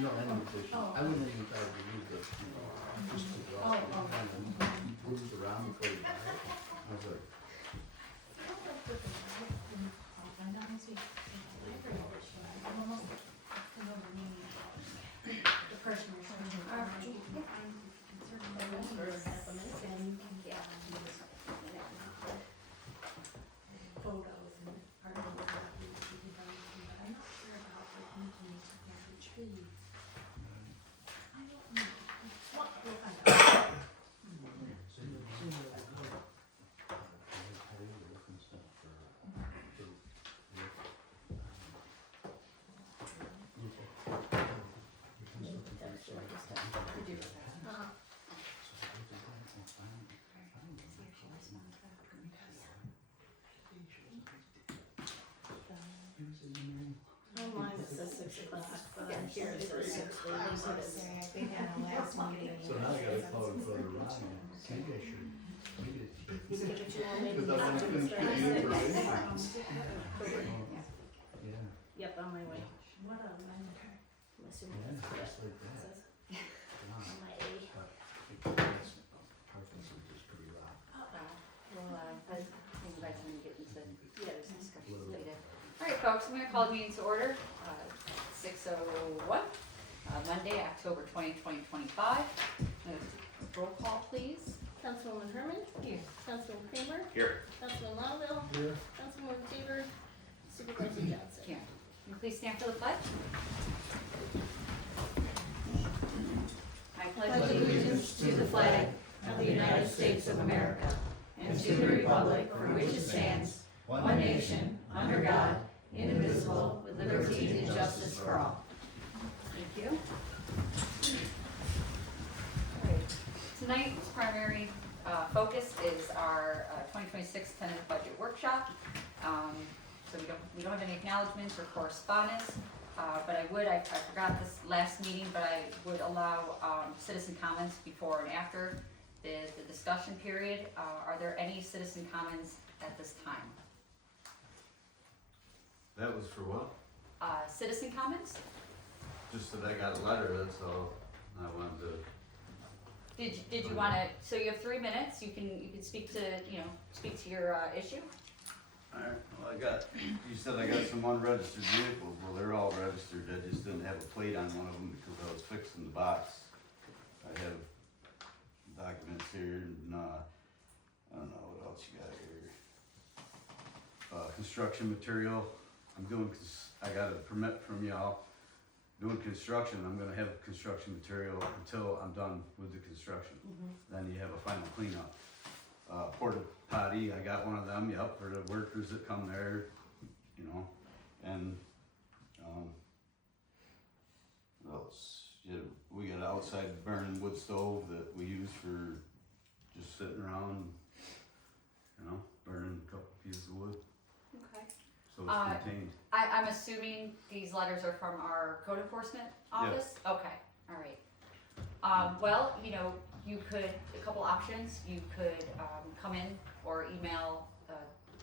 No, I don't think so. I wouldn't even try to use the, just to draw it, kind of moves around before you buy it. I was like, The person photos and articles about you, but I'm not sure about what you can make a family tree. I don't know. What, we'll find out. Online it says 6 o'clock, but here it says 6:30. They had a last meeting. so now I gotta call it for the Ronnie. Maybe I should. Maybe it's. Give it to them, maybe Because I not was to gonna start give at you 6. information. Yeah. Yep, on my way. What a lemon. I'm assuming Yeah, that's what just like it that. says. Wow. On my A. Parkinson's is pretty rough. Well, I think by the time you get into the other discussions later. All right, folks, I'm gonna call the meeting to order, 6:01, Monday, October 20, 2025. Roll call, please. Councilwoman Herman? Here. Councilwoman Kramer? Here. Councilman Longville? Here. Councilwoman Tabor? Supervisor Johnson? Here. Can you please stand for the pledge? I Pledge allegiance to the flag of the United States of America and to the republic for which it stands, one nation, under God, indivisible, with liberty and justice for all. Thank you. All right. Tonight's primary focus is our 2026 tentative budget workshop. So we don't have any acknowledgements or correspondence, but I forgot this last meeting, but I would allow citizen comments before and after the discussion period. Are there any citizen comments at this time? That was for what? Citizen comments? Just that I got a letter, that's all. I wanted to, Did you want to? So you have 3 minutes. You can speak to speak to your issue. alright, well, you said I got some unregistered vehicles, well, they're all registered, I just didn't have a plate on one of them because I was fixing the box. I have documents here and, I don't know what else you got here. Construction material, I got a permit from y'all. Doing construction, I'm gonna have construction material until I'm done with the construction. Then you have a final cleanup. Porta potty, I got one of them, yep, for the workers that come there, and, what else? Yeah, we got an outside burning wood stove that we use for just sitting around, burning a couple pieces of wood, Okay. so it's contained. I'm assuming these letters are from our code enforcement office? Okay, all right. Well, you could, a couple options, you could come in or email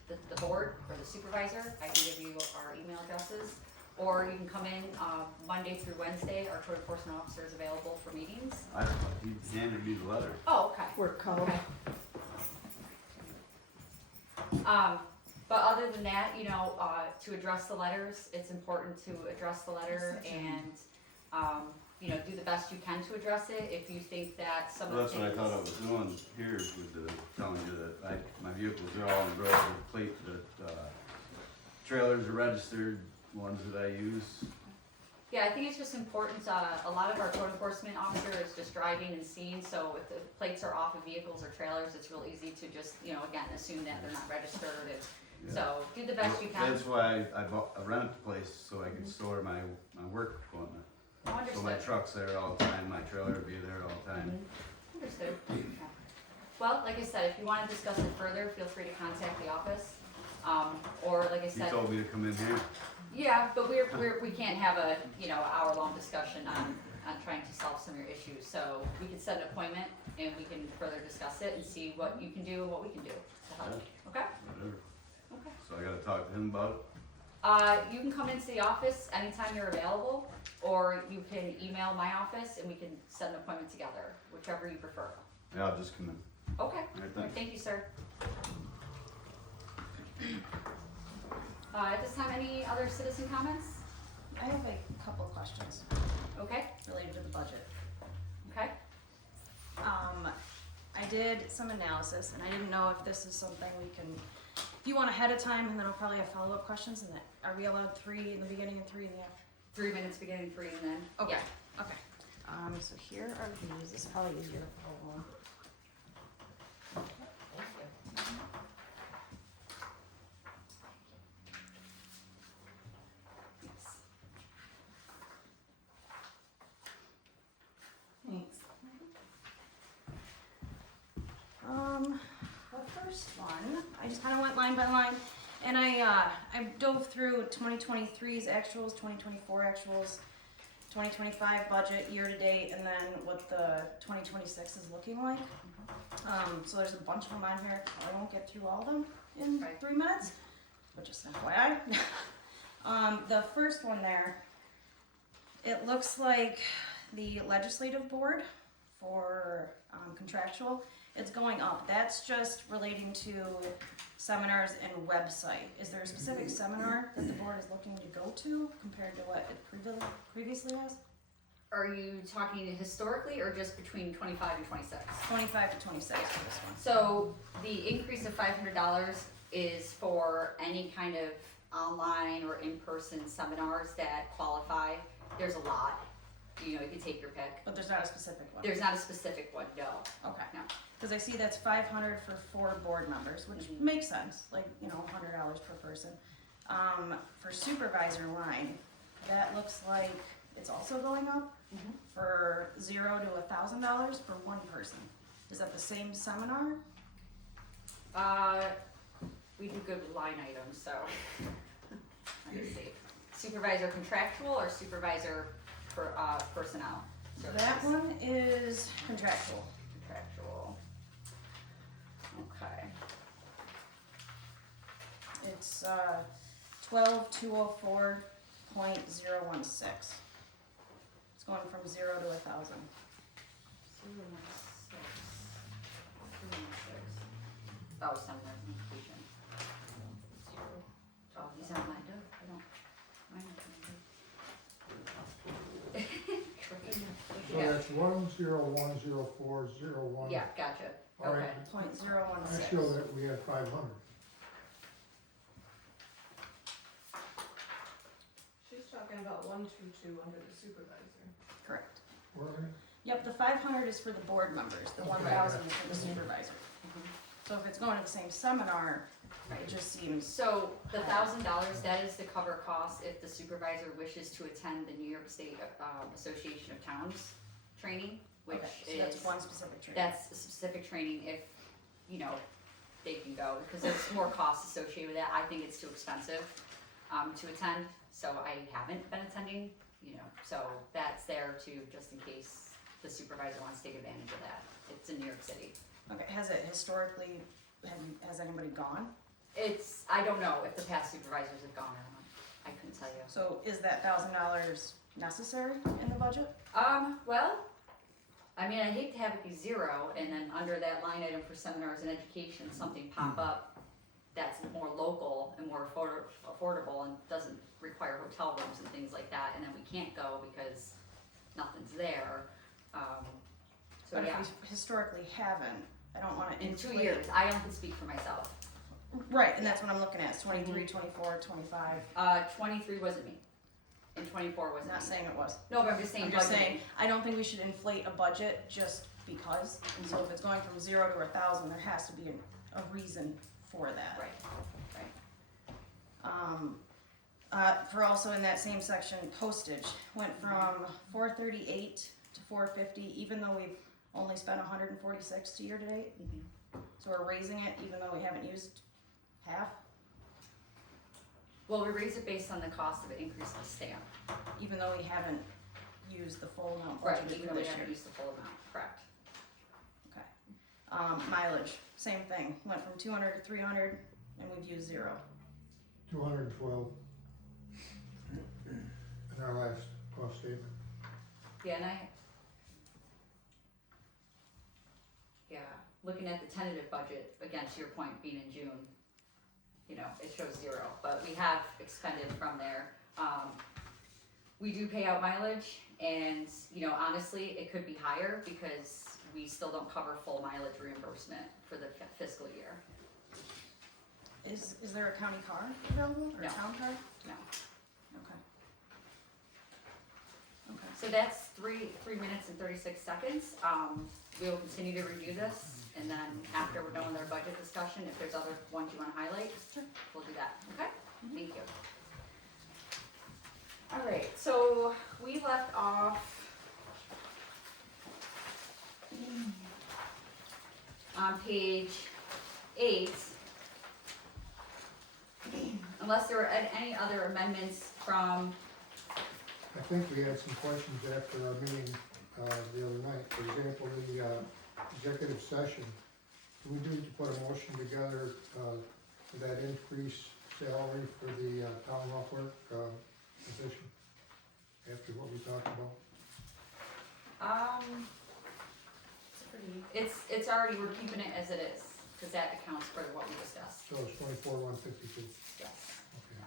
the board or the supervisor. I can give you our email addresses. Or you can come in Monday through Wednesday. Our code enforcement officer is available for meetings. I don't know, he handed me the letter. Oh, okay. Work call. Okay. But other than that, to address the letters, it's important to address the letter and, do the best you can to address it. If you think that some Well, of that's the what I things. thought I was doing here with telling you that my vehicles are all on the road, the plate, that, trailers are registered, ones that I use. Yeah, I think it's just important, a lot of our code enforcement officer is just driving and seeing, so if the plates are off of vehicles or trailers, it's real easy to just, again, assume that they're not registered. Yeah. So do the best you can. That's why I rented the place, so I could store my work equipment. So my Understood. truck's there all the time, my trailer will be there all the time. Understood. Yeah. Well, like I said, if you want to discuss it further, feel free to contact the office. Or like I He said, told me to come in here. yeah, but we can't have a, hour-long discussion on trying to solve some of your issues. So we can set an appointment and we can further discuss it and see what you can do and what we can do to help. Okay? Whatever. Okay. So I gotta talk to him about You can come into the office anytime you're available, or you can email my office and we can set an appointment together, whichever you prefer. Yeah, I'll just come in. Okay, Alright, thanks. thank you, sir. At this time, any other citizen comments? I have a couple of questions Okay, related to the budget. okay. I did some analysis, and I didn't know if this is something we can, if you want ahead of time, and then I'll probably have follow-up questions, and then, are we allowed 3 in the beginning and 3 in the end? 3 minutes beginning, 3 and then, Okay. yeah. Okay. So here are these, this is probably easier to follow. Yes. Thanks. The first one, I just kind of went line by line, and I dove through 2023's actuals, 2024 actuals, 2025 budget year to date, and then what the 2026 is looking like. So there's a bunch of them on here. I won't get through all of them in Right. 3 minutes, but just FYI. The first one there, it looks like the legislative board for contractual, it's going up. That's just relating to seminars and website. Is there a specific seminar that the board is looking to go to compared to what it previously has? Are you talking historically or just between 25 and 26? 25 to 26 for this one. So the increase of $500 is for any kind of online or in-person seminars that qualify. There's a lot. You know, you can take your pick. But there's not a specific one. There's not a specific one, no. Okay. No. Because I see that's 500 for 4 board members, which Mhm. makes sense, like, you know, $100 per person. For supervisor line, that looks like it's also going up Mhm. for $0 to $1,000 for 1 person. Is that the same seminar? We do good with line items, so. Let me see. Supervisor contractual or supervisor for, personnel? That one is contractual. Contractual. Okay. It's 12,204.016. It's going from 0 to 1,000. 016. 016. Oh, seminar completion. Oh, these aren't lined up. I don't. Mine aren't So lined up. that's 1010401. Yeah, gotcha. All right. Okay. .016. I show that we had 500. She's talking about 122 under the supervisor. Correct. Where are we? Yep, the 500 is for the board members, the Okay. 1,000 is for the supervisor. Mhm. So if it's going to the same seminar, it just seems, So the $1,000, that is to cover costs if the supervisor wishes to attend the New York State Association of Towns training, which okay, so is, that's one specific training. that's a specific training if, you know, they can go, because there's more costs associated with that. I think it's too expensive, to attend, so I haven't been attending, you know, so that's there to, just in case the supervisor wants to take advantage of that. It's in New York City. Okay, has it historically, has anybody gone? I don't know if the past supervisors have gone or not. I couldn't tell you. So is that $1,000 necessary in the budget? Well, I mean, I hate to have it be 0 and then under that line item for seminars and education, something pop up that's more local and more affordable and doesn't require hotel rooms and things like that, and then we can't go because nothing's there. So But yeah, if we historically haven't, I don't wanna in 2 inflate. years, I only can speak for myself. Right, and that's what I'm looking at, it's 23, 24, 25. 23 wasn't me, and 24 wasn't Not me. saying it was. No, but I'm just saying. I'm just budgeting. saying, I don't think we should inflate a budget just because. So if it's going from 0 to 1,000, there has to be a reason for that. Right, right. For also in that same section, postage went from 438 to 450, even though we've only spent 146 year to date. Mhm. So we're raising it even though we haven't used half, Well, we raise it based on the cost of an increase in the stamp. even though we haven't used the full amount Right, budgeted even for though we this year. haven't used the full amount, correct. Okay. Mileage, same thing, went from 200 to 300, and we've used 0. 212. in our last cost statement. Yeah, looking at the tentative budget, again, to your point, being in June, you know, it shows 0, but we have expended from there. We do pay out mileage, and, you know, honestly, it could be higher because we still don't cover full mileage reimbursement for the fiscal year. Is there a county car available, or a No. town car? No. Okay. Okay. So that's 3 minutes and 36 seconds. We will continue to review this, and then after we're done with our budget discussion, if there's other ones you wanna highlight, we'll do that, okay? Thank you. All right, so we left off on page 8. Unless there were any other amendments from, I think we had some questions after our meeting, the other night. For example, the, executive session. Do we need to put a motion together, for that increased salary for the, town law clerk, position? After what we talked about? it's already, we're keeping it as it is, cause that accounts for what we discussed, So it's 24,152. yes. Okay.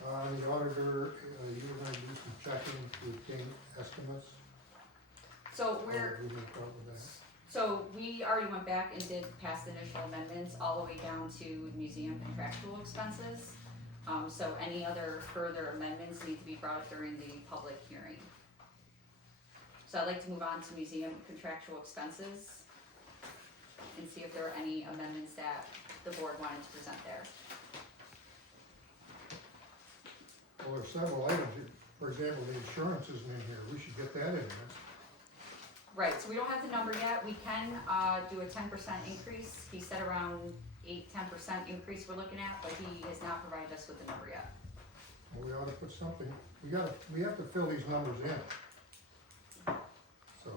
The auditor, you were gonna do some checking to obtain estimates. So Or we're, we can start with that. so we already went back and did pass the initial amendments all the way down to museum contractual expenses. So any other further amendments need to be brought up during the public hearing. So I'd like to move on to museum contractual expenses and see if there are any amendments that the board wanted to present there. Well, there's several items. For example, the insurance isn't in here. We should get that in there. Right, so we don't have the number yet. We can, do a 10% increase. He said around 8-10% increase we're looking at, but he has not provided us with the number yet. Well, we ought to put something, we have to fill these numbers in. So,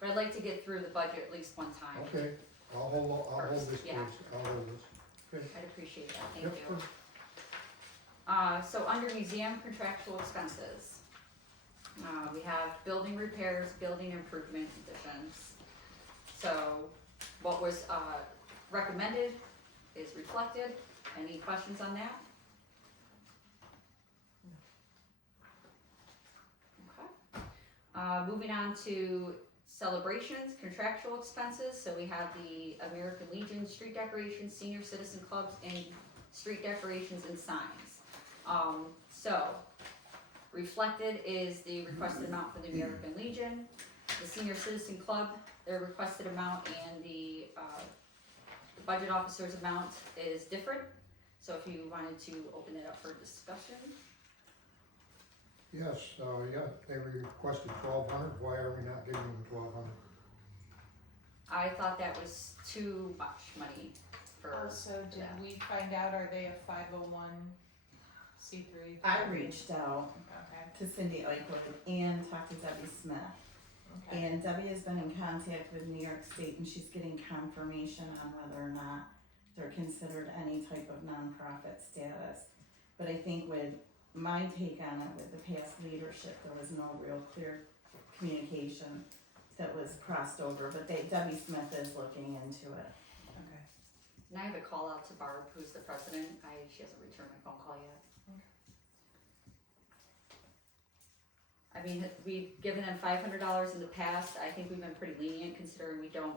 But I'd like to get through the budget at least one time. okay, I'll hold this, First, please. yeah. I'll hold this. Okay. I'd appreciate that, thank Yep, you. sure. So under museum contractual expenses, we have building repairs, building improvement additions. So what was, recommended is reflected. Any questions on that? Okay. Moving on to celebrations, contractual expenses. So we have the American Legion street decorations, senior citizen clubs, and street decorations and signs. So reflected is the requested amount for the American Legion, the Senior Citizen Club, their requested amount, and the budget officer's amount is different. So if you wanted to open it up for discussion. Yes, yeah, they requested 1,200. Why are we not giving them 1,200? I thought that was too much money for, Also, did yeah. we find out, are they a 501c3? I reached out Okay, to Cindy Eichwood and talked to Debbie Smith. okay. And Debbie has been in contact with New York State and she's getting confirmation on whether or not they're considered any type of nonprofit status. But I think with my take on it, with the past leadership, there was no real clear communication that was crossed over, but Debbie Smith is looking into it. Okay. And I have a call out to Barb, who's the president. She hasn't returned my phone call yet. I mean, we've given them $500 in the past. I think we've been pretty lenient considering we don't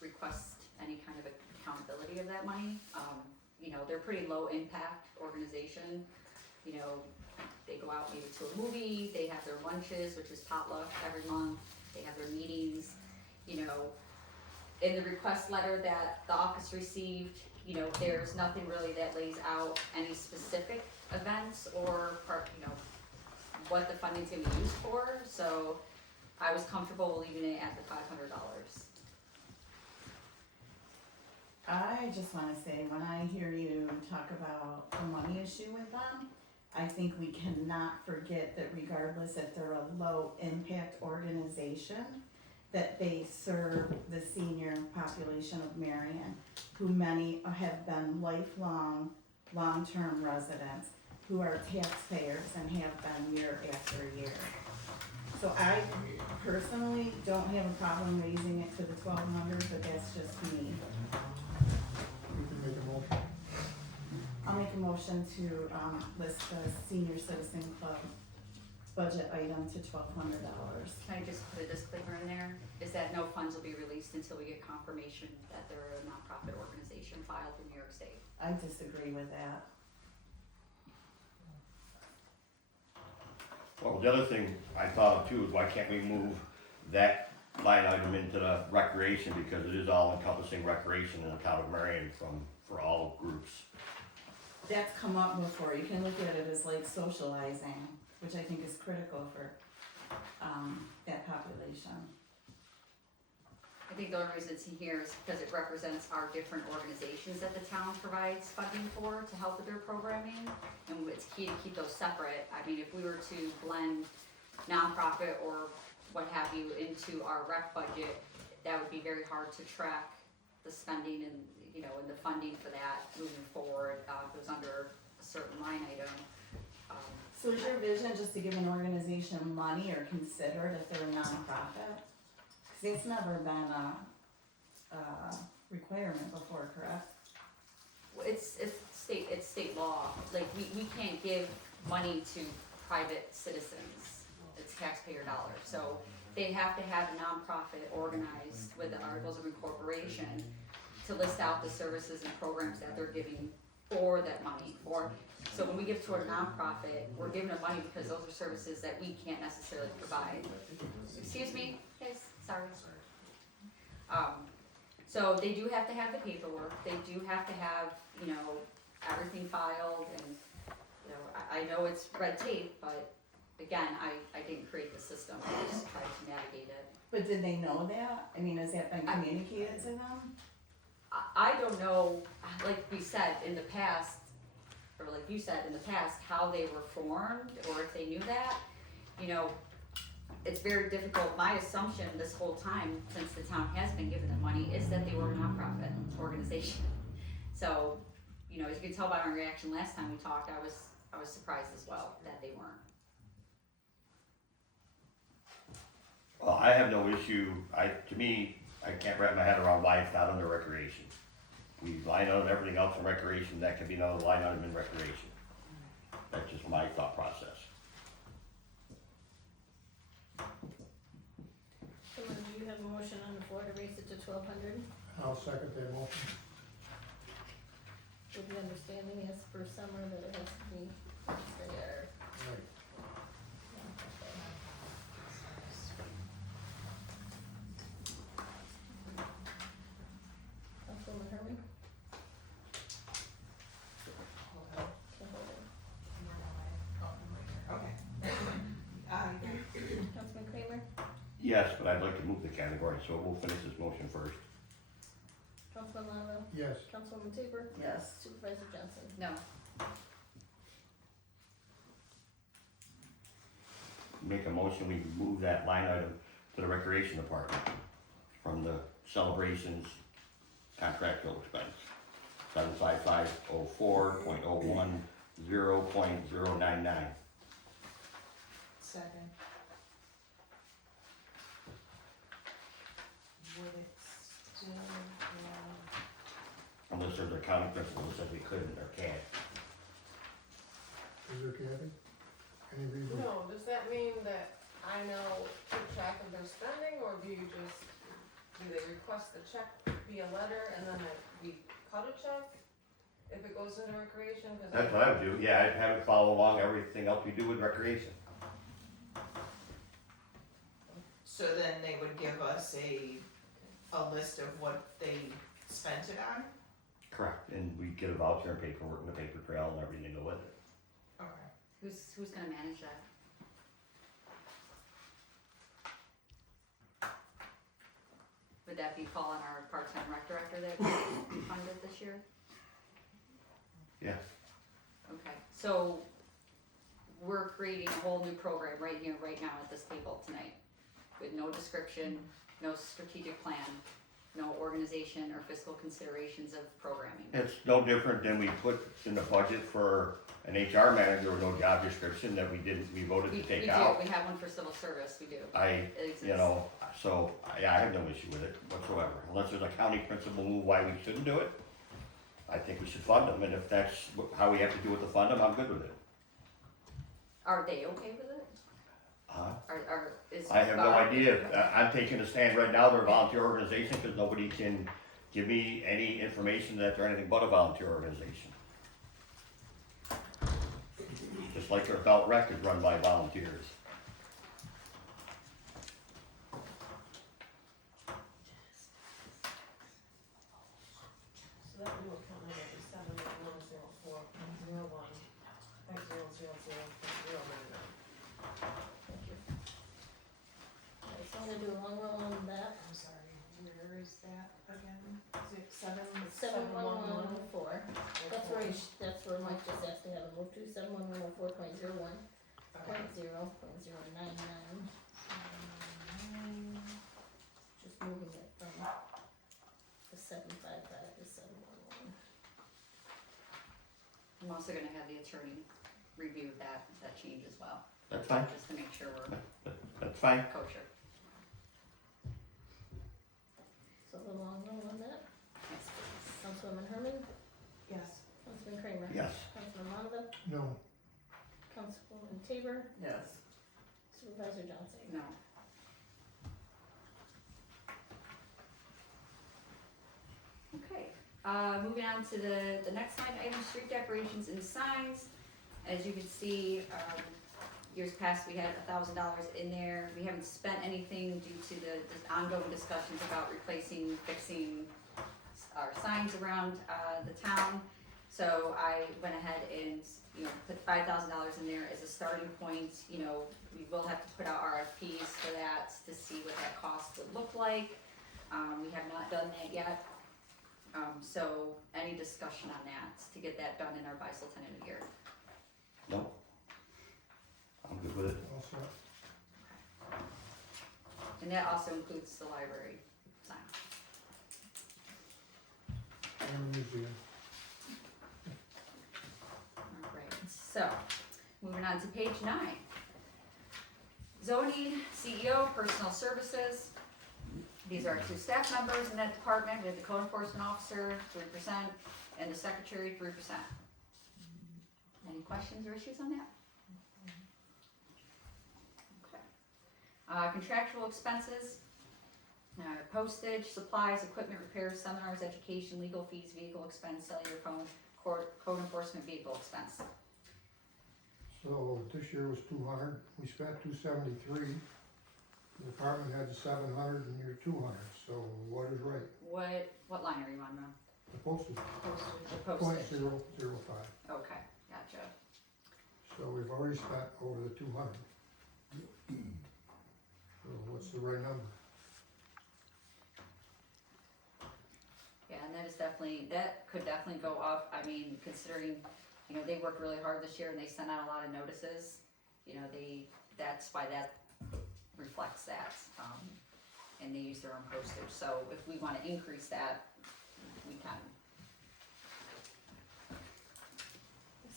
request any kind of accountability of that money. You know, they're a pretty low impact organization. You know, they go out maybe to a movie, they have their lunches, which is potluck every month, they have their meetings, you know. In the request letter that the office received, you know, there's nothing really that lays out any specific events or you know, what the funding's gonna be used for, so I was comfortable leaving it at the $500. I just wanna say, when I hear you talk about the money issue with them, I think we cannot forget that regardless if they're a low impact organization, that they serve the senior population of Marion, who many have been lifelong, long-term residents. who are taxpayers and have been year after year. So I personally don't have a problem raising it to the 1,200, but that's just me. You can make a motion. I'll make a motion to, list the senior citizen club budget item to $1,200. Can I just put a disclaimer in there? Is that no funds will be released until we get confirmation that they're a nonprofit organization filed in New York State. I disagree with that. Well, the other thing I thought of too is why can't we move that line item into the recreation, because it is all encompassing recreation in the town of Marion for all groups. That's come up before. You can look at it as like socializing, which I think is critical for, that population. I think the only reason it's in here is because it represents our different organizations that the town provides funding for to help with their programming. And it's key to keep those separate. I mean, if we were to blend nonprofit or what have you into our rec budget, that would be very hard to track the spending and, you know, and the funding for that moving forward. If it was under a certain line item. So is your vision just to give an organization money or consider it if they're a nonprofit? Cause it's never been a requirement before, correct? It's state law. Like, we can't give money to private citizens. It's taxpayer dollars. So they have to have a nonprofit organized with the articles of incorporation to list out the services and programs that they're giving for that money. So when we give to a nonprofit, we're giving them money because those are services that we can't necessarily provide. Excuse me, guys, sorry. So they do have to have the paperwork, they do have to have, you know, everything filed, and, you know, I know it's red tape, but again, I didn't create the system, I just tried to navigate it. But did they know that? I mean, has that been communicated to them? I don't know, like we said in the past, or like you said in the past, how they were formed, or if they knew that. You know, it's very difficult. My assumption this whole time, since the town has been giving them money, is that they were a nonprofit organization. So, you know, as you can tell by my reaction last time we talked, I was surprised as well that they weren't. Well, I have no issue, to me, I can't wrap my head around why it's not under recreation. We line out everything else in recreation, that can be another line item in recreation. That's just my thought process. So do you have a motion on the floor to raise it to 1,200 I'll second that motion. with the understanding as per summer that it has to be fair? Right. Councilwoman Herman? Councilman Kramer? Yes, but I'd like to move the category, so we'll finish this motion first. Councilman Longo? Yes. Councilwoman Tabor? Yes. Supervisor Johnson? No. Make a motion, we move that line item to the recreation department from the celebrations contractual expense. 75504.010.099. Second. Would it still, Unless there's a accounting principle that says we couldn't or can't. Is there, Kathy? Any reason? No, does that mean that I now keep track of their spending, or do they request the check via letter and then we cut a check? If it goes into recreation? 'Cause That's what I would do, yeah, I'd have it follow along everything else we do with recreation. so then they would give us a list of what they spent it on? Correct. And we get a voucher and paperwork and the paper trail and everything to go with it. Okay. Who's gonna manage that? Would that be fall on our part-time rec director that we funded this year? Yeah. Okay, so we're creating a whole new program right here, right now at this table tonight, with no description, no strategic plan. organization or fiscal considerations of programming. It's no different than we put in the budget for an HR manager with no job description that we voted to take out. We have one for civil service, we do. It exists. So I have no issue with it whatsoever, unless there's a county principle rule why we shouldn't do it. I think we should fund them, and if that's how we have to do it to fund them, I'm good with it. Are they okay with it? I have no idea. I'm taking a stand right now, they're a volunteer organization, because nobody can give me any information that they're anything but a volunteer organization. Just like their adult rec is run by volunteers. So that new account number is 71040015000.099. Thank you. Alright, so I'm gonna do a long roll on that. I'm sorry, where is that again? Is it 71114. That's where Mike just asked to have a move to, 71114.01. Okay. 0.099. Just moving it from the 755 to 711. I'm also gonna have the attorney review that change as well, That's fine, just to make sure we're that's fine. kosher. So the long roll on that. Yes, please. Councilwoman Herman, Yes. Councilman Kramer. Yes. Councilman Monaco, No, Councilwoman Tabor, Yes. Supervisor Johnson. No. Okay, moving on to the next line item, street decorations and signs. As you can see, years past, we had $1,000 in there. We haven't spent anything due to the ongoing discussions about replacing, fixing our signs around, the town. So I went ahead and, put $5,000 in there as a starting point. We will have to put out RFPs for that to see what that cost would look like. We have not done that yet. So any discussion on that to get that done in our bicentennial year? No. I'm good with it. all set. And that also includes the library sign. And museum. Alright, so, moving on to page 9. Zoning, CEO, personal services. These are 2 staff members in that department. We have the code enforcement officer, 3%, and the secretary, 3%. Any questions or issues on that? Okay. Contractual expenses, postage, supplies, equipment repairs, seminars, education, legal fees, vehicle expense, cellular phone, code enforcement vehicle expense. So this year was 200, we spent 273. The department had 700 and you're 200, so what is right? What line are you on now? The postage, The point postage. 005. Okay, gotcha. So we've already spent over the 200. So what's the right number? Yeah, and that could definitely go up. I mean, considering, they worked really hard this year and they sent out a lot of notices. That's why that reflects that. And they use their own postage. So if we wanna increase that, we can.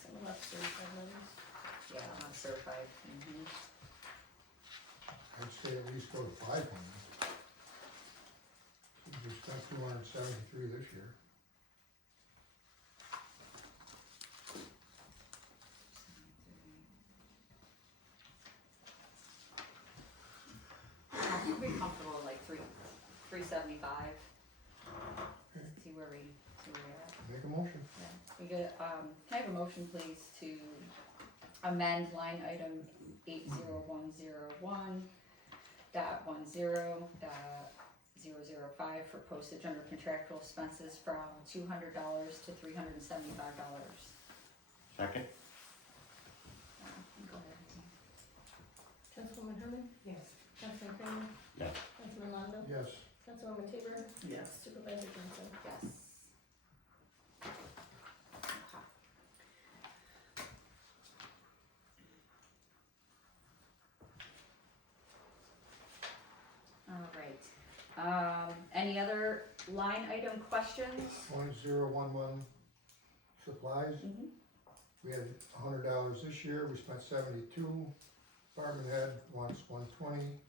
Someone left certified letters. Yeah, I'm certified. I'd say at least go to 500. We spent 273 this year. I'd be comfortable with like 375. See where we're at. Make a motion. We get, can I have a motion please to amend line item 80101.10.005 for postage under contractual expenses from $200 to $375. Second? Go ahead. Councilwoman Herman, Yes. Councilman Kramer, Yes. Councilman Longo, Yes. Councilwoman Tabor, Yes. Supervisor Johnson. Yes. Okay. All right. Any other line item questions? 1011 supplies, Mhm. we had $100 this year, we spent 72. Department head wants 120,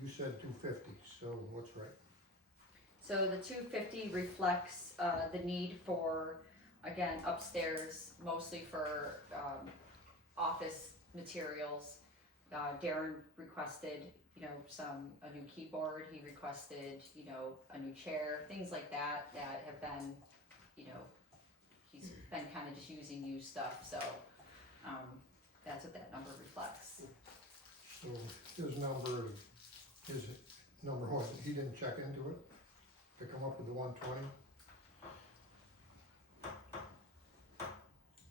you said 250, so what's right? So the 250 reflects the need for, again, upstairs, mostly for office materials. Darren requested, a new keyboard. He requested, a new chair, things like that have been, he's been kind of just using used stuff. So that's what that number reflects. So his number was, he didn't check into it to come up with the 120?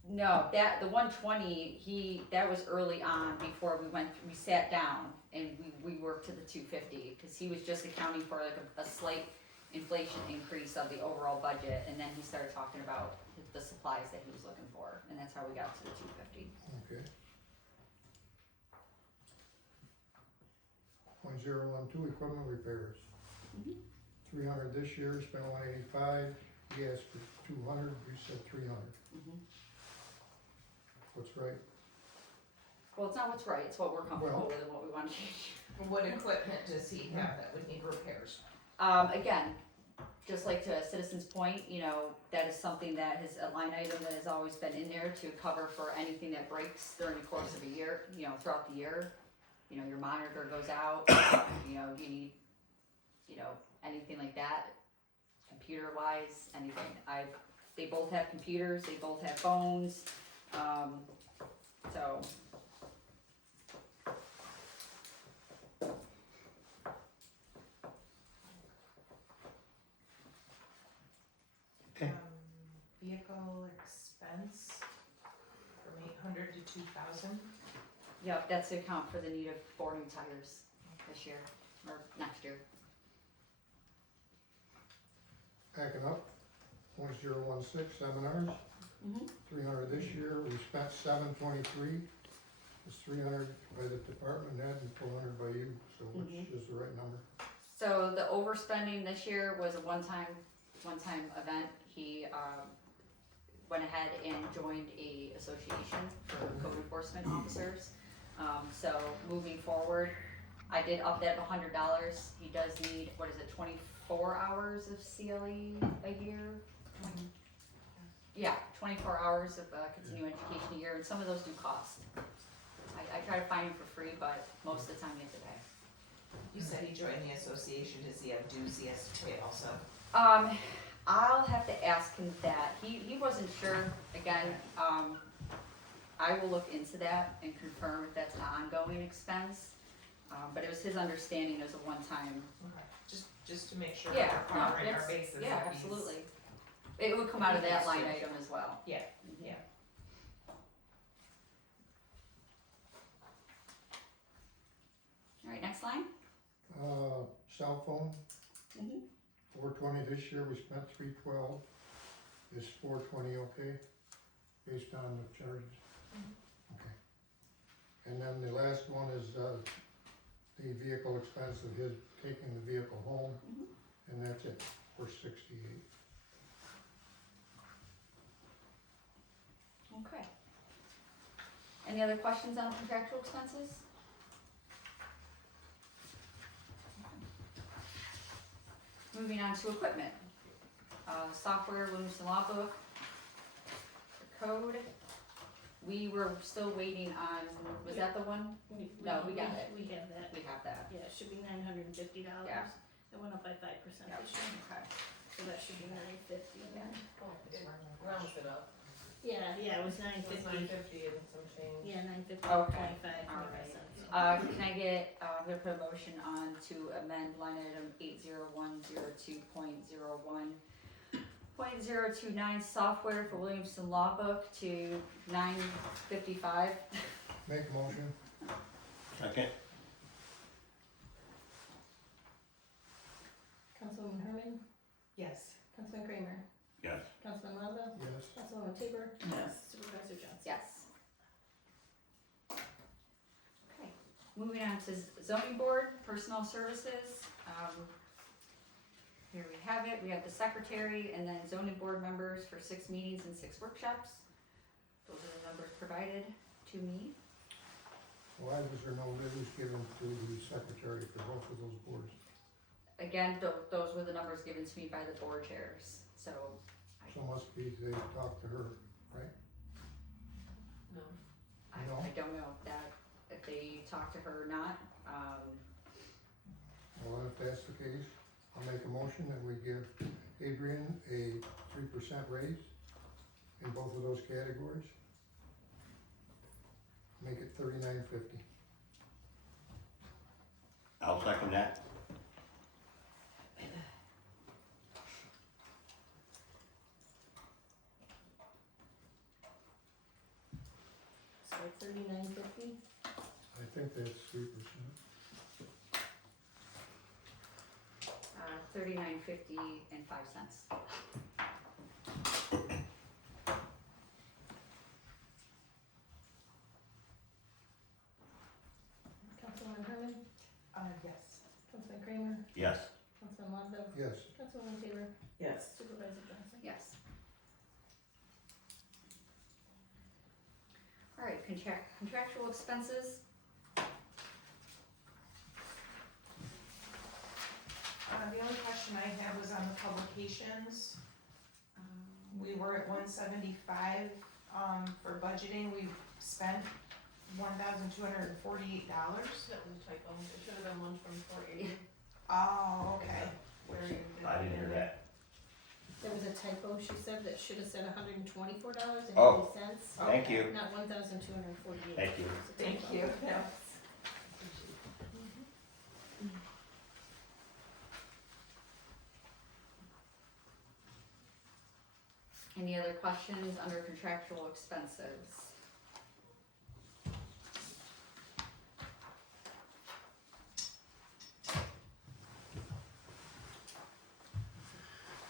No, the 120, that was early on before we sat down and we worked to the 250, because he was just accounting for like a slight inflation increase of the overall budget, and then he started talking about the supplies that he was looking for, and that's how we got to the 250. Okay. 1012 equipment repairs. Mhm. 300 this year, spent 185, he asked for 200, you said 300. Mhm. What's right? Well, it's not what's right, it's what we're comfortable Well- with and what we want to change. What equipment does he have that would need repairs? Again, just like to Citizens Point, that is something that is a line item that has always been in there to cover for anything that breaks during the course of a year, throughout the year. Your monitor goes out, you need, anything like that, computer wise, anything. They both have computers, they both have phones, so. Okay. Vehicle expense from 800 to 2,000. Yep, that's to account for the need of 4 new tires this year, or next year. Backing up, 1016 seminars, Mm-hmm. 300 this year, we spent 723. It's 300 by the department head and 400 by you, so which Mhm. is the right number? So the overspending this year was a one-time event. He went ahead and joined a association for code enforcement officers. So moving forward, I did up that $100. He does need, 24 hours of CLE a year? Yeah, 24 hours of continuing education a year, and some of those do cost. I try to find them for free, but most of the time you have to pay. You said he joined the association, does he have dues he has to pay also? I'll have to ask him that. He wasn't sure. Again, I will look into that and confirm if that's an ongoing expense. But it was his understanding as a one-time. Okay, just to make sure Yeah, we're no, covering our it's, bases. yeah, if he's- absolutely. It would come out of that line item as well. Yeah, yeah. All right, next line. Cell phone, Mhm. 420 this year, we spent 312. Is 420 okay, based on the charges? Okay. And then the last one is, the vehicle expense of his taking the vehicle home, and that's it, for 68. Okay. Any other questions on contractual expenses? Moving on to equipment. Software, Williamson Law Book, the code. We were still waiting on, was that the one? No, we got it. We have that. We have that. Yeah, it should be $950. Yeah. It went up by 5% Yeah. this year, Okay. so that should be 950. Oh, it rounds it up. Yeah, it was It's 950. 950 and some change. Yeah, 950, Okay. 25 Alright. cents. Can I get, I'm gonna put a motion on to amend line item 80102.01.029 software for Williamson Law Book to $955. Make a motion, Second. Councilwoman Herman, Yes. Councilman Kramer, Yes. Councilman Lonzo, yes. Councilwoman Tabor, Yes. Supervisor Johnson. Yes. Okay, moving on to zoning board, personnel services. here we have it, we have the secretary and then zoning board members for 6 meetings and 6 workshops. Those are the numbers provided to me. Why was there no news given to the secretary for both of those boards? Again, those were the numbers given to me by the board chairs, so. So must be they talked to her, right? No. No. I don't know that, if they talked to her or not, Well, if that's the case, I'll make a motion that we give Adrian a 3% raise in both of those categories. Make it $39.50. I'll second that. So $39.50. I think that's 3%. $39.50 and 5 cents. Councilwoman Herman, Yes. Councilman Kramer, Yes. Councilman Lonzo, Yes. Councilwoman Taylor, Yes. Supervisor Johnson. Yes. All right, contractual expenses. The only question I had was on the publications. We were at 175, for budgeting, we spent $1,248. That was a typo, it should have been one from 480. Oh, okay. Where you? I didn't hear that. There was a typo, she said that should have said $124.80. Oh. Thank you. Not 1,248. Thank you. It's a Thank typo. you. Yeah. Any other questions under contractual expenses?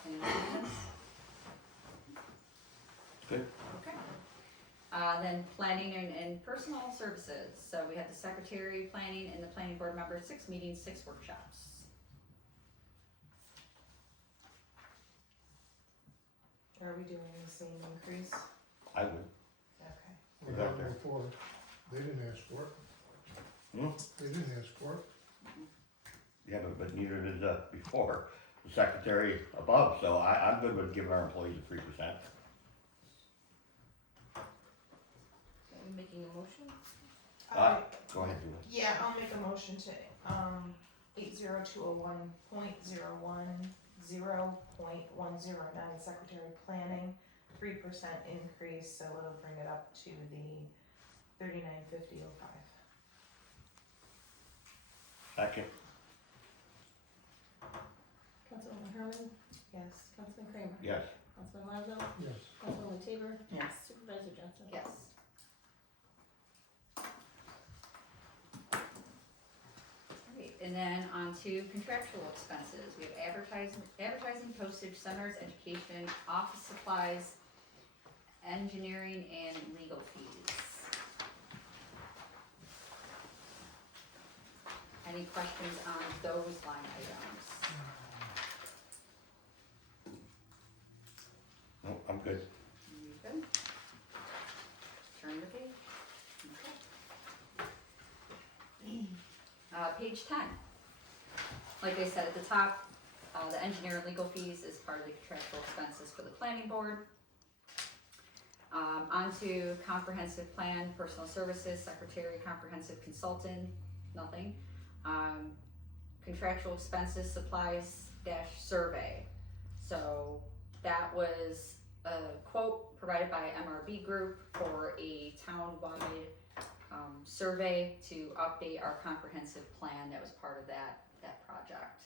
Any questions? Good. Okay. Then planning and personal services. So we have the secretary planning and the planning board members, 6 meetings, 6 workshops. Are we doing the same increase? I would. Okay. We got there before. They didn't ask for it. Hmm? They didn't ask for it. Yeah, but neither did before the secretary above, so I'm good with giving our employees a 3%. Are we making a motion? Go ahead, Julie. Yeah, I'll make a motion to, 80201.010.109 secretary planning, 3% increase, so it'll bring it up to the 39.5005. Second. Councilwoman Herman, Yes. Councilman Kramer, Yes. Councilman Lonzo, Yes. Councilwoman Taylor, Yes. Supervisor Johnson. Yes. Alright, and then on to contractual expenses. We have advertising, postage, seminars, education, office supplies, engineering, and legal fees. Any questions on those line items? No, I'm good. You good? Turn the page. Okay. Page 10. Like I said at the top, the engineer and legal fees is part of the contractual expenses for the planning board. Onto comprehensive plan, personal services, secretary, comprehensive consultant, nothing. Contractual expenses, supplies dash survey. So that was a quote provided by MRB Group for a town-wide survey to update our comprehensive plan that was part of that project.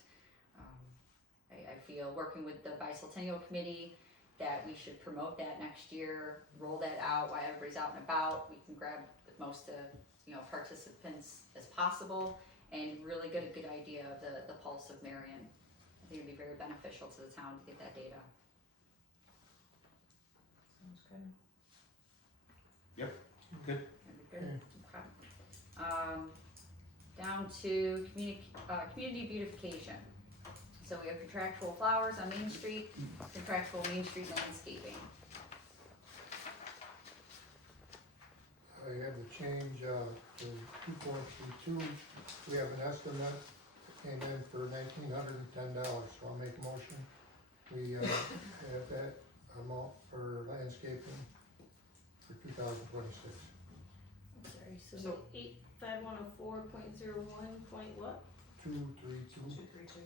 I feel working with the bicentennial committee that we should promote that next year, roll that out while everybody's out and about. We can grab the most participants as possible and really get a good idea of the pulse of Marion. I think it'd be very beneficial to the town to get that data. Sounds good. Good. Good. Okay. Down to community beautification. So we have contractual flowers on Main Street, contractual Main Street landscaping. I have the change, to 2.32, we have an estimate, came in for $1,910, so I'll make a motion. We, have that amount for landscaping for 2026. I'm sorry, so So- 85104.01 point what? 232. 232.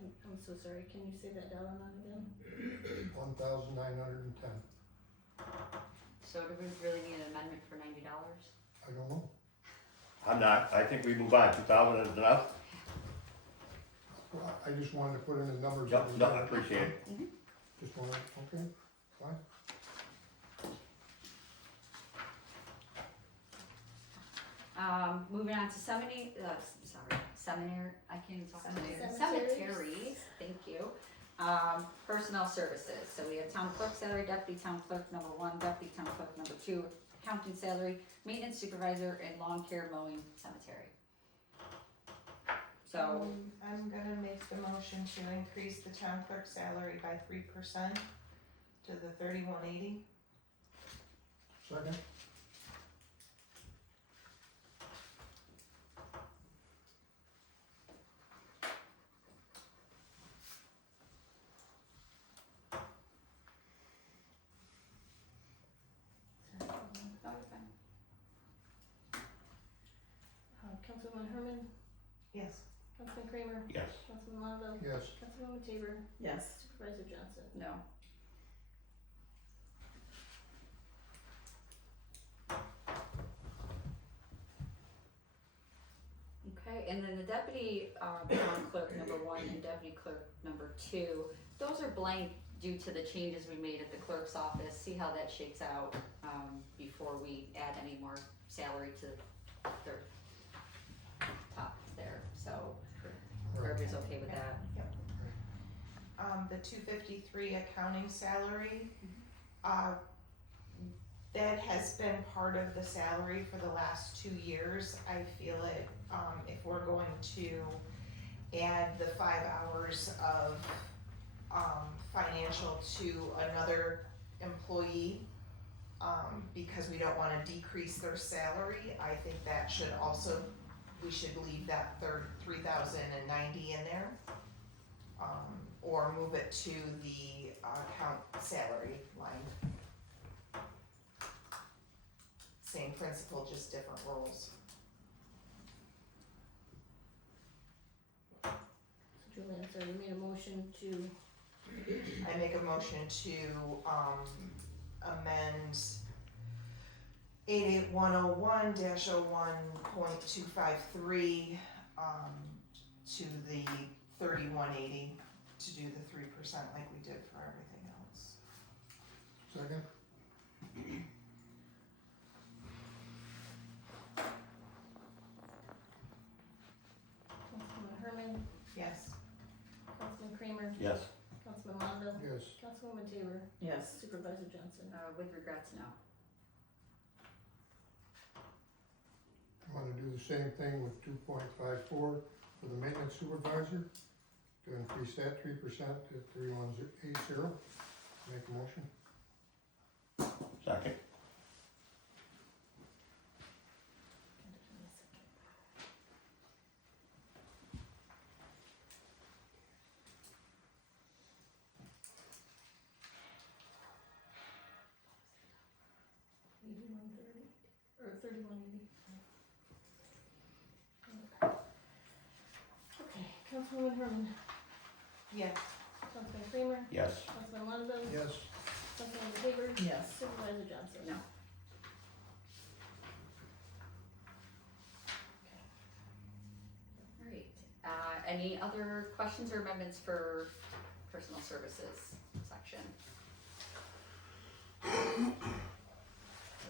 I'm so sorry, can you say that dollar amount again? 1,910. So do we really need an amendment for $90? I don't know. I'm not, I think we move on, 2,000 is enough? Well, I just wanted to put in the numbers. Yep, no, I appreciate it. Just wanted, okay, fine. Moving on to seminary, I can't even talk Cemeteries. cemeteries, thank you. Personnel services, so we have town clerk salary, deputy town clerk number 1, deputy town clerk number 2, accounting salary, maintenance supervisor, and lawn care mowing cemetery. So, I'm gonna make the motion to increase the town clerk salary by 3% to the 3180. Second? oh, you're fine. Councilwoman Herman, Yes. Councilman Kramer, Yes. Councilman Longo, Yes. Councilwoman Tabor, Yes. Supervisor Johnson. No. Okay, and then the deputy town clerk number 1 and deputy clerk number 2, those are blank due to the changes we made at the clerk's office. See how that shakes out before we add any more salary to their top there. So, if everybody's okay with that. The 253 accounting salary, that has been part of the salary for the last 2 years. I feel it, if we're going to add the 5 hours of financial to another employee, because we don't wanna decrease their salary, I think that should also, we should leave that 3,090 in there. Or move it to the account salary line. Same principle, just different roles. So Julianne, sorry, you made a motion to, I make a motion to amend 88101-01.253 to the 3180 to do the 3% like we did for everything else. Second? Councilwoman Herman, Yes. Councilman Kramer, Yes. Councilman Longo, Yes. Councilwoman Tabor, Yes. Supervisor Johnson. With regrets, no. I'm gonna do the same thing with 2.54 for the maintenance supervisor, to increase that 3% to 3180. Make a motion. Second. Or 3180. Okay, Councilwoman Herman, Yes. Councilman Kramer, Yes. Councilman Longo, Yes. Councilwoman Tabor, Yes. Supervisor Johnson. No. Alright, any other questions or amendments for personal services section? There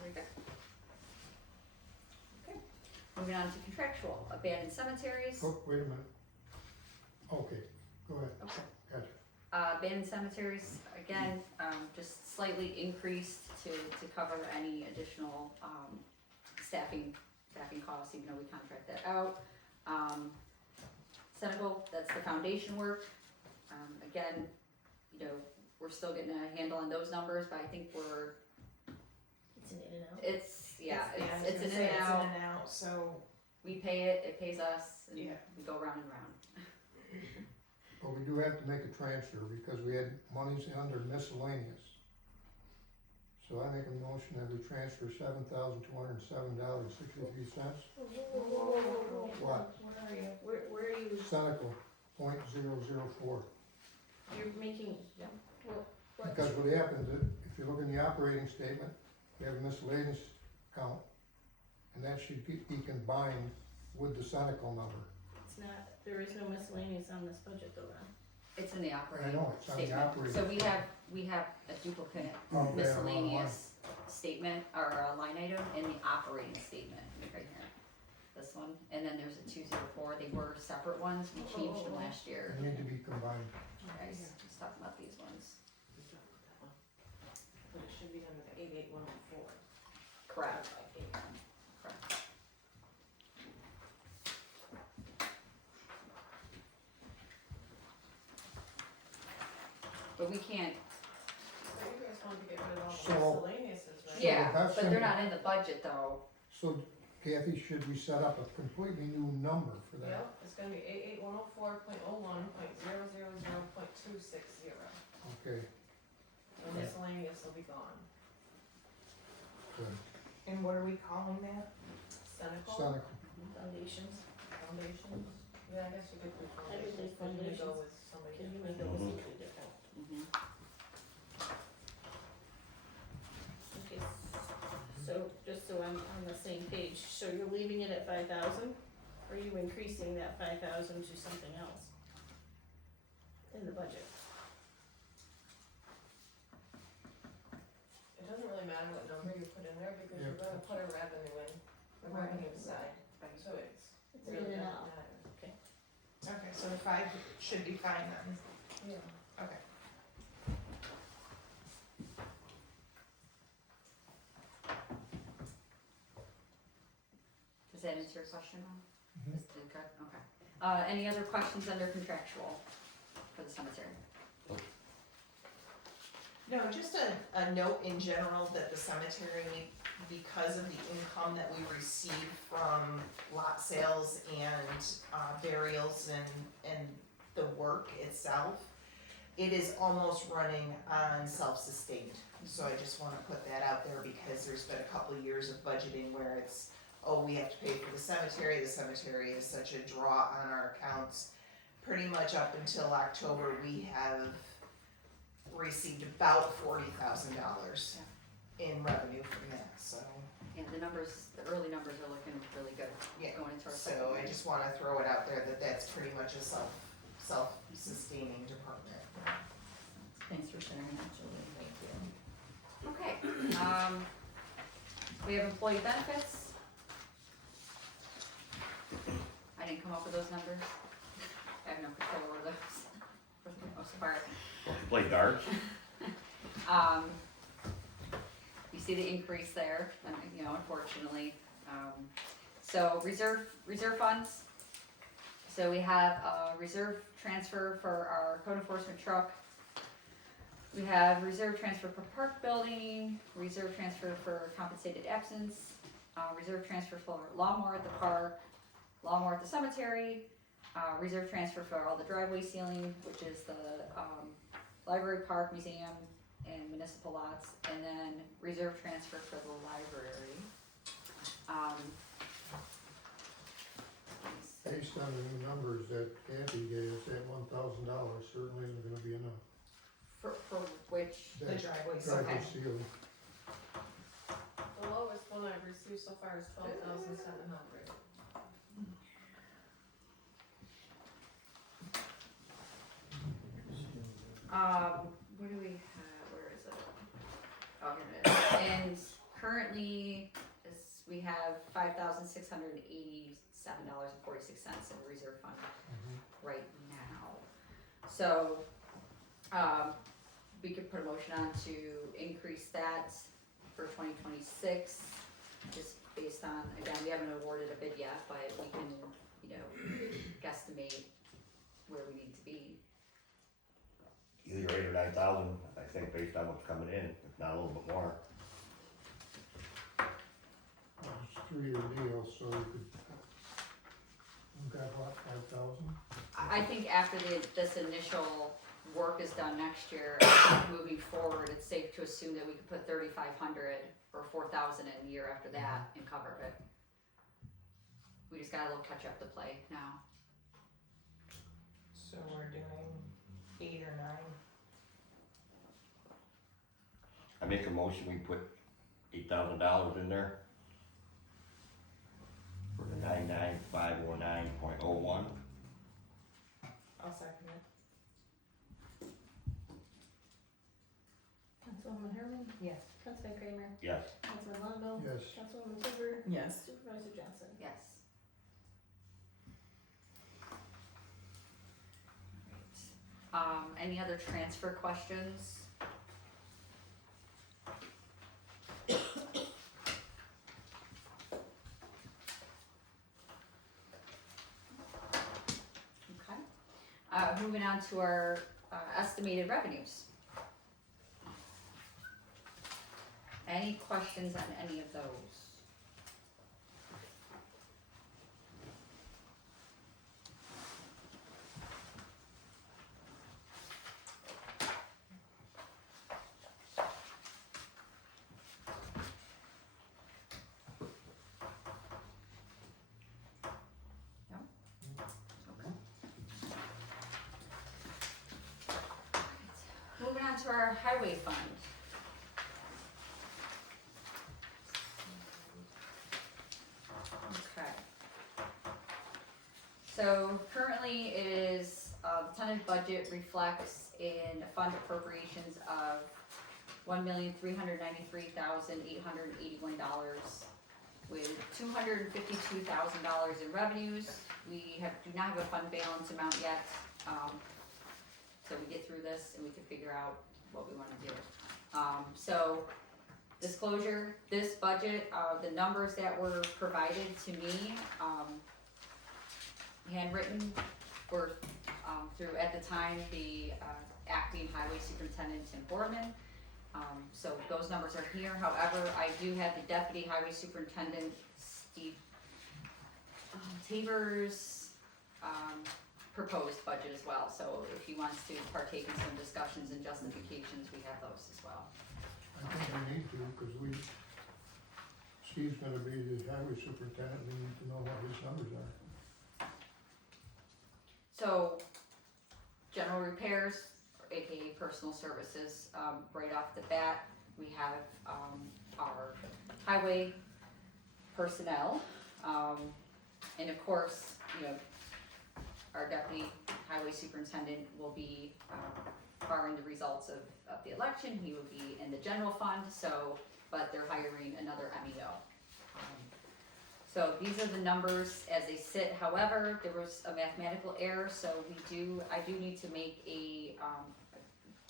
we go. Okay, moving on to contractual, abandoned cemeteries. Oh, wait a minute. Okay, go ahead. Okay. Gotcha. Abandoned cemeteries, again, just slightly increased to cover any additional, staffing costs, even though we contract that out. Senegal, that's the foundation work. Again, you know, we're still getting a handle on those numbers, but I think It's an in and out. it's I was it's gonna an say in and it's out. in and out, so, We pay it, it pays us, and Yeah. we go round and round. But we do have to make a transfer because we had monies under miscellaneous. So I make a motion that we transfer $7,207.63. What? Where are you? Where are you? Senecal, .004. You're making, what? Because what happens, if you look in the operating statement, we have a miscellaneous account, and that should be combined with the Senecal number. It's not, there is no miscellaneous on this budget though, Ron. It's in the operating I know, it's on the statement. operating. So we have a duplicate Okay, miscellaneous statement, or a line item in the operating statement, right here. This one, and then there's a 204, they were separate ones, we changed them last year. They need to be combined. Okay, so let's talk about these ones. But it should be under the 88104. Correct. Correct. But we can't, So you guys want to get rid of all the So- miscellaneouses, right? yeah, that's but they're in- not in the budget though. So Kathy, should we set up a completely new number for that? Yep, it's gonna be 88104.01.000.260. Okay, The miscellaneous will be gone. good. and what are we calling that? Senecal, Senecal, Foundations. foundations, yeah, I guess you could do I would foundations, do but you could go foundations. with somebody Can you different. make it something different? Mhm. Okay, so just so I'm on the same page, so you're leaving it at 5,000? Or are you increasing that 5,000 to something else? In the budget? It doesn't really matter what number you put in there, because Yeah. you're gonna put a revenue in, the Right. revenue side, so it's, It's it in really and doesn't out. matter. Okay, so the 5 should be fine then, Yeah. okay. Does that answer your question, Ron? Mhm. Is it good? Okay. Any other questions under contractual for the cemetery? No, just a note in general that the cemetery, because of the income that we receive from lot sales and burials and the work itself, it is almost running on self-sustained. So I just wanna put that out there because there's been a couple of years of budgeting where it's, oh, we have to pay for the cemetery is such a draw on our accounts. Pretty much up until October, we have received about $40,000 in revenue from that, so, Yeah, the early numbers are looking really good yeah. going into our So second I year. just wanna throw it out there that that's pretty much a self-sustaining department. Thanks for sharing that, Julie. Thank you. Okay, we have employee benefits. I didn't come up with those numbers. I have no control over those for the most part. Play darts. You see the increase there, you know, unfortunately. So reserve funds. So we have a reserve transfer for our code enforcement truck. We have reserve transfer for park building, reserve transfer for compensated absence, reserve transfer for lawnmower at the park, lawnmower at the cemetery, reserve transfer for all the driveway sealing, which is the library, park, museum, and municipal lots, and then reserve transfer for the library. Based on the new numbers that Kathy gave us, that $1,000 certainly isn't gonna be enough. For which, The That driveway driveway Okay. seal, The lowest one I've received so far is 12,700. where do we have, where is it? Oh, here it is. And currently, we have $5,687.46 in the reserve fund right now. So, we could put a motion on to increase that for 2026, just based based on, again, we haven't awarded a bid yet, but we can, guesstimate where we need to be. Either 8 or 9,000, I think, based on what's coming in, if not a little bit more. It's a 3-year deal, so we could, we've got what, 5,000? I think after this initial work is done next year, I think moving forward, it's safe to assume that we could put 3,500 or 4,000 in a year after that and cover it. We just got a little catch up to play now. So we're doing 8 or 9. I make a motion, we put $8,000 in there for the 99509.01. I'll second it. Councilwoman Herman? Yes. Councilman Kramer? Yes. Councilman Longo? Yes. Councilwoman Silver? Yes. Supervisor Johnson? Yes. Any other transfer questions? Okay. Moving on to our estimated revenues. Any questions on any of those? No? Okay. Moving on to our highway fund. Okay. So currently it is, the tentative budget reflects in fund appropriations of $1,393,881 with $252,000 in revenues. We do not have a fund balance amount yet, so we get through this and we can figure out what we wanna do. So disclosure, this budget, the numbers that were provided to me, handwritten, were through, at the time, the acting highway superintendent Tim Borman. So those numbers are here. However, I do have the deputy highway superintendent Steve Tabor's proposed budget as well. So if he wants to partake in some discussions and justifications, we have those as well. I think we need to, because Steve's gonna be the highway superintendent, we need to know what his numbers are. So, general repairs, aka personal services, right off the bat, we have, our highway personnel. And of course, our deputy highway superintendent will be, barring the results of the election, he will be in the general fund, but they're hiring another MEO. So these are the numbers as they sit. However, there was a mathematical error, so I do need to make me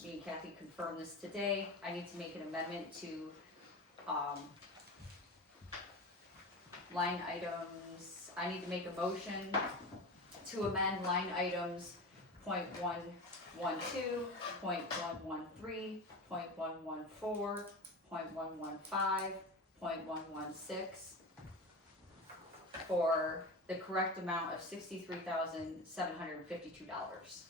and Kathy confirmed this today, I need to make an amendment to, line items, I need to make a motion to amend line items .112, .113, .114, .115, .116, for the correct amount of $63,752.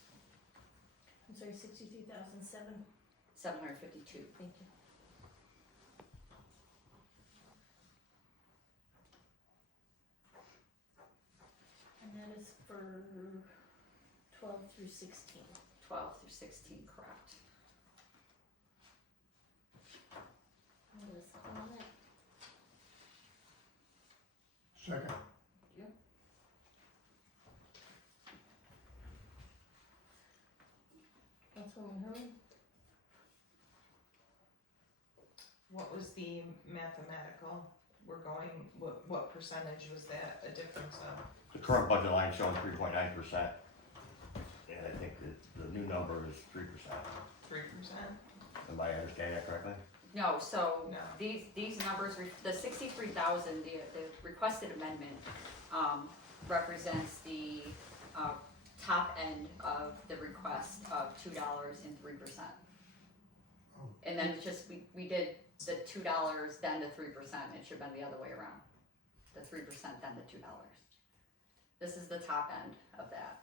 I'm sorry, 63,007. 752. Thank you. And that is for 12 through 16. 12 through 16, correct. I'm gonna second on that. Second. Councilwoman Herman? What was the mathematical? What percentage was that a difference of? The current budget line showing 3.9%. And I think that the new number is 3%. 3%? Am I understanding that correctly? No, so No. these numbers, the 63,000, the requested amendment, represents the, top end of the request of $2.03. Oh. And then it's just, we did the $2, then the 3%, it should have been the other way around. The 3%, then the $2. This is the top end of that.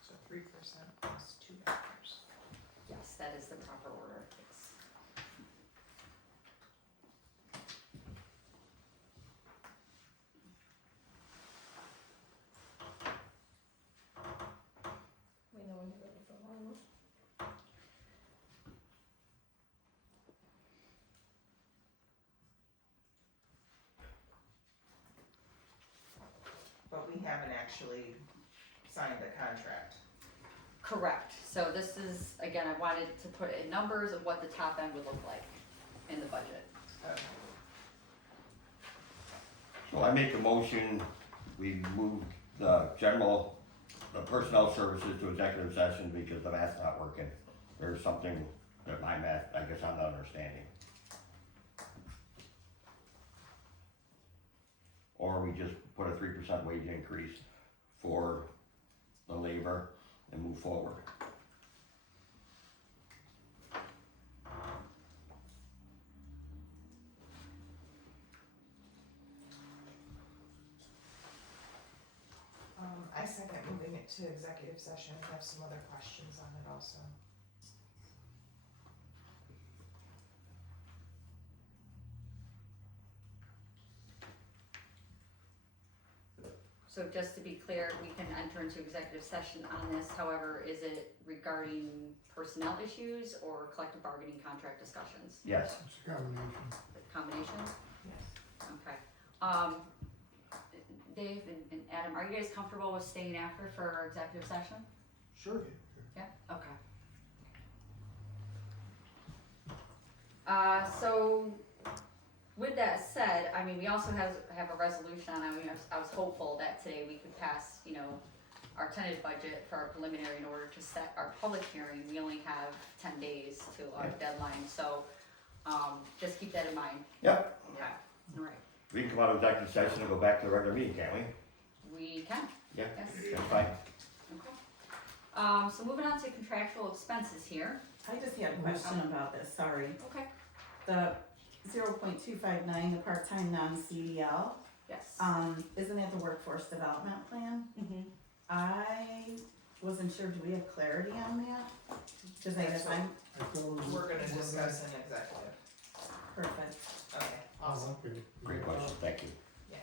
So 3% plus $2. Yes, that is the proper order, yes. We know when you're ready for one. But we haven't actually signed the contract. Correct, so this is, again, I wanted to put in numbers of what the top end would look like in the budget. Okay. So I make a motion, we move the personnel services to executive session because the math's not working. There's something that my math, I guess I'm not understanding. Or we just put a 3% wage increase for the labor and move forward. I second moving it to executive session. I have some other questions on it also. So just to be clear, we can enter into executive session on this, however, is it regarding personnel issues or collective bargaining contract discussions? Yes. It's a combination. The combination? Yes. Okay. Dave and Adam, are you guys comfortable with staying after for our executive session? Sure. Yeah, okay. So with that said, I mean, we also have a resolution on, I was hopeful that today we could pass, our tentative budget for our preliminary in order to set our public hearing. We only have 10 days to our deadline, so, just keep that in mind. Yep. Okay, all right. We can come out of executive session and go back to the regular meeting, can't we? We can, Yeah. yes. That's fine. Okay. So moving on to contractual expenses here. I just had a question about this, sorry. Okay. The 0.259, the part-time non-CDL, Yes. isn't it the workforce development plan? Mm-hmm. I wasn't sure, do we have clarity on that? Cause I guess I'm, I thought it was- We're gonna discuss in executive. perfect. Okay, awesome. Okay. Great question, thank you. Yes.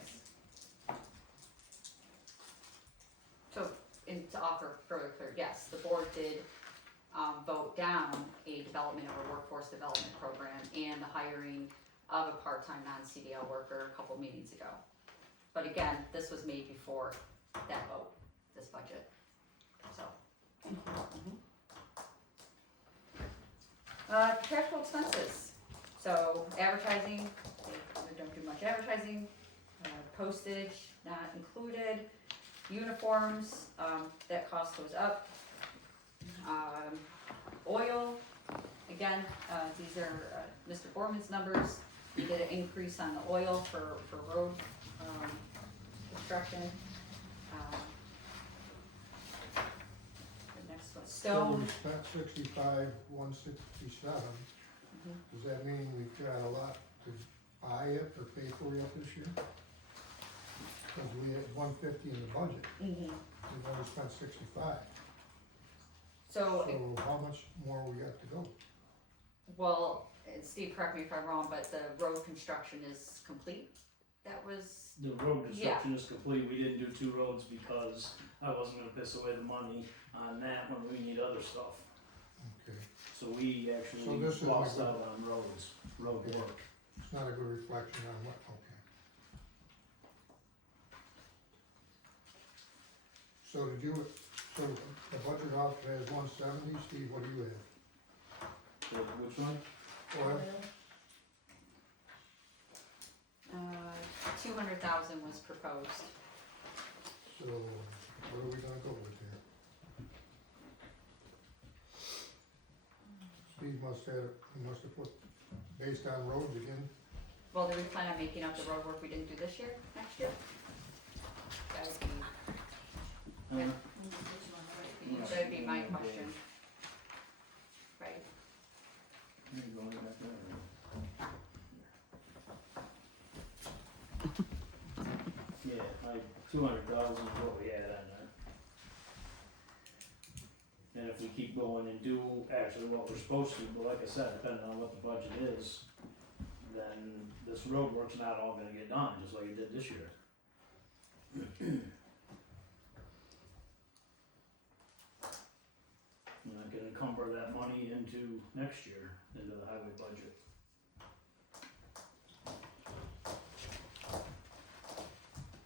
So, and to offer further clarity, yes, the board did vote down a development of a workforce development program and the hiring of a part-time non-CDL worker a couple meetings ago. But again, this was made before that vote, this budget, so. Contractual expenses, so advertising, we don't do much advertising, postage not included, uniforms, that cost goes up. Oil, again, these are Mr. Borman's numbers, we did an increase on the oil for road, construction. The next one, So stone. we spent 65,167. Mhm. Does that mean we've got a lot to buy it or pay for it this year? Cause we had 150 in the budget, Mhm. we've only spent 65. So, So how much more we got to go? well, and Steve, correct me if I'm wrong, but the road construction is complete? That was, The road construction is complete, we didn't do 2 roads because I wasn't gonna piss away the money on that when we need other stuff. Okay, So we So actually this is lost like a- out on road Okay. work. it's not a good reflection on what, okay. So the budget out has 170, Steve, what do you have? which one? Oil, 200,000 was proposed. so what are we gonna go with here? Steve must have put, based on roads again, Well, do we plan on making up the road work we didn't do this year, next year? That would be, Huh? that would be my question. Right, There you go, back there. Yeah, like 200,000 is what we had on there. And if we keep going and do actually what we're supposed to, but like I said, depending on what the budget is, then this road work's not all gonna get done, just like it did this year. And I can encumber that money into next year, into the highway budget.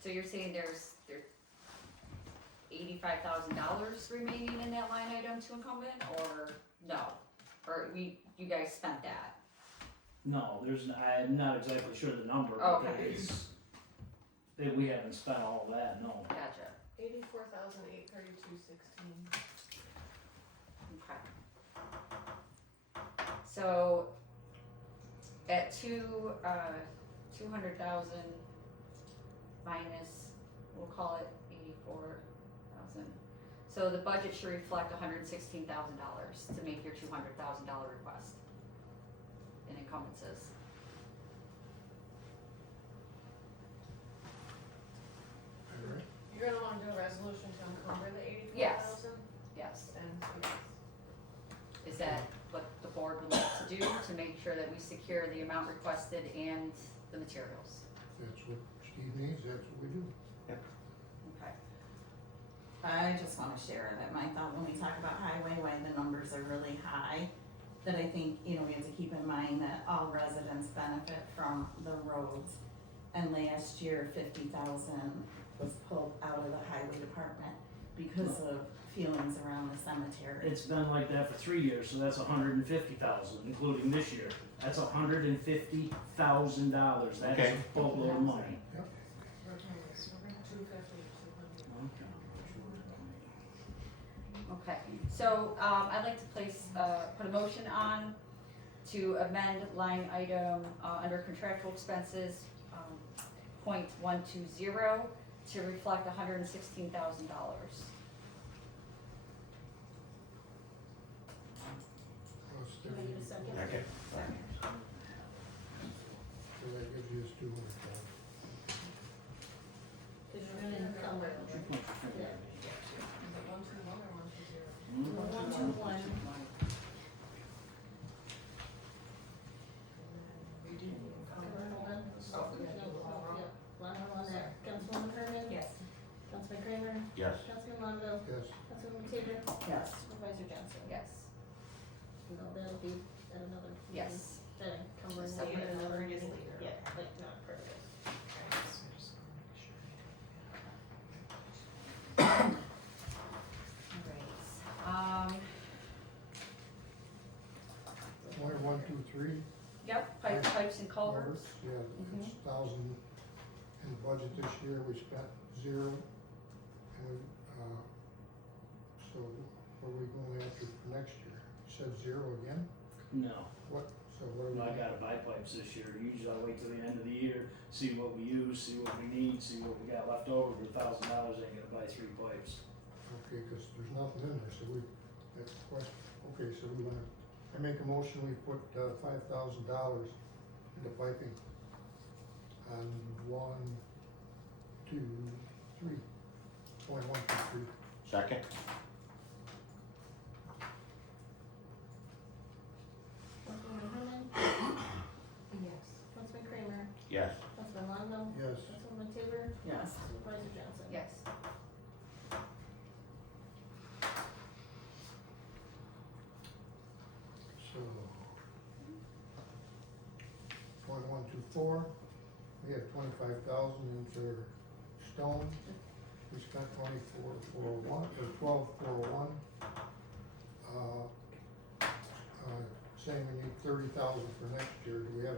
so you're saying there's $85,000 remaining in that line item to incumbent, or no? Or you guys spent that? No, I'm not exactly sure the number, Okay. because we haven't spent all that, no. Gotcha, 84,832.16. okay. So, at 200,000 minus, we'll call it 84,000. So the budget should reflect $116,000 to make your $200,000 request in encumbrances. alright? You're gonna wanna do a resolution to encumber the Yes. 84,000? Yes, And, yes. is that what the board would like to do to make sure that we secure the amount requested and the materials? That's what Steve needs, that's what we do. Okay. I just wanna share that my thought when we talk about highway, why the numbers are really high, that I think, we have to keep in mind that all residents benefit from the roads. And last year, 50,000 was pulled out of the highway department because of feelings around the cemetery. It's been like that for 3 years, so that's 150,000, including this year. That's $150,000, that's Okay. a boatload of money. 250, 200. Okay, so, I'd like to put a motion on to amend line item, under contractual expenses, .120 to reflect $116,000. Can I get a second? Okay. So that gives you his 200,000. Is it 121 or 120? 121. We do encumber. Councilwoman Herman? Yes. Councilman Kramer? Yes. Councilman Longo? Yes, Councilwoman Taylor? Yes. Supervisor Johnson? Yes, No, that'll be at another. meeting. yes. That encumbering will be Separate. at another It is meeting. later. Yeah, like not part of it. Alright, point 123. yep, pipes and culverts. Yeah, it's 1,000 in the budget this year, we spent 0. And we, so what are we going after for next year? You said 0 again? No, So what are we? I gotta buy pipes this year. Usually I wait till the end of the year, see what we use, see what we need, see what we got left over. For $1,000, I ain't gonna buy 3 pipes. Okay, cause there's nothing in there, so that's the question. Okay, so we wanna, I make a motion, we put, $5,000 into piping on 123. Point 123. Second? Councilwoman Herman? Yes. Councilman Kramer? Yes. Councilman Longo? Yes, Councilwoman Taylor? Yes. Supervisor Johnson? Yes. so. Point 124, we had 25,000 into stone. We spent 24,401, or 12,401. saying we need 30,000 for next year, do we have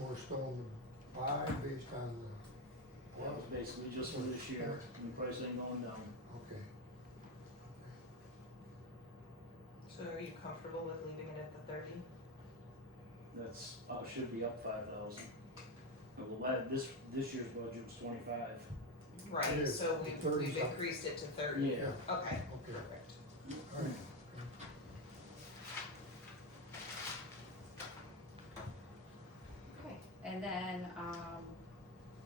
more stone to buy based on the, That was basically just for this year, and the price ain't going down. okay. So are you comfortable with leaving it at the 30? That's, should be up 5,000. This year's budget was 25. It Right, is, so 30 we've something. increased it to 30. Yeah. Okay, Okay, perfect. all right. Okay, and then,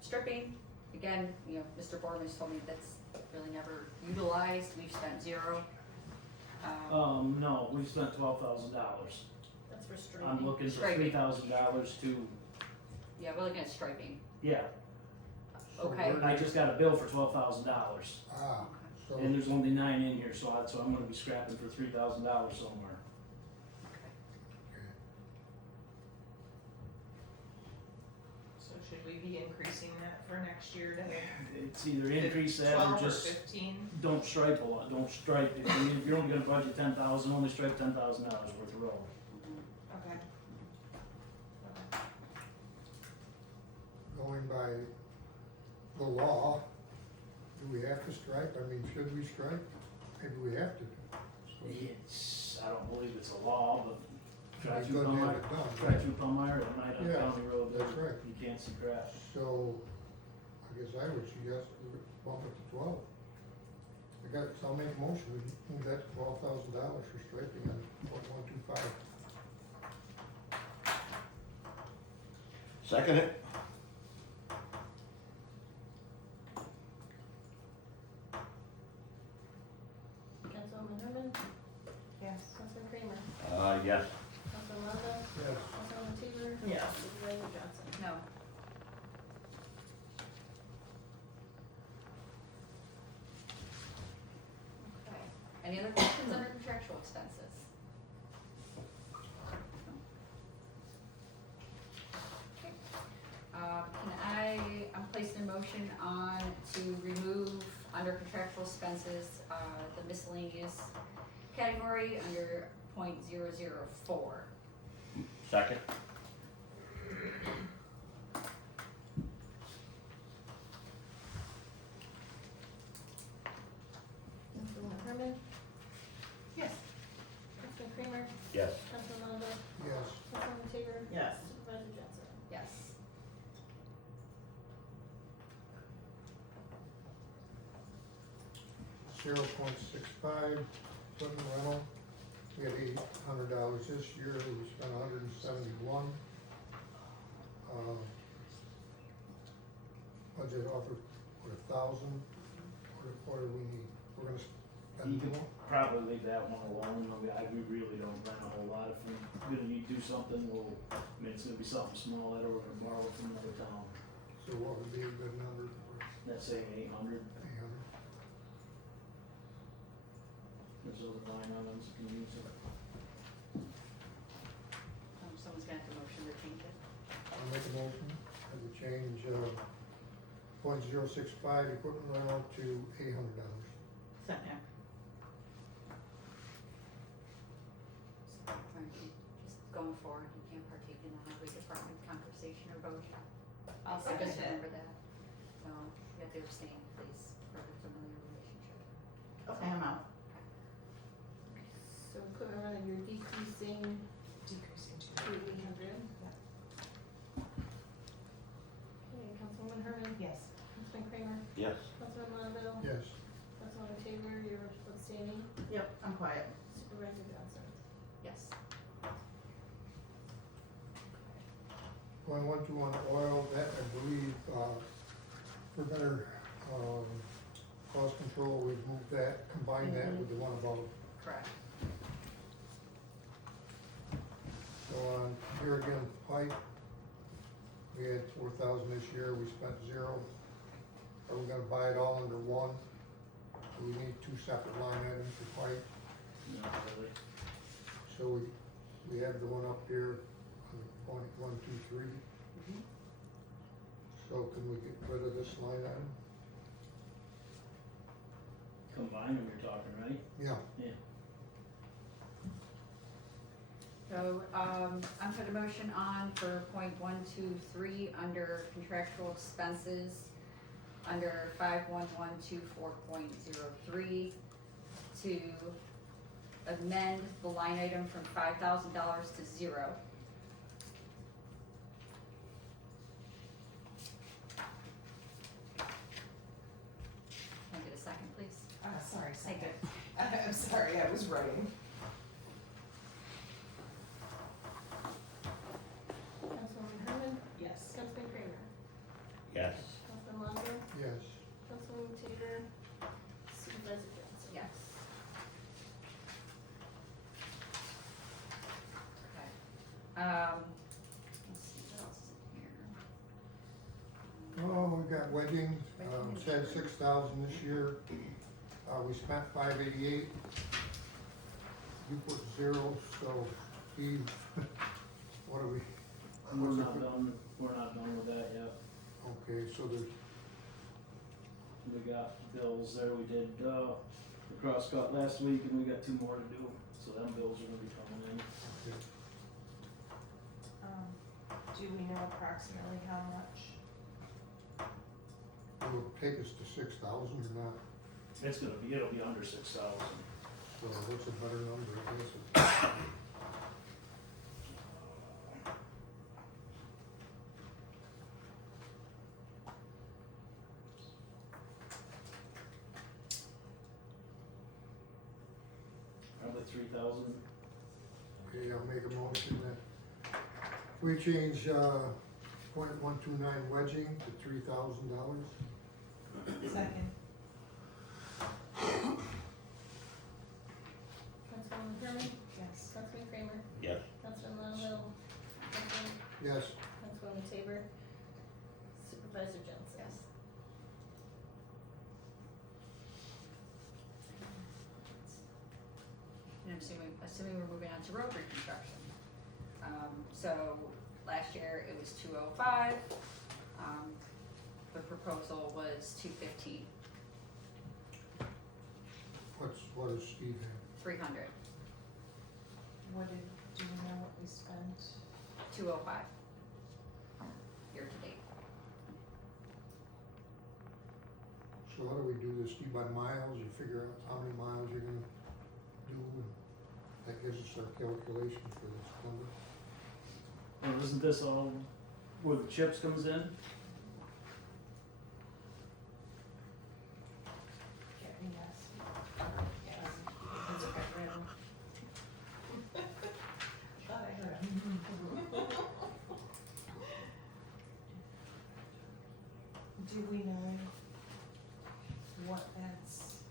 stripping, again, you know, Mr. Borman's told me that's really never utilized, we've spent zero. No, we spent $12,000. That's for straight. I'm looking for Striping. $3,000 to, Yeah, we're looking at striping. yeah, So Okay. where I did- just got a bill for $12,000. So, And there's only 9 in here, so I'm gonna be scrapping for $3,000 somewhere. So should we be increasing that for next year to It's either increase that or 12 or just 15? don't stripe a lot, don't stripe, if you're only gonna budget 10,000, only stripe $10,000 worth of road. Okay. going by the law, do we have to stripe? I mean, should we stripe? Maybe we have to. It's, I don't believe it's a law, but try It's through good to have Palmyra, it done, try right? through Palmyra at night on Yeah, County Road, that's there, right. you can't see crap. So, I guess I would suggest we would bump it to 12. So I'll make a motion, we move that to $12,000 for striping on 125. Second it? Councilwoman Herman, Yes. Councilman Kramer, Yes. Councilman Lonzo, Yes. Councilwoman Teeber. Yes. Supervisor Johnson. No. Okay, any other questions under contractual expenses? Okay. I'm placing a motion on to remove under contractual expenses, the miscellaneous category under .004. Second? Councilwoman Herman, Yes. Councilman Kramer, Yes. Councilman Lonzo, Yes. Councilwoman Teeber. Yes. Supervisor Johnson. Yes. .65, equipment rental, we had $800 this year, we spent 171. Budget offered, what, 1,000, what do we need? We're gonna You spend can more? probably leave that one alone, we really don't rent a whole lot, if we're gonna need to do something, it's gonna be something small that we're gonna borrow from another town. So what would be a good number for That's saying 800, 800? there's other line items you can use it. Someone's gonna have to motion to change it. I'll make a motion that we change, .065 equipment rental to $800. Second. Alright, just going forward, you can't partake in the highway department conversation or vote. I'll second just it. remember that. So, you have to abstain, please, for the familiar relationship. Okay, I'm out. So equipment rental, you're decreasing Decreasing to to. 800. Okay, Councilwoman Herman, Yes. Councilman Kramer, Yes. Councilman Lonzo, Yes. Councilwoman Teeber, you're abstaining. Yep, I'm quiet. Supervisor Johnson. Yes. Going 121 oil, that I believe, for better, cost control, we've moved that, combined that with the one above. Correct. So on here again, pipe, we had 4,000 this year, we spent 0. Are we gonna buy it all under one? Do we need 2 separate line items for pipe? Not really. So we have the one up here on point 123. So can we get rid of this line item? Combine them, you're talking, right? Yeah. Yeah. So, I'm putting a motion on for .123 under contractual expenses, under 5112.04.03 to amend the line item from $5,000 to 0. Can I get a second, please? Sorry, Thank you. I'm sorry, I was writing. Councilwoman Herman, Yes. Councilman Kramer, Yes. Councilman Longo, Yes. Councilwoman Tabor, Supervisor Johnson. Yes. Okay. Let's see, what else is in here? Oh, we got wedding, said 6,000 this year. We spent 588. You put 0, so Steve, what are we? We're not done with that yet. Okay, so there's, We got bills there, we did, the crosscut last week and we got 2 more to do, so them bills are gonna be coming in. okay, Do we know approximately how much? will it take us to 6,000 or not? It'll be under 6,000. So what's a better number, I guess? Probably 3,000. Okay, I'll make a motion that we change, .129 wedging to $3,000. Second. Councilwoman Herman, Yes. Councilman Kramer, Yes. Councilman Longo, Councilman Yes, Councilwoman Tabor, Supervisor Johnson. Yes. And I'm assuming we're moving on to road reconstruction. So last year it was 205, the proposal was 215, what does Steve have? 300, Do we know what we spent? 205, year to date. So how do we do this, Steve, by miles, you figure out how many miles you're gonna do, and that gives us our calculation for this number? And isn't this all where the chips comes in? Yes. Yes. It's okay, Randall. Thought I heard him. Do we know what that's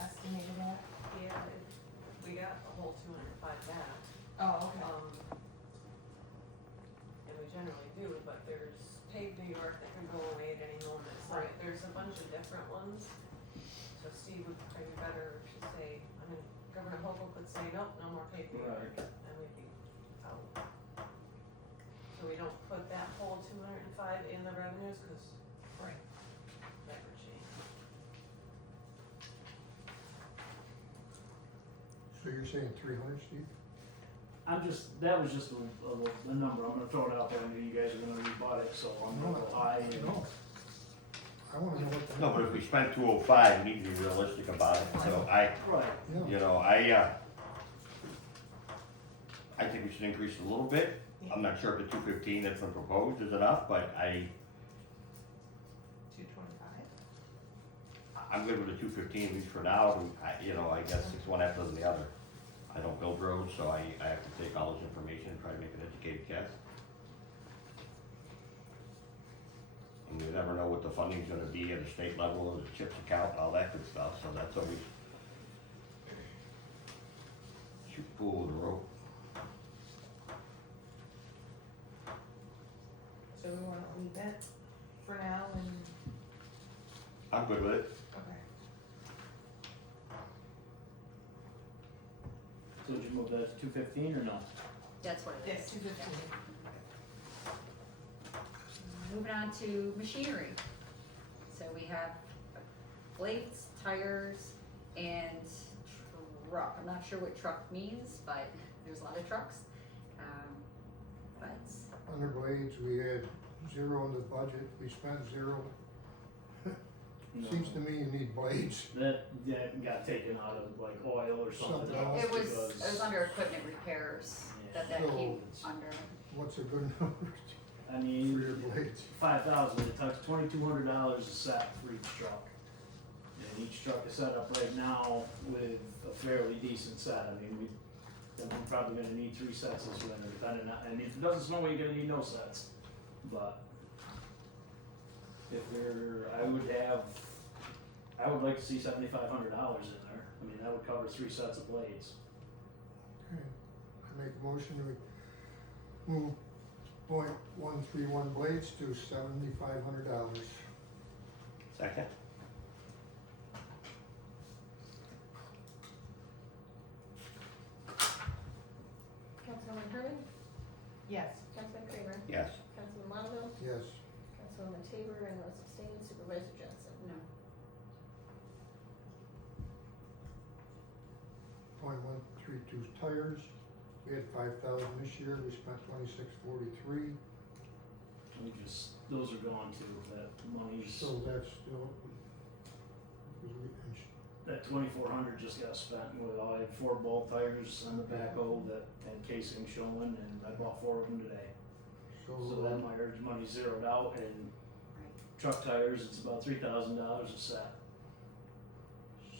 estimated at? Yeah, we got the whole 205 back. Oh, okay. And we generally do, but there's paved New York that can go away at any moment, so Right. there's a bunch of different ones. So Steve would probably be better to say, I mean, Governor Hochul could say, nope, no more paved New York, and we'd be out. So we don't put that whole 205 in the revenues, cause Right. that would change. So you're saying 300, Steve? That was just a number, I'm gonna throw it out there, I knew you guys are gonna rebut it, so I'm gonna go high and. No. I wanna know what the. No, but if we spent 205, we need to be realistic about it, so Right, you know, I think we should increase it a little bit. I'm not sure if the 215 that's been proposed is enough, but 225? I'm good with the 215 at least for now. I guess it's one after the other. I don't build roads, so I have to take all this information and try to make an educated guess. And you never know what the funding's gonna be at the state level or the CHIPS account and all that good stuff, so that's always shoot pull the rope. So we wanna leave it for now and, I'm good with it. okay. So did you move that to 215 or no? That's what it is. Yes, 215. Moving on to machinery. So we have blades, tires, and truck. I'm not sure what truck means, but there's a lot of trucks. But, Under blades, we had 0 in the budget, we spent 0. No. Seems to me you need blades. That got taken out of like oil or something Something else it was because. under equipment repairs that Yeah. came So- under. What's a good number I for mean, your blades? 5,000, it takes $2,200 a set for each truck. And each truck is set up right now with a fairly decent set. I mean, we're probably gonna need 3 sets this winter, depending on, and if it doesn't snow, you're gonna need no sets. But if I would like to see $7,500 in there. I mean, that would cover 3 sets of blades. Okay, I make a motion to move .131 blades to $7,500. Second? Councilwoman Herman, Yes. Councilman Kramer, Yes. Councilman Monaco, Yes. Councilwoman Tabor, and those abstaining, Supervisor Johnson. No. .132 tires, we had 5,000 this year, we spent 2643, Those are gone too, that money's, so that's still. that 2,400 just got spent with, I had 4 ball tires on the backhoe that had casing showing, and I bought 4 of them today. So that money's zeroed out, and truck tires, it's about $3,000 a set.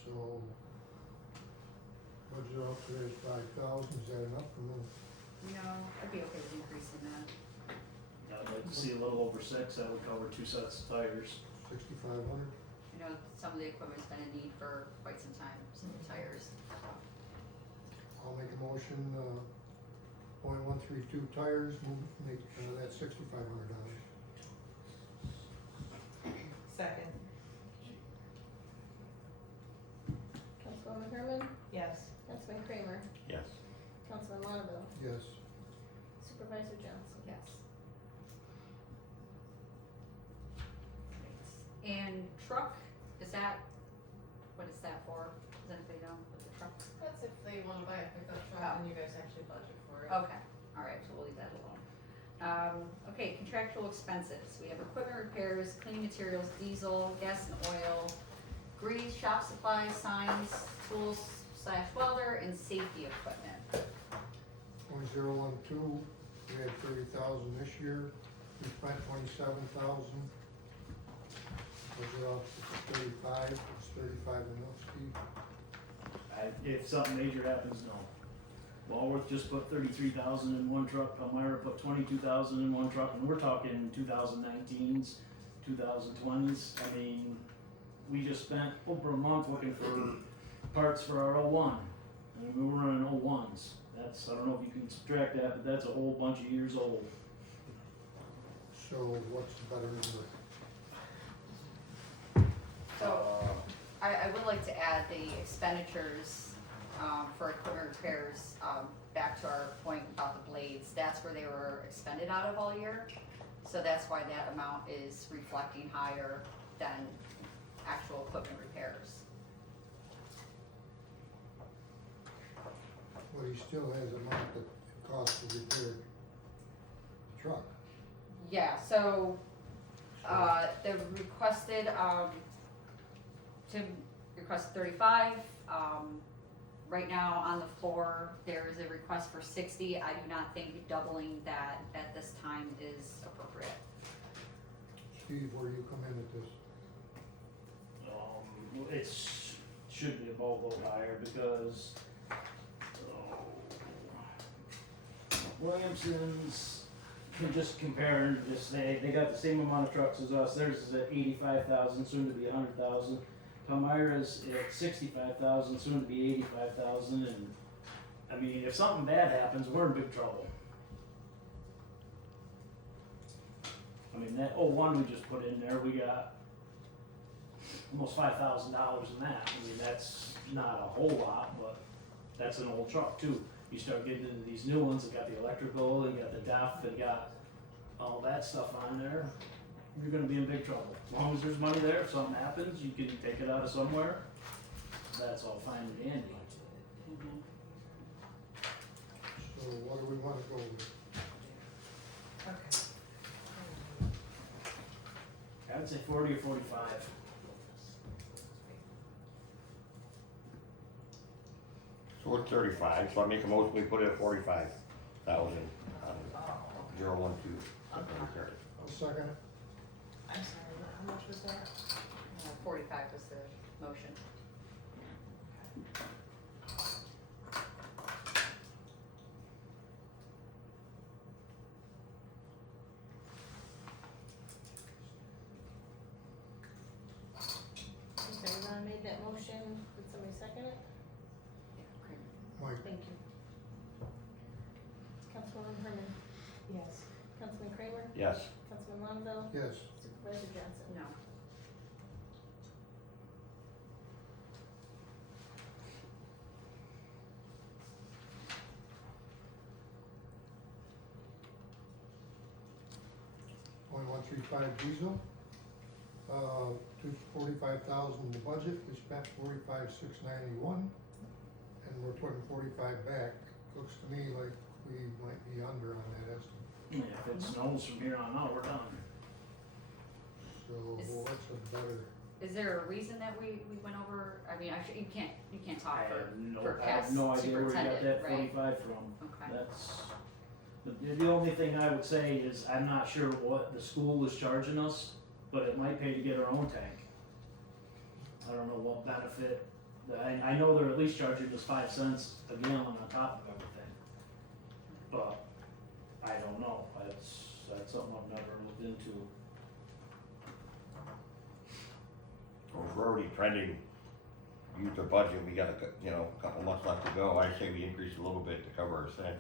So, budget out there is 5,000, is that enough for me? No, I'd be okay with increasing that. I'd like to see a little over 6, that would cover 2 sets of tires. 6,500? I know some of the equipment's been in need for quite some time, some of the tires. I'll make a motion, .132 tires, make that $6,500. Second? Councilwoman Herman, Yes. Councilman Kramer, Yes. Councilman Monaco, Yes. Supervisor Johnson. Yes. And truck, what is that for? Does anybody know what the truck? That's if they wanna buy a pickup truck and you guys actually budget for it. Okay, alright, so we'll leave that alone. Okay, contractual expenses, we have equipment repairs, cleaning materials, diesel, gas and oil, grease, shop supplies, signs, tools / welder, and safety equipment. .012, we had 30,000 this year, we spent 27,000. Budget off to 35, it's 35 enough, Steve? If something major happens, no. Walworth just put 33,000 in one truck, Palmyra put 22,000 in one truck, and we're talking 2019s, 2020s. I mean, we just spent over a month looking for parts for our 01. I mean, we were running 01s. That's, I don't know if you can subtract that, but that's a whole bunch of years old. So what's the better number? So, I would like to add the expenditures, for equipment repairs, back to our point about the blades. That's where they were expended out of all year. So that's why that amount is reflecting higher than actual equipment repairs. Well, he still has a amount that it costs to repair the truck. Yeah, so, the requested, Tim requested 35, right now on the floor, there is a request for 60. I do not think doubling that at this time is appropriate. Steve, where do you come in at this? It should be a little higher because Williamson's, can just compare and just say, they got the same amount of trucks as us. Theirs is at 85,000, soon to be 100,000. Palmyra's at 65,000, soon to be 85,000, and I mean, if something bad happens, we're in big trouble. I mean, that 01 we just put in there, we got almost $5,000 in that. I mean, that's not a whole lot, but that's an old truck too. You start getting into these new ones, they got the electrical, they got the DEF, they got all that stuff on there. You're gonna be in big trouble. As long as there's money there, if something happens, you can take it out of somewhere. That's all fine and dandy. So what do we wanna go with? Okay. I'd say 40 or 45. So we're 35, so I make a motion, we put it at 45,000, 012. I'll second it. I'm sorry, how much was that? 45 was the motion. Okay, Ron made that motion, did somebody second it? Mike, Thank you. Councilwoman Herman, Yes. Councilman Kramer, Yes. Councilman Lonzo, yes, Supervisor Johnson. No. .135 diesel, 245,000 in the budget, we spent 45,691, and we're putting 45 back. Looks to me like we might be under on that estimate, If it snows from here on out, we're done. so Is- what's a better, Is there a reason that we went over, I mean, actually, you can't talk I for, have no, for I have past no idea where you got superintendent, that right? 45 from. Okay. That's, the only thing I would say is, I'm not sure what the school is charging us, but it might pay to get our own tank. I don't know what benefit, I know they're at least charging us 5 cents a gallon on top of everything. But, I don't know, that's something I've never looked into. Well, if we're already trending, use the budget, we got a couple months left to go, I say we increase a little bit to cover our spend.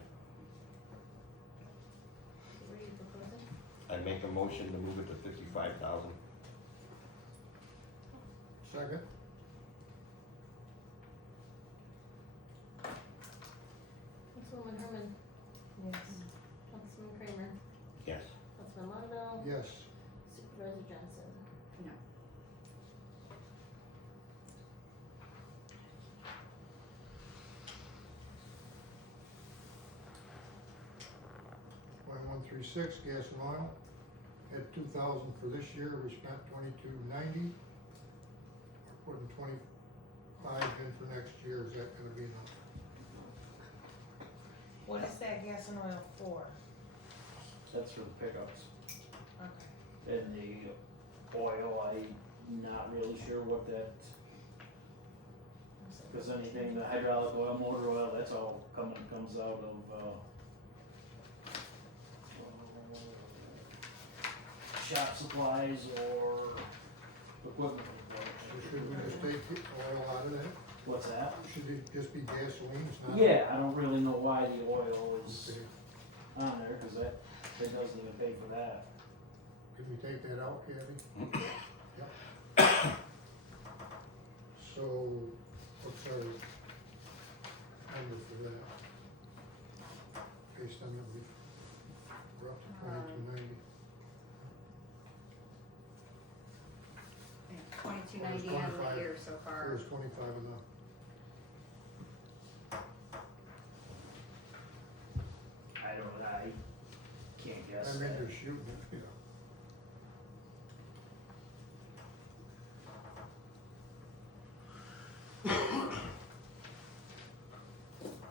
What are you proposing? I make a motion to move it to 55,000. second? Councilwoman Herman, Yes. Councilman Kramer, Yes. Councilman Lonzo, Yes, Supervisor Johnson. No. .136 gas and oil, had 2,000 for this year, we spent 2290. We're putting 25 in for next year, is that gonna be enough? What is that gas and oil for? That's for the pickups. Okay. And the oil, I'm not really sure what that, cause anything, the hydraulic oil, motor oil, that's all comes out of, shop supplies or equipment. So should we just take the oil out of that? What's that? Should it just be gasoline, it's not? Yeah, I don't really know why the oil is Okay. on there, cause that doesn't even pay for that. Can we take that out, Kathy? Yep. So, what's our number for that? Based on that, we're up to 2290. 2290 on the year so far. There's 25 enough. I can't guess. I mean, they're shooting it, you know.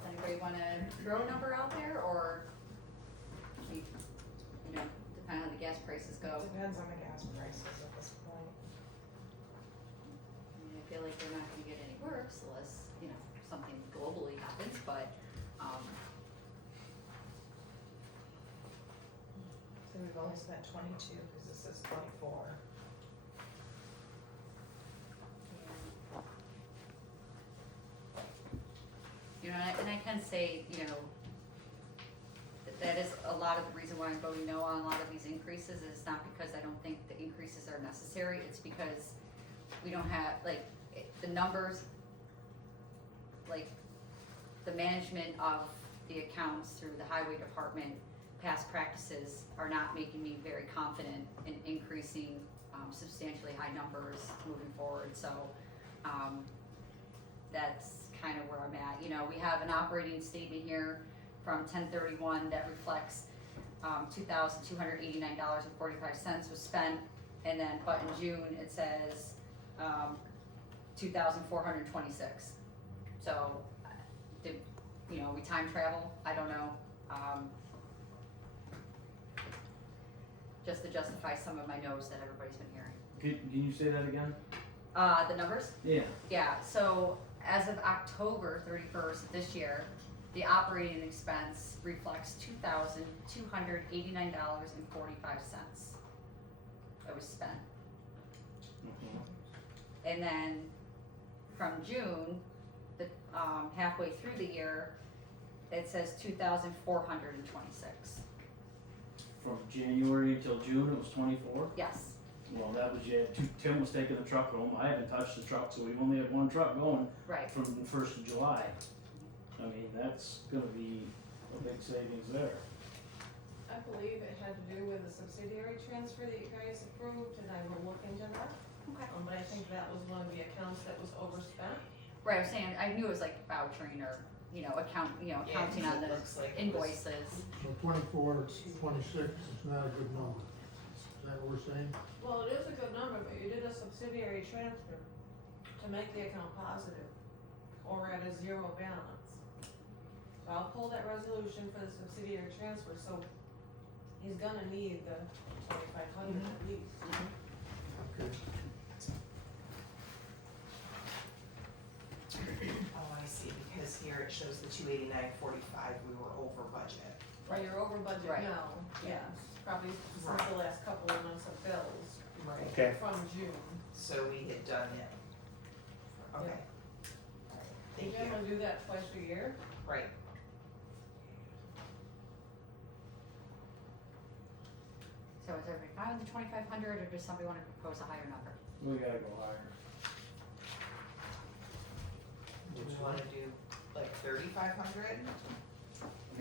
Anybody wanna throw a number out there, or, you know, depending on the gas prices go? Depends on the gas prices at this point. I mean, I feel like they're not gonna get any worse unless, you know, something globally happens, but, So we've only spent 22, cause this says 24. you know, and I can say, you know, that is a lot of the reason why I'm voting no on a lot of these increases, is not because I don't think the increases are necessary, it's because we don't have, like, the numbers, like, the management of the accounts through the highway department, past practices are not making me very confident in increasing substantially high numbers moving forward, so, that's kind of where I'm at. You know, we have an operating statement here from 10/31 that reflects, $2,289.45 was spent, and then, but in June, it says, 2,426. So, did, we time travel? I don't know. Just to justify some of my no's that everybody's been hearing. Can you say that again? The numbers? Yeah. Yeah, so as of October 31st this year, the operating expense reflects $2,289.45 that was spent. And then from June, the, halfway through the year, it says 2,426. From January until June, it was 24? Yes, Well, that was, Tim was taking the truck home, I haven't touched the truck, so we only had one truck going right. from the 1st of July. I mean, that's gonna be a big savings there. I believe it had to do with the subsidiary transfer that you guys approved, and I will look into that. Okay. But I think that was one of the accounts that was overspent. Right, I was saying, I knew it was like vouchering or, accounting on the looks like it was- invoices. So 24, 26 is not a good number. Is that what we're saying? Well, it is a good number, but you did a subsidiary transfer to make the account positive or at a zero balance. So I'll pull that resolution for the subsidiary transfer, so he's gonna need the 2,500 at least. Okay. Oh, I see, because here it shows the 289.45, we were over budget. Or you're over budget Right. now, yes, probably since the last couple of months of bills Right. Okay. from June. So we had done it. Okay. Yeah. Thank You you. generally do that twice a year. Right. So is everybody fine with the 2,500, or does somebody wanna propose a higher number? We gotta go higher. Do we wanna do like 3,500? I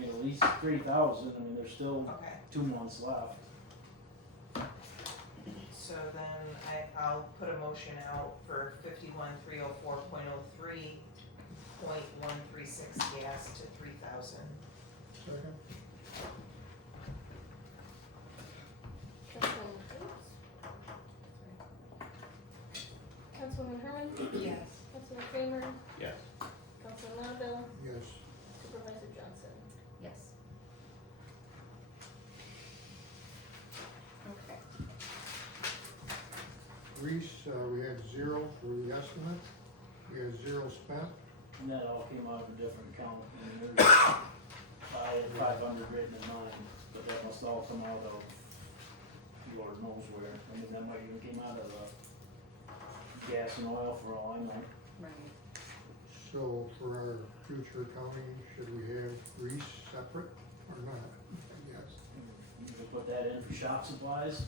mean, at least 3,000, I mean, there's still Okay. 2 months left. So then I'll put a motion out for 51,304.03.136 gas to 3,000. Second? Councilwoman Herman? Yes. Councilman Kramer? Yes. Councilman Lonville? Yes. Supervisor Johnson? Yes. Okay. Reese, we had 0 for the estimate. We had 0 spent. And that all came out of a different account. I mean, there's, I had 500 written in mine, but that must all come out of Lord knows where. I mean, that might even came out of gas and oil for all I know. Right. So for our future accounting, should we have Reese separate or not? I guess. You could put that in for shop supplies.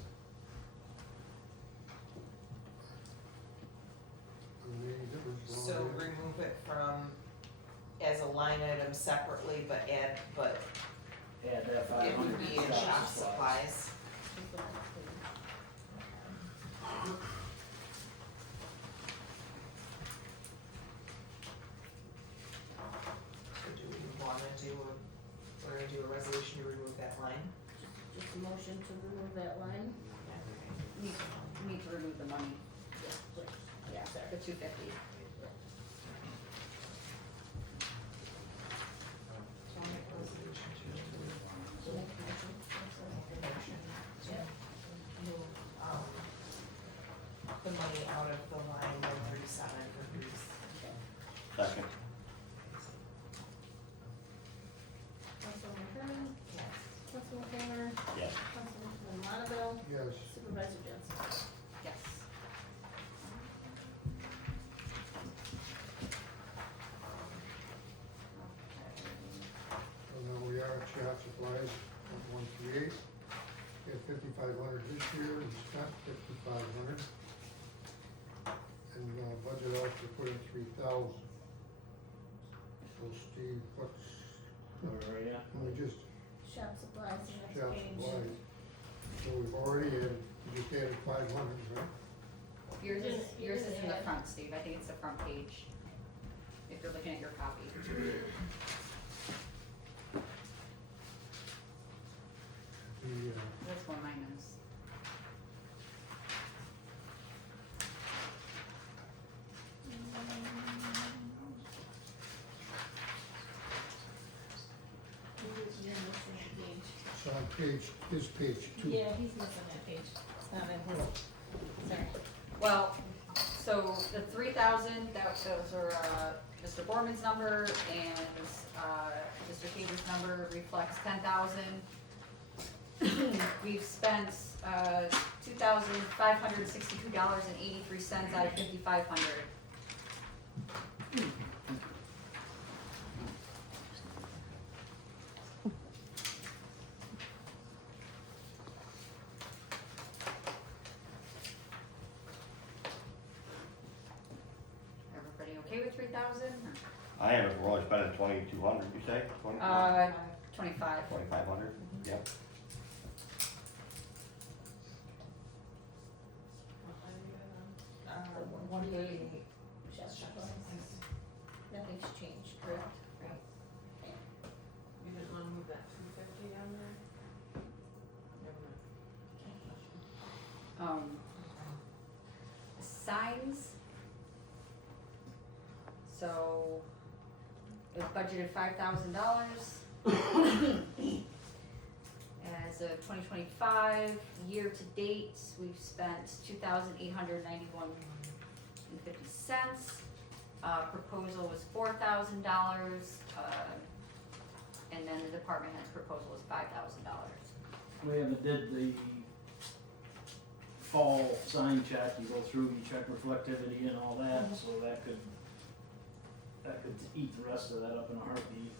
So remove it from, as a line item separately, but add, but Add that it 500 would be in to shop supplies. So do we wanna we're gonna do a resolution to remove that line? Just a motion to remove that line? Need to remove the money, Yeah, sorry. the 250. So I'll make a resolution to remove So make a motion. the motion to move, the money out of the line 137 for Greece. Second. Councilwoman Herman? Yes. Councilman Kramer? Yes. Councilman Lonville? Yes. Supervisor Johnson? Yes. So now we are at shop supplies, 138. We had 5,500 this year, we spent 5,500. And budget out to put in 3,000. So Steve, what's, Where are you? can we just Shop supplies, the next shop page. supplies? So we've already added, we just added 500, right? Yours is You didn't in the add. front, Steve, I think it's the front page, if you're looking at your copy. That's what mine is. So on his page two. Yeah, he's missing that page. It's not in his, sorry. Well, so the 3,000, those are, Mr. Borman's number, and, Mr. Haber's number reflects 10,000. We've spent, $2,562.83 out of 5,500. Everybody okay with 3,000? I am, we're only spending 2,200, you say? 25. 2,500, yep. One eighty-eight. Nothing's changed, correct? You didn't wanna move that 250 down there? Never mind. Signs. So, it was budgeted $5,000. As of 2025, year to date, we've spent $2,891.50. Proposal was $4,000, and then the department head's proposal was $5,000. We haven't did the fall sign check, you go through, you check reflectivity and all that, so that could eat the rest of that up in a heartbeat.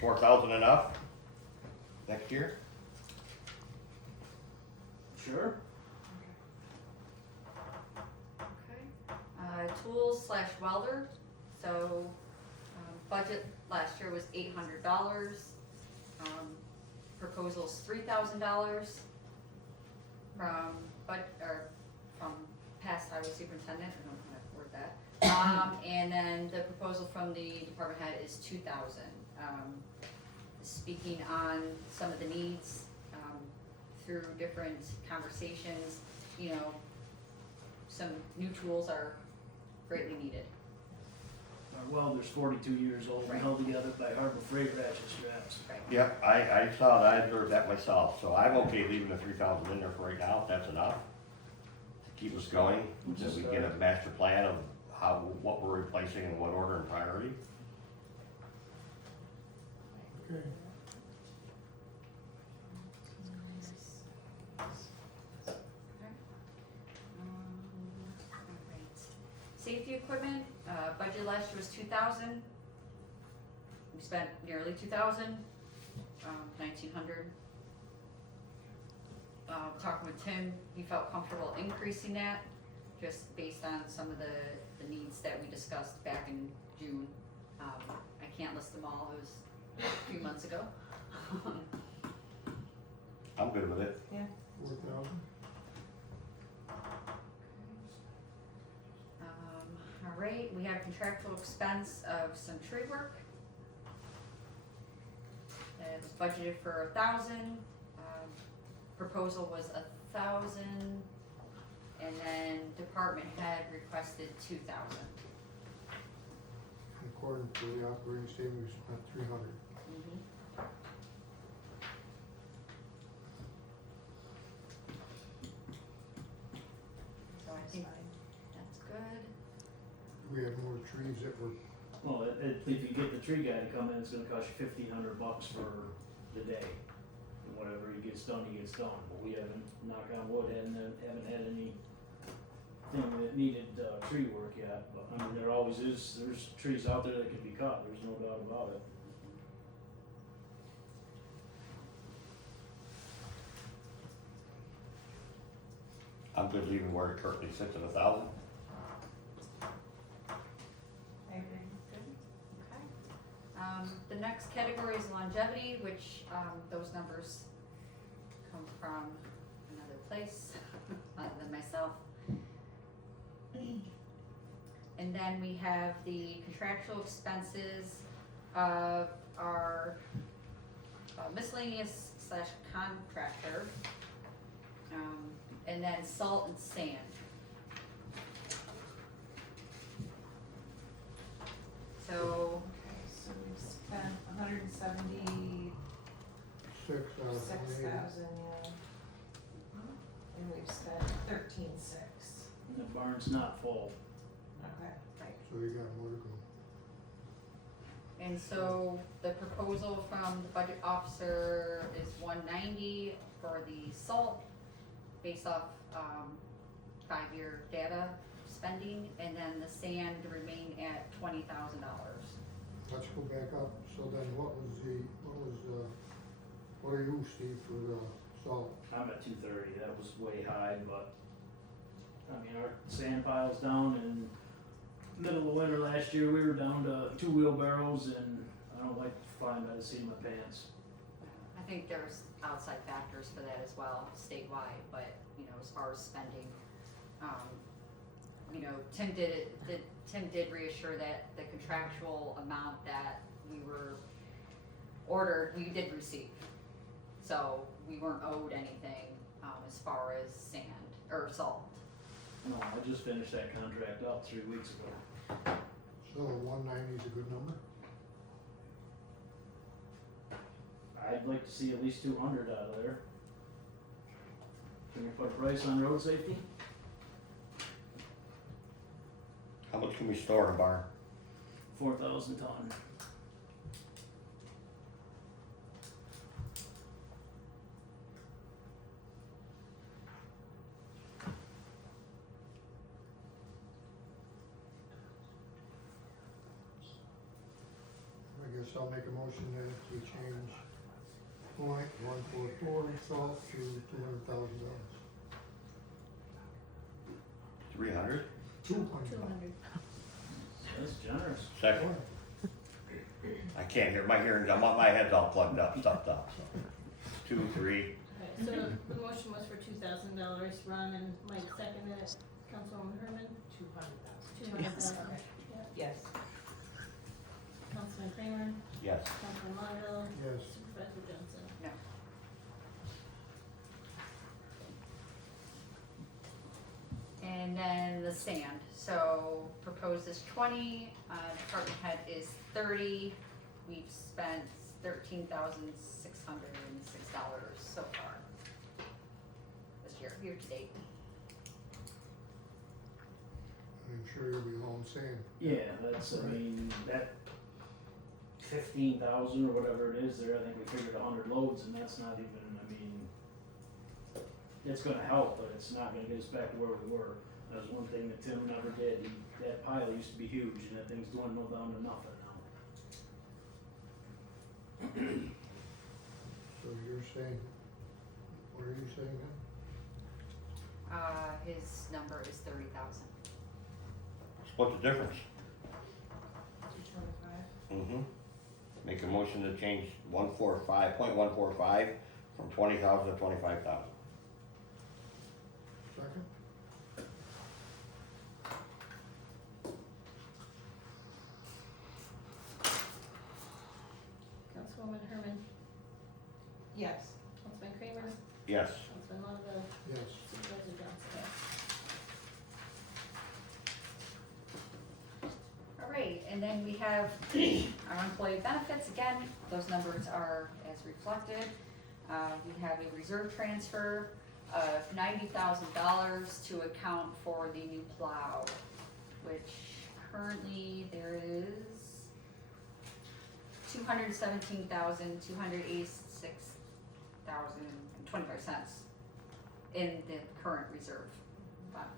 $4,000 enough next year? Sure. Okay. Tools / welder, so, budget last year was $800. Proposal's $3,000 from past highway superintendent, I don't know how to word that. And then the proposal from the department head is $2,000. Speaking on some of the needs, through different conversations, some new tools are greatly needed. Our welder's 42 years old and Right. held together by Harbor Freight ratchet straps. Yep, I saw that, I observed that myself, so I'm okay leaving the 3,000 in there for right now, if that's enough. To keep us going, so we get a master plan of what we're replacing in what order and priority. Okay. Alright. Safety equipment, budget last year was 2,000. We spent nearly 2,000, 1,900. Talking with Tim, he felt comfortable increasing that, just based on some of the needs that we discussed back in June. I can't list them all, it was a few months ago. I'm good with it. 4,000. All right, we have contractual expense of some tree work. It was budgeted for 1,000, proposal was 1,000, and then department head requested 2,000. According to the operating statement, we spent 300. So I think that's good. We have more trees that were, Well, if you get the tree guy to come in, it's gonna cost you $1,500 for the day. And whatever he gets done, but we haven't, knock on wood, haven't had anything that needed, tree work yet. But, I mean, there's trees out there that can be cut, there's no doubt about it. I'm good leaving where it currently sits at 1,000. I agree. Okay. The next category is longevity, which, those numbers come from another place, other than myself. And then we have the contractual expenses of our miscellaneous slash contractor, and then salt and sand. So, So we've spent 176,000, 6, yeah. And we've spent 13,600. And the barn's not full. Okay. so you got more to go. and so the proposal from the budget officer is 190 for the salt, based off, 5-year data spending, and then the sand to remain at $20,000. Let's go back up, so then what are you, Steve, for the salt? I'm at 230, that was way high, but, I mean, our sand pile's down, and middle of winter last year, we were down to 2 wheelbarrows, and I don't like flying by the seat of my pants. I think there's outside factors for that as well, statewide, but, as far as spending, Tim did reassure that the contractual amount that we were ordered, we did receive. So we weren't owed anything, as far as sand, or salt. No, I just finished that contract up 3 weeks ago. So 190 is a good number? I'd like to see at least 200 out of there. Can we put a price on road safety? How much can we store in a barn? 4,000 ton. I guess I'll make a motion that we change point 144 salt to $200,000. 300? 200. That's generous. Second? I can't hear, my hearing's, my head's all plugged up, stuffed up. 2, 3, Okay, so the motion was for $2,000, Ron and Mike seconded it, Councilwoman Herman, 200,000. Yes. Councilman Kramer, yes. Councilman Longo, Yes. Supervisor Johnson. No. And then the sand, so proposed is 20, department head is 30, we've spent $13,606 so far this year to date. I'm sure you'll be home saying, Yeah, that's, I mean, that 15,000 or whatever it is there, I think we figured 100 loads, and that's not even, I mean, it's gonna help, but it's not gonna get us back to where we were. That was one thing that Tim never did. That pile used to be huge, and that thing's dwindled down to nothing now. so you're saying, what are you saying then? His number is 30,000. What's the difference? 225. Make a motion to change 145.145 from 20,000 to 25,000. Second? Councilwoman Herman, Yes. Councilman Kramer, Yes. Councilman Longo, Yes. Supervisor Johnson. All right, and then we have our employee benefits, again, those numbers are as reflected. We have a reserve transfer of $90,000 to account for the new plow, which currently there is $217,286.25 in the current reserve fund.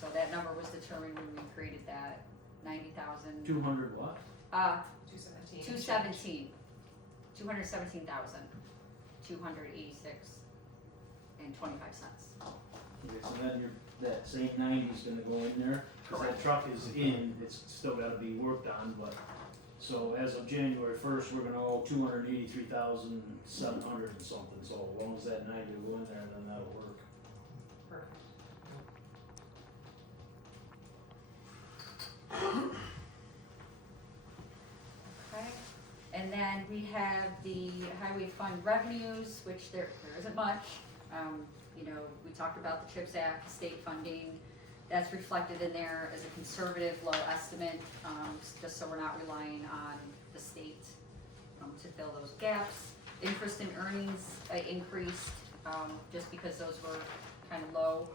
So that number was determined when we created that 90,000. 200 what? 217. 286.25. Okay, so then that same 90 is gonna go in there, cause that truck is in, it's still gotta be worked on, but, so as of January 1st, we're gonna owe 283,700 and something, so as long as that 90 will go in there, then that'll work. Perfect. we have the highway fund revenues, which there isn't much. You know, we talked about the CHIPS Act, state funding. That's reflected in there as a conservative low estimate, just so we're not relying on the state to fill those gaps. Interest and earnings increased, just because those were kind of low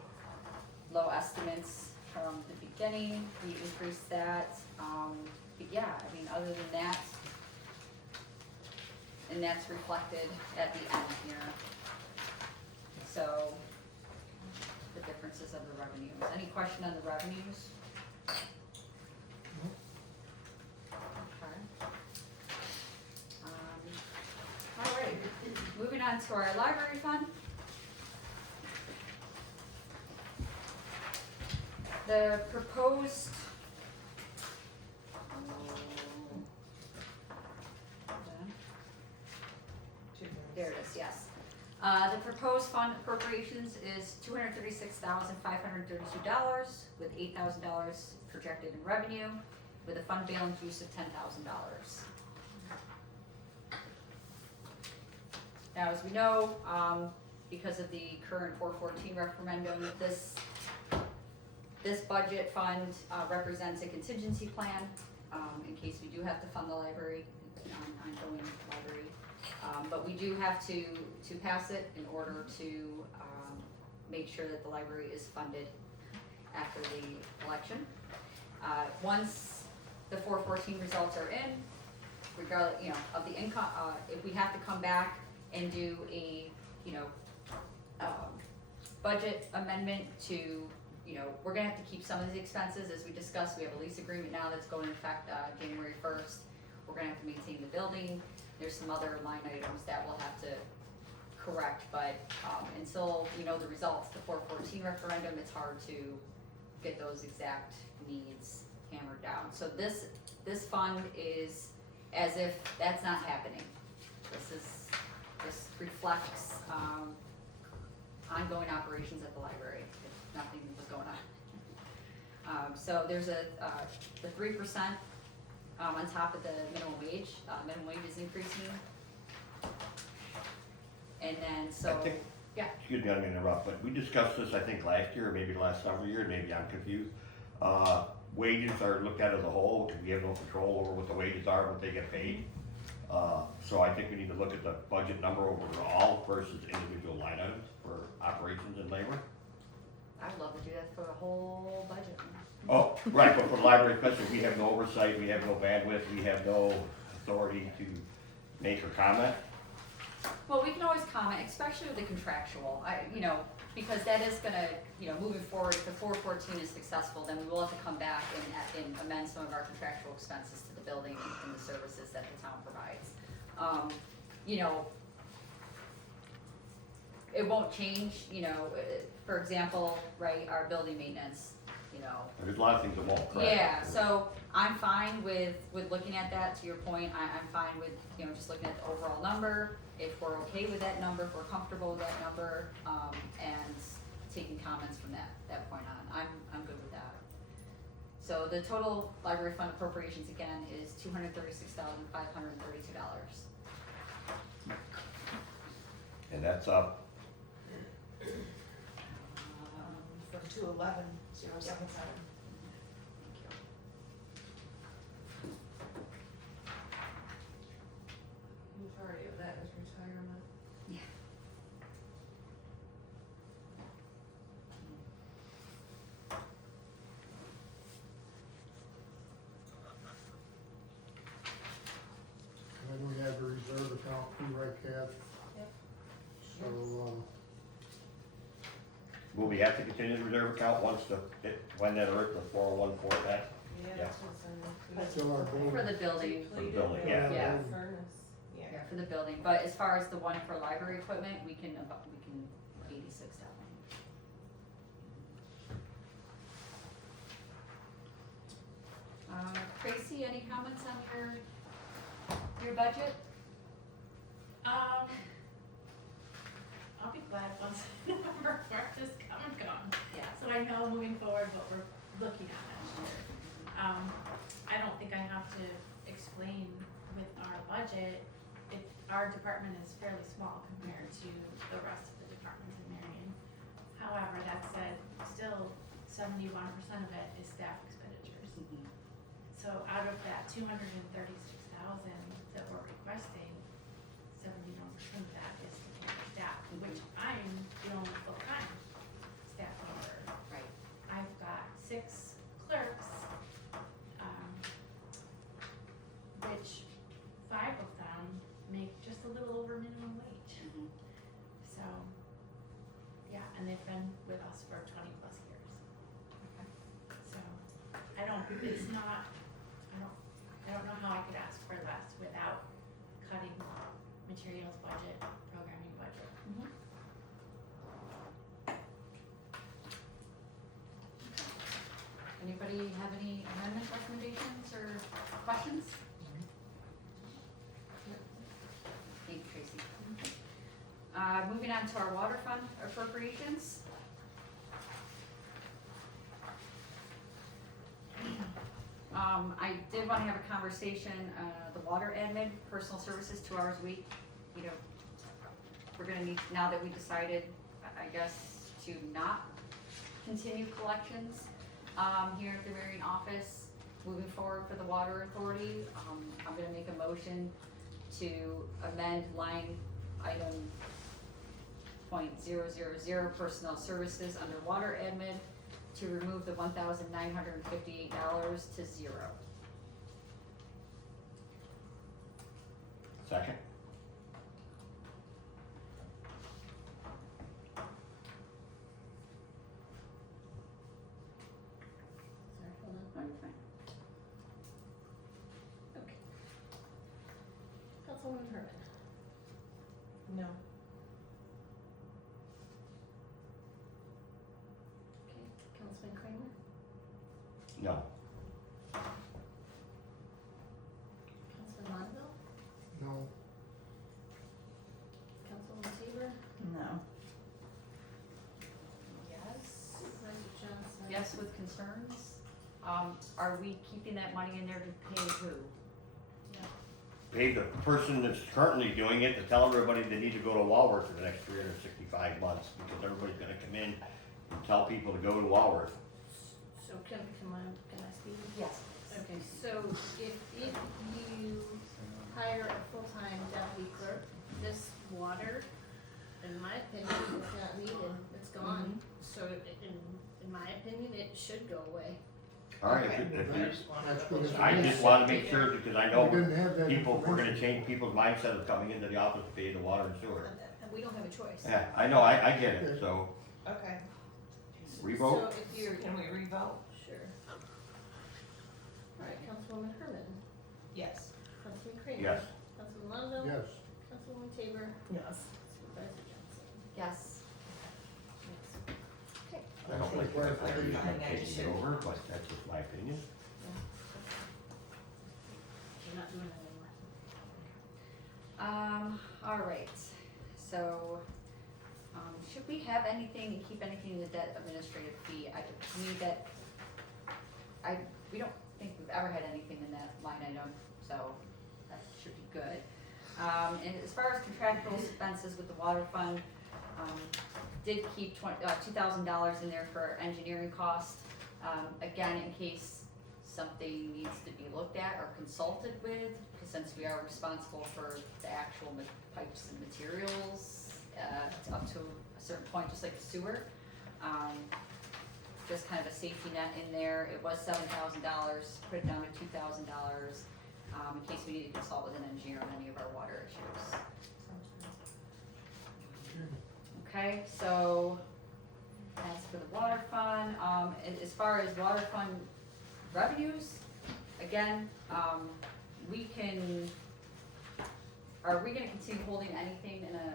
estimates from the beginning. We increased that. But yeah, I mean, other than that, and that's reflected at the end here. So, the differences of the revenues. Any question on the revenues? Okay. All right, moving on to our library fund. The proposed there it is, yes. The proposed fund appropriations is $236,532 with $8,000 projected in revenue, with a fund balance use of $10,000. Now, as we know, because of the current 414 referendum, this budget fund represents a contingency plan in case we do have to fund the library, an ongoing library. But we do have to pass it in order to make sure that the library is funded after the election. Once the 414 results are in, regardless, you know, of the income, if we have to come back and do a, you know, budget amendment to, you know, we're gonna have to keep some of these expenses, as we discussed. We have a lease agreement now that's going into effect January 1st. We're gonna have to maintain the building. There's some other line items that we'll have to correct, but until we know the results, the 414 referendum, it's hard to get those exact needs hammered down. So this fund is as if that's not happening. This reflects ongoing operations at the library, if nothing was going on. So there's the 3% on top of the minimum wage. Minimum wage is increasing. And then, so, I think, yeah. excuse me, I don't mean to interrupt, but we discussed this, I think, last year, or maybe the last several years, maybe I'm confused. Wages are looked at as a whole, because we have no control over what the wages are, what they get paid. So I think we need to look at the budget number overall versus individual line items for operations and labor. I would love to do that for the whole budget. Oh, right, but for the library especially, we have no oversight, we have no bandwidth, we have no authority to make a comment. Well, we can always comment, especially with the contractual, you know, because that is gonna, you know, moving forward, if the 414 is successful, then we will have to come back and amend some of our contractual expenses to the building and the services that the town provides. You know, it won't change, you know, for example, right, our building maintenance, you know. There's a lot of things that won't, correct? Yeah, so I'm fine with looking at that, to your point, I'm fine with, you know, just looking at the overall number, if we're okay with that number, if we're comfortable with that number, and taking comments from that point on, I'm good with that. So the total library fund appropriations again is $236,532. And that's up, From 211,077. Majority of that is retirement. Yeah. And then we have a reserve account, too, right, Kath? Yep. So, will we have to continue the reserve account once when that the 401 that? Yeah, that's what's in the. still our goal. For the building, For the building, yeah. Yeah. Furnace. yeah, for the building, but as far as the one for library equipment, we can 86 that one. Tracy, any comments on your budget? I'll be glad once the number work is come and gone, Yeah. so I know moving forward what we're looking at next year. I don't think I have to explain with our budget, our department is fairly small compared to the rest of the departments in Marion. However, that said, still 71% of it is staff expenditures. So out of that 236,000 that we're requesting, 71% of that is to pay for staff, which I'm the only full-time staff member. Right. I've got 6 clerks, which 5 of them make just a little over minimum wage. So, yeah, and they've been with us for 20 plus years. So, I don't know how I could ask for less without cutting materials budget, programming budget. Anybody have any amendment recommendations or questions? Thank you, Tracy. Moving on to our water fund appropriations. I did want to have a conversation, the water admin, personal services, 2 hours a week. You know, we're gonna need, now that we decided, I guess, to not continue collections, here at the Marion office, moving forward for the water authority, I'm gonna make a motion to amend line item .000 personnel services under water admin to remove the $1,958 to 0. Second? Sorry, hold on. Oh, you're fine. Okay. Councilwoman Herman. No. Okay. Councilman Kramer. No. Councilman Monville. No, Councilwoman Seaver. No. Yes. Supervisor Johnson. Yes, with concerns. Are we keeping that money in there to pay who? Pay the person that's currently doing it to tell everybody they need to go to Walworth for the next 365 months, because everybody's gonna come in and tell people to go to Walworth. So can I speak? Yes. Okay, so if you hire a full-time deputy clerk, this water, in my opinion, is not needed, it's gone. So in my opinion, it should go away. All right, Okay. if you- that's good. I just wanna make sure, because I We know didn't have that people, we're gonna information. change people's mindset of coming into the office to pay the water and sewer. And we don't have a choice. Yeah, I know, I get it, so, Okay, revote? So if you're, can we revote? sure. Alright, Councilwoman Herman, Yes. Councilman Kramer. Yes. Councilman Lonzo. Yes, Councilwoman Tabor. Yes. Supervisor Johnson. Yes. Yes. Okay. I don't like that, I think Clarifying, I'm I just taking it over, but that's just my opinion. We're not doing that anymore. All right, so, should we have anything, keep anything in the debt administrative fee? To me, we don't think we've ever had anything in that line item, so that should be good. And as far as contractual expenses with the water fund, did keep $2,000 in there for engineering costs. Again, in case something needs to be looked at or consulted with, because since we are responsible for the actual pipes and materials, up to a certain point, just like the sewer. Just kind of a safety net in there. It was $7,000, put it down to $2,000, in case we need to consult with an engineer on any of our water issues. Okay, so that's for the water fund. As far as water fund revenues, again, are we gonna continue holding anything in a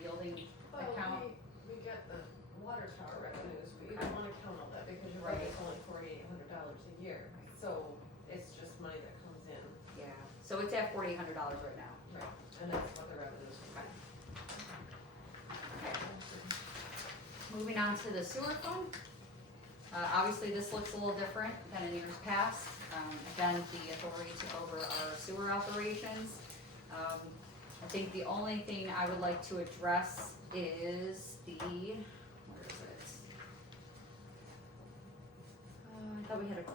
yielding account? We get the water tower revenues, but you don't wanna count all that because your budget's only $4,800 a year. So it's just money that comes in. Yeah, so it's at $4,800 right now. Right. And that's what the revenues are. Moving on to the sewer fund. Obviously, this looks a little different than in years past. Again, the authority took over our sewer operations. I think the only thing I would like to address is the, where is it? I thought we had a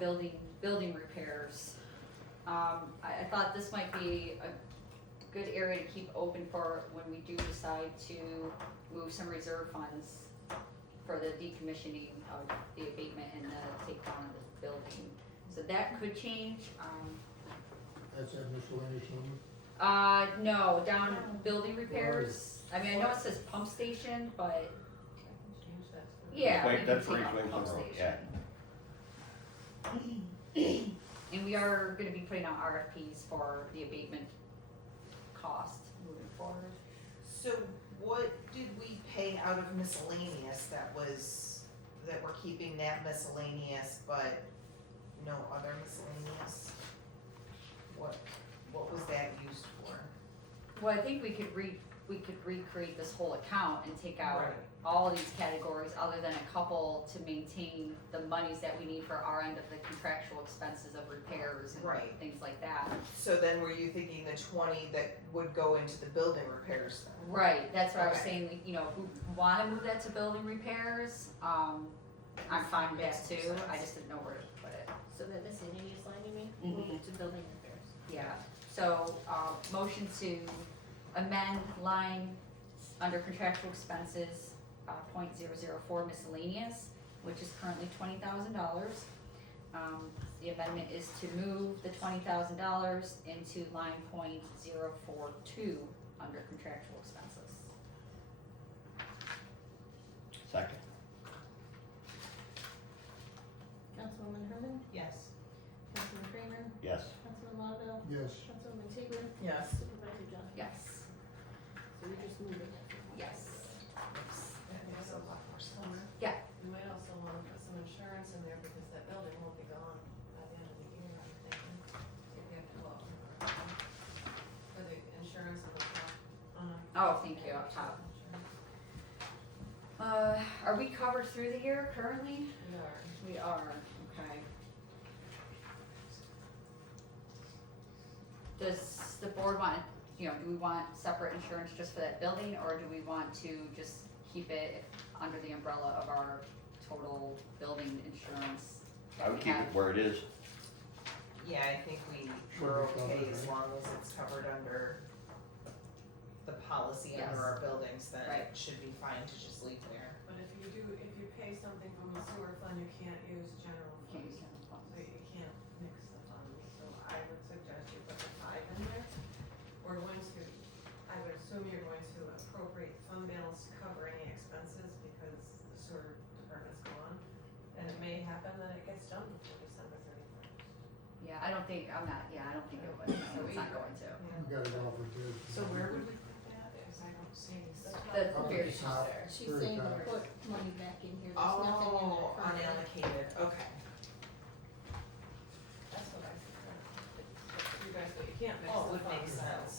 building repairs. I thought this might be a good area to keep open for when we do decide to move some reserve funds for the decommissioning of the abatement and the takedown of the building. So that could change, That's that miscellaneous number? no, down building repairs. I mean, I know it says pump station, but I can change that. yeah, we Wait, can that's take where out the he's pump going, station. And we are gonna be putting out RFPs for the abatement cost moving forward. So what did we pay out of miscellaneous that we're keeping that miscellaneous, but no other miscellaneous? What was that used for? Well, I think we could recreate this whole account and take out Right. all these categories other than a couple to maintain the monies that we need for our end of the contractual expenses of repairs and Right. things like that. So then were you thinking the 20 that would go into the building repairs then? Right, that's what I was Okay. saying, you know, if we wanna move that to building repairs, I'm fine with that Makes too, sense. I just didn't know where to put it. So the miscellaneous line, you mean, Mhm. move it to building repairs? Yeah, so, motion to amend line under contractual expenses, .004 miscellaneous, which is currently $20,000. The amendment is to move the $20,000 into line .042 under contractual expenses. Second. Councilwoman Herman, Yes. Councilman Kramer, Yes. Councilman Longo, Yes. Councilwoman Seaver, Yes. Supervisor Johnson. Yes, So we're just moving it. yes. That makes a lot more sense. Yeah. You might also wanna put some insurance in there because that building will be gone by the end of the year, I'm thinking. If you have to go out for the insurance of the top. Oh, thank you, up top. Are we covered through the year currently? We are. We are, okay. Does the board want, you know, do we want separate insurance just for that building, or do we want to just keep it under the umbrella of our total building insurance? I would keep it where it is. Yeah, I think we're okay as long as it's covered under the policy under Yes. our buildings, then Right. it should be fine to just leave there. But if you pay something from the sewer fund, you can't use general Can't funds. use general funds. So you can't mix the funds, so I would suggest you put the 5 in there. We're going to, I would assume you're going to appropriate fund balance to cover any expenses because the sewer department's gone. And it may happen that it gets done before December 31st. Yeah, I don't think it would, so it's not going to. We got it all for good. So where would we put that? Because I don't see The Up at very the top top. there. She's Very saying to top. put money back in here, there's nothing in there Oh, currently. unallocated, okay. That's what I suggest. You guys, but you can't mix Oh, the would make funds. sense.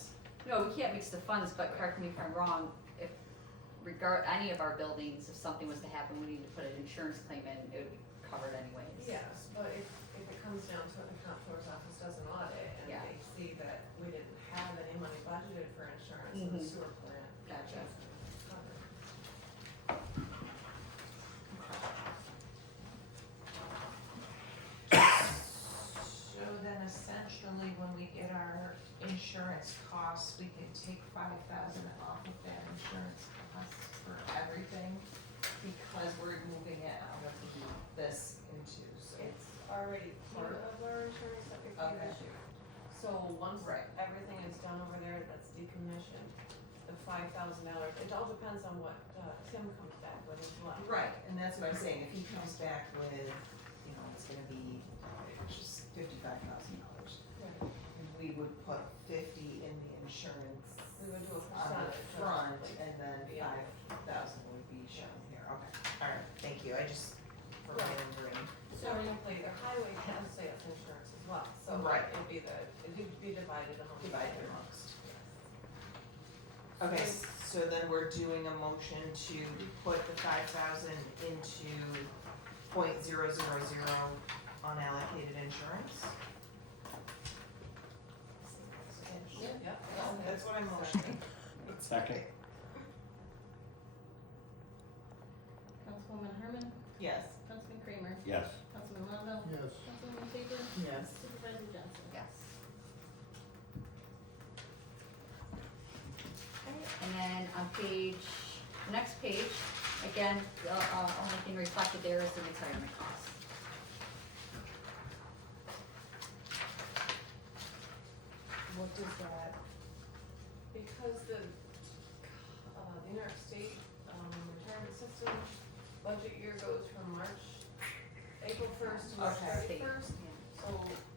No, we can't mix the funds, but correct me if I'm wrong, if any of our buildings, if something was to happen, we need to put an insurance claim in, it would be covered anyways. Yes, but if it comes down to it, the comptroller's office does an audit and Yeah. they see that we didn't have any money budgeted for insurance in the Mhm. sewer plant. Gotcha. it's covered. So then essentially, when we get our insurance costs, we can take 5,000 off of that insurance cost for everything, because we're moving it out of this into, so. It's already part of our insurance that we pay this year. So once Right. everything is done over there that's decommissioned, the $5,000, it all depends on what Tim comes back with as well. Right, and that's what I'm saying, if he comes back with, you know, it's gonna be just $55,000. Right. We would put 50 in the insurance We would do a on the percentage. of front, like, and then Yeah. 5,000 would be shown here, okay, alright, thank you, I just, for my own brain. So technically, the highway has sales insurance as well, so Right. it'd be divided among. Divided amongst. Okay, so then we're doing a motion to put the 5,000 into .000 unallocated insurance? Yep. That's what I'm motioning. next page, again, only thing reflected there is the retirement cost. What does that, because the New York State, retirement system budget year goes from April 1st to March Okay. 31st. So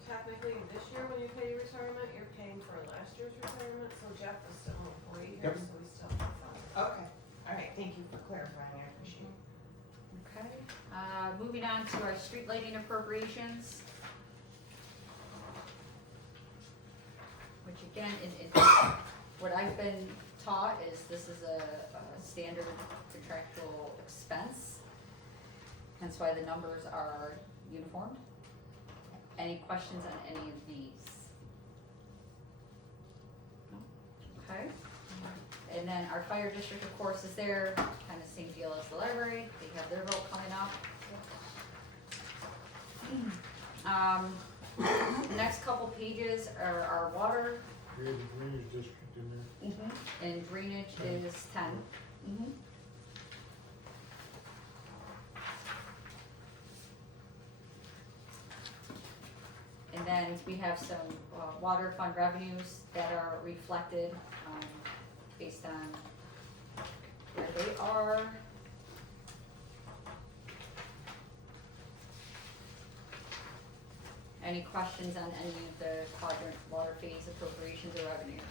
technically, this year when you pay your retirement, you're paying for last year's retirement, so Jeff is still an employee here, Yep. so we still have fun. Okay, alright, thank you for clarifying, I appreciate it. Okay, moving on to our street lighting appropriations. Which again, what I've been taught is this is a standard contractual expense. Hence why the numbers are uniform. Any questions on any of these? No? Okay. And then our fire district, of course, is there, kind of same deal as the library, they have their vote coming up. The next couple pages are our water, We have the drainage district in there. and drainage is 10. And then we have some water fund revenues that are reflected based on where they are. Any questions on any of the quadrant water phase appropriations or revenues?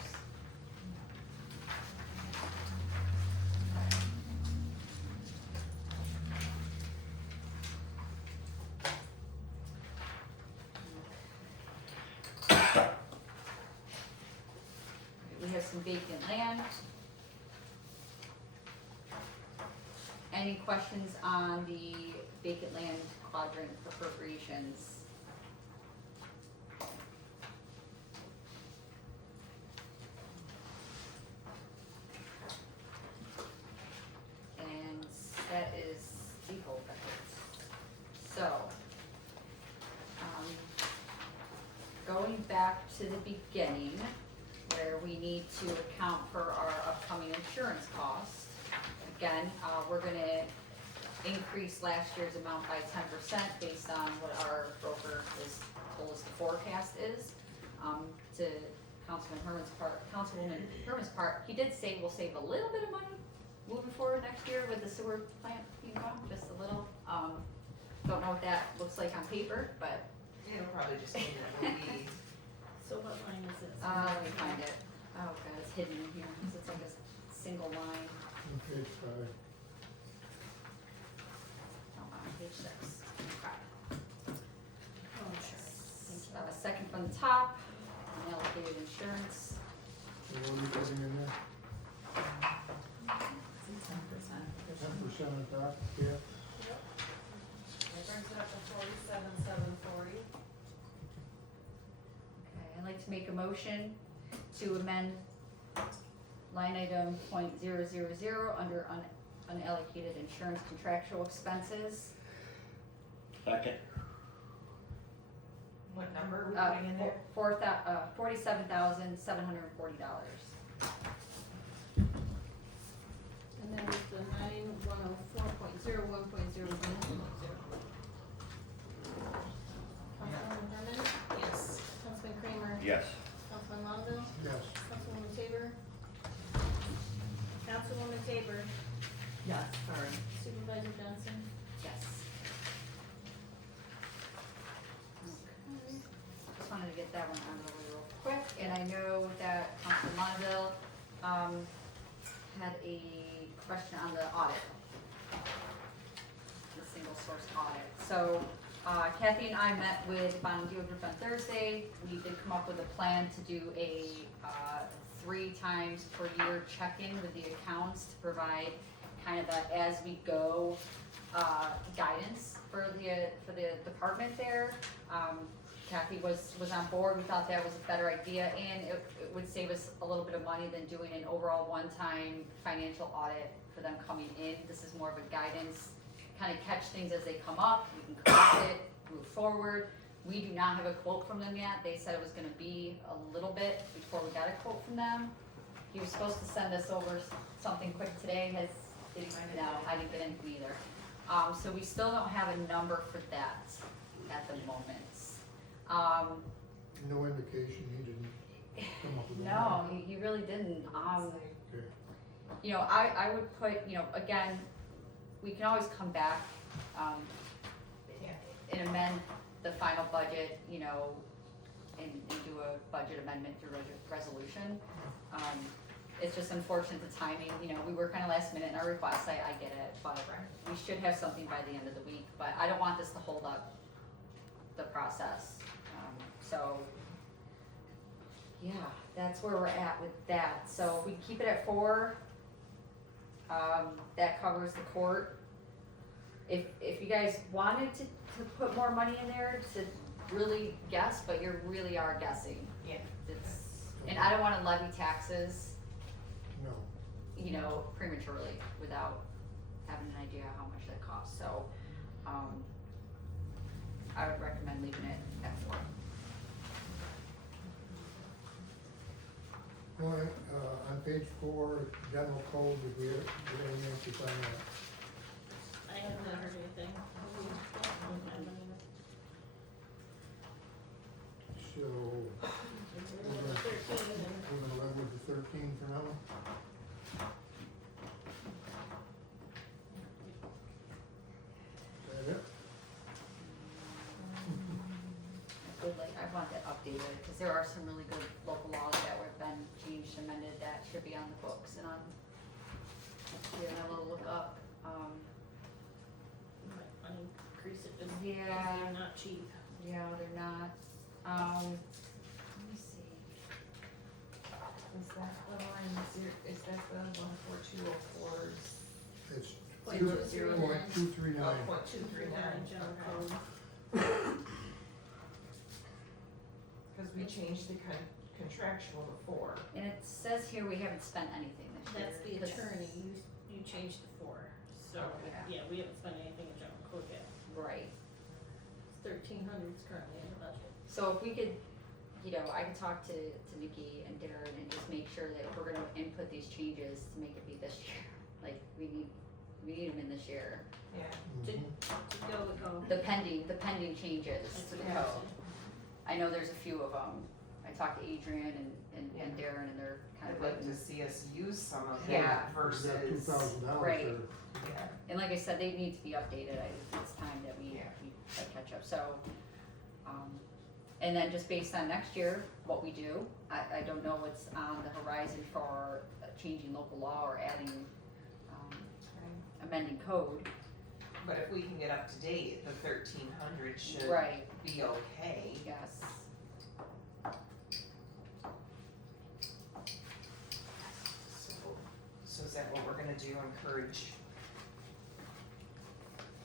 We have some vacant land. Any questions on the vacant land quadrant appropriations? And that is the whole budget. So, going back to the beginning, where we need to account for our upcoming insurance costs. Again, we're gonna increase last year's amount by 10% based on what our broker has told us the forecast is. To Councilwoman Herman's part, he did say we'll save a little bit of money moving forward next year with the sewer plant being gone, just a little. Don't know what that looks like on paper, but, It'll probably just be that we, So what line is it? let me find it. Oh god, it's hidden in here, 'cause it's like a single line. On page 5. Oh, on page 6. Okay. Oh, sure. Second from the top, unallocated insurance. So what are we putting in there? 10%. 10% on top, yeah. That brings it up to 47,740. Okay, I'd like to make a motion to amend line item .000 under unallocated insurance contractual expenses. Second. what number are we putting in there? $47,740. And then with the 9104.01.0. Councilwoman Herman, Yes. Councilman Kramer, Yes. Councilman Lonzo, Yes. Councilwoman Tabor. Councilwoman Tabor, Yes, sorry. Supervisor Johnson. Yes. Okay. Just wanted to get that one out of the way real quick, and I know that Councilman Monville, had a question on the audit. The single source audit. So, Kathy and I met with Bond Deal Group on Thursday. We did come up with a plan to do a, 3 times per year check-in with the accounts to provide kind of a as-we-go, guidance for the department there. Kathy was on board, we thought that was a better idea, and it would save us a little bit of money than doing an overall one-time financial audit for them coming in. This is more of a guidance, kind of catch things as they come up, we can correct it, move forward. We do not have a quote from them yet, they said it was gonna be a little bit before we got a quote from them. he was supposed to send us over something quick today, no, I didn't get anything either. So we still don't have a number for that at the moment. No indication he didn't come up with a No, number. he really didn't. Okay. You know, I would put, you know, again, we can always come back, and amend the final budget, you know, and do a budget amendment through resolution. It's just unfortunate the timing, you know, we were kinda last minute in our requests, I get it, but we should have something by the end of the week, but I don't want this to hold up the process. So, yeah, that's where we're at with that. So if we keep it at 4, that covers the court. If you guys wanted to put more money in there to really guess, but you really are guessing. Yeah. And I don't wanna levy taxes, No. you know, prematurely without having an idea how much that costs, so, I would recommend leaving it at 4. All right, on page 4, general code, did we get any answers on that? I have not heard anything. So, we're gonna run with the 13 for now? Is that it? I want that updated, cause there are some really good local laws that have been changed, amended, that should be on the books and on, here, a little look up, Might increase it just Yeah. because they're not cheap. yeah, they're not, let me see. Is that the line, is that the 14204's? It's Point 2.239. Oh, .239. General code. Cause we changed the contractual to 4. And it says here we haven't spent anything this year. That's the 'cause- attorney, you changed to 4, so, Okay. yeah, we haven't spent anything in general code yet. Right, 1,300 is currently in the budget. so if we could, you know, I could talk to Nikki and Darren and just make sure that if we're gonna input these changes to make it be this year, like, we need them in this year. Yeah. Mhm. To go. The pending changes That's to the what Yeah. code. I know there's a few of them. I talked to Adrian and Darren, and they're kind I'd of like written. to see us use some of Yeah. that We got versus. $2,000 Right. for, Yeah. And like I said, they need to be updated. It's time that we Yeah. catch up. So, and then just based on next year, what we do, I don't know what's on the horizon for changing local law or adding, amending code. But if we can get up to date, the 1,300 should Right, be okay. yes. So is that what we're gonna do, encourage?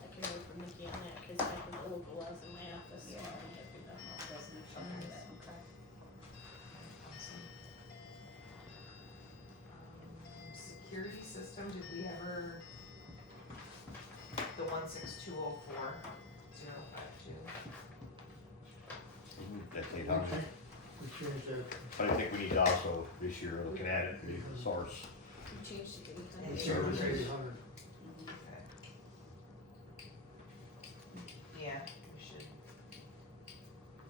I can wait for Nikki on that, cause I can local laws in my office, so Yeah. I can get them. Residential, okay. Security system, did we ever, the 16204-052? That's we 800. changed that. But I think we need to also, this year, looking at it, the source. You changed it to The 800. services. 800. Okay. Yeah, we should.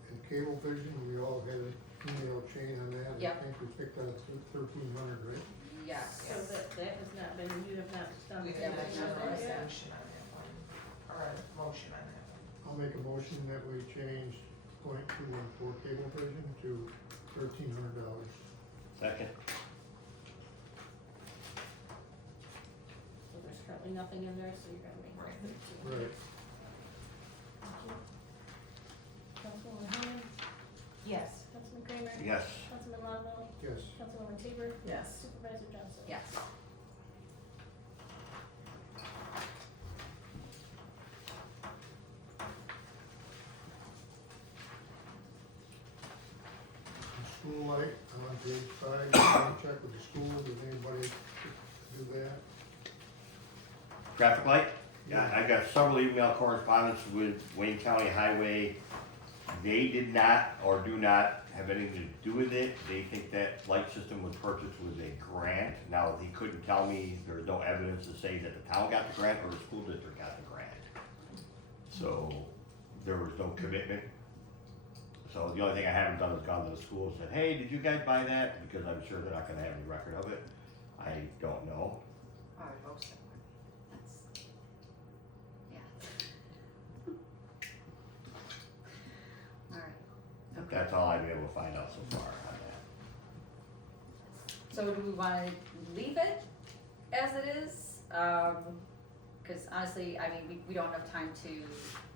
And cable vision, we all had an email chain on that. Yep. I think we picked out 1,300, right? Yes. So that has not been, you have not done We the didn't have revision a of that yet? resolution on that one, or a motion on that one. I'll make a motion that we change .214 cable vision to $1,300. Second. So there's currently nothing in there, so you're gonna make Right. it 13. Right. Councilwoman Hammond, Yes. Councilman Kramer, Yes. Councilman Longbody, Yes. Councilwoman Tabor, Yes. Supervisor Johnson. Yes. School light, on page 5, check with the school, did anybody do that? Traffic light? Yeah, I got several email correspondence with Wayne County Highway. They did not or do not have anything to do with it. They think that light system was purchased with a grant. Now, he couldn't tell me, there's no evidence to say that the town got the grant or the school district got the grant. So, there was no commitment. So the only thing I haven't done is gone to the school and said, hey, did you guys buy that? Because I'm sure they're not gonna have any record of it. I don't know. I would hope so. That's, yeah. All right. Okay. That's all I've been able to find out so far on that. So do we wanna leave it as it is? Cause honestly, I mean, we don't have time to,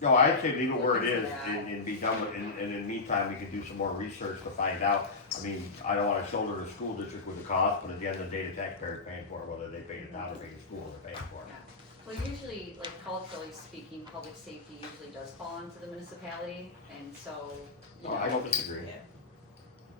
No, I'd say leave it where it Look into is that. and be done with, and in the meantime, we could do some more research to find out. I mean, I don't wanna shoulder the school district with the cost, but at the end of the day, the taxpayer's paying for it, whether they pay the town or pay the school, they're paying for it. well, usually, like culturally speaking, public safety usually does fall into the municipality, and so, you Well, I know, don't disagree.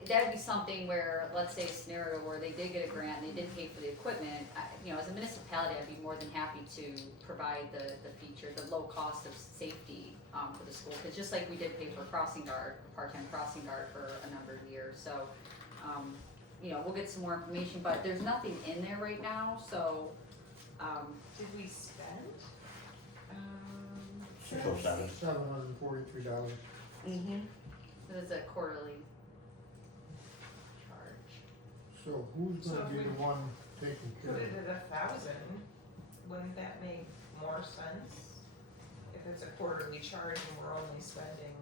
that'd be something where, let's say a scenario where they did get a grant and they did pay for the equipment, you know, as a municipality, I'd be more than happy to provide the feature, the low cost of safety, for the school, cause just like we did pay for crossing guard, a part-time crossing guard for a number of years, so, you know, we'll get some more information, but there's nothing in there right now, so, Did we spend? 607. $743. Mm-hmm. it's a quarterly. Charge. So who's So gonna if be we the one taking care Put of it it? at 1,000, wouldn't that make more sense? If it's a quarterly charge and we're only spending.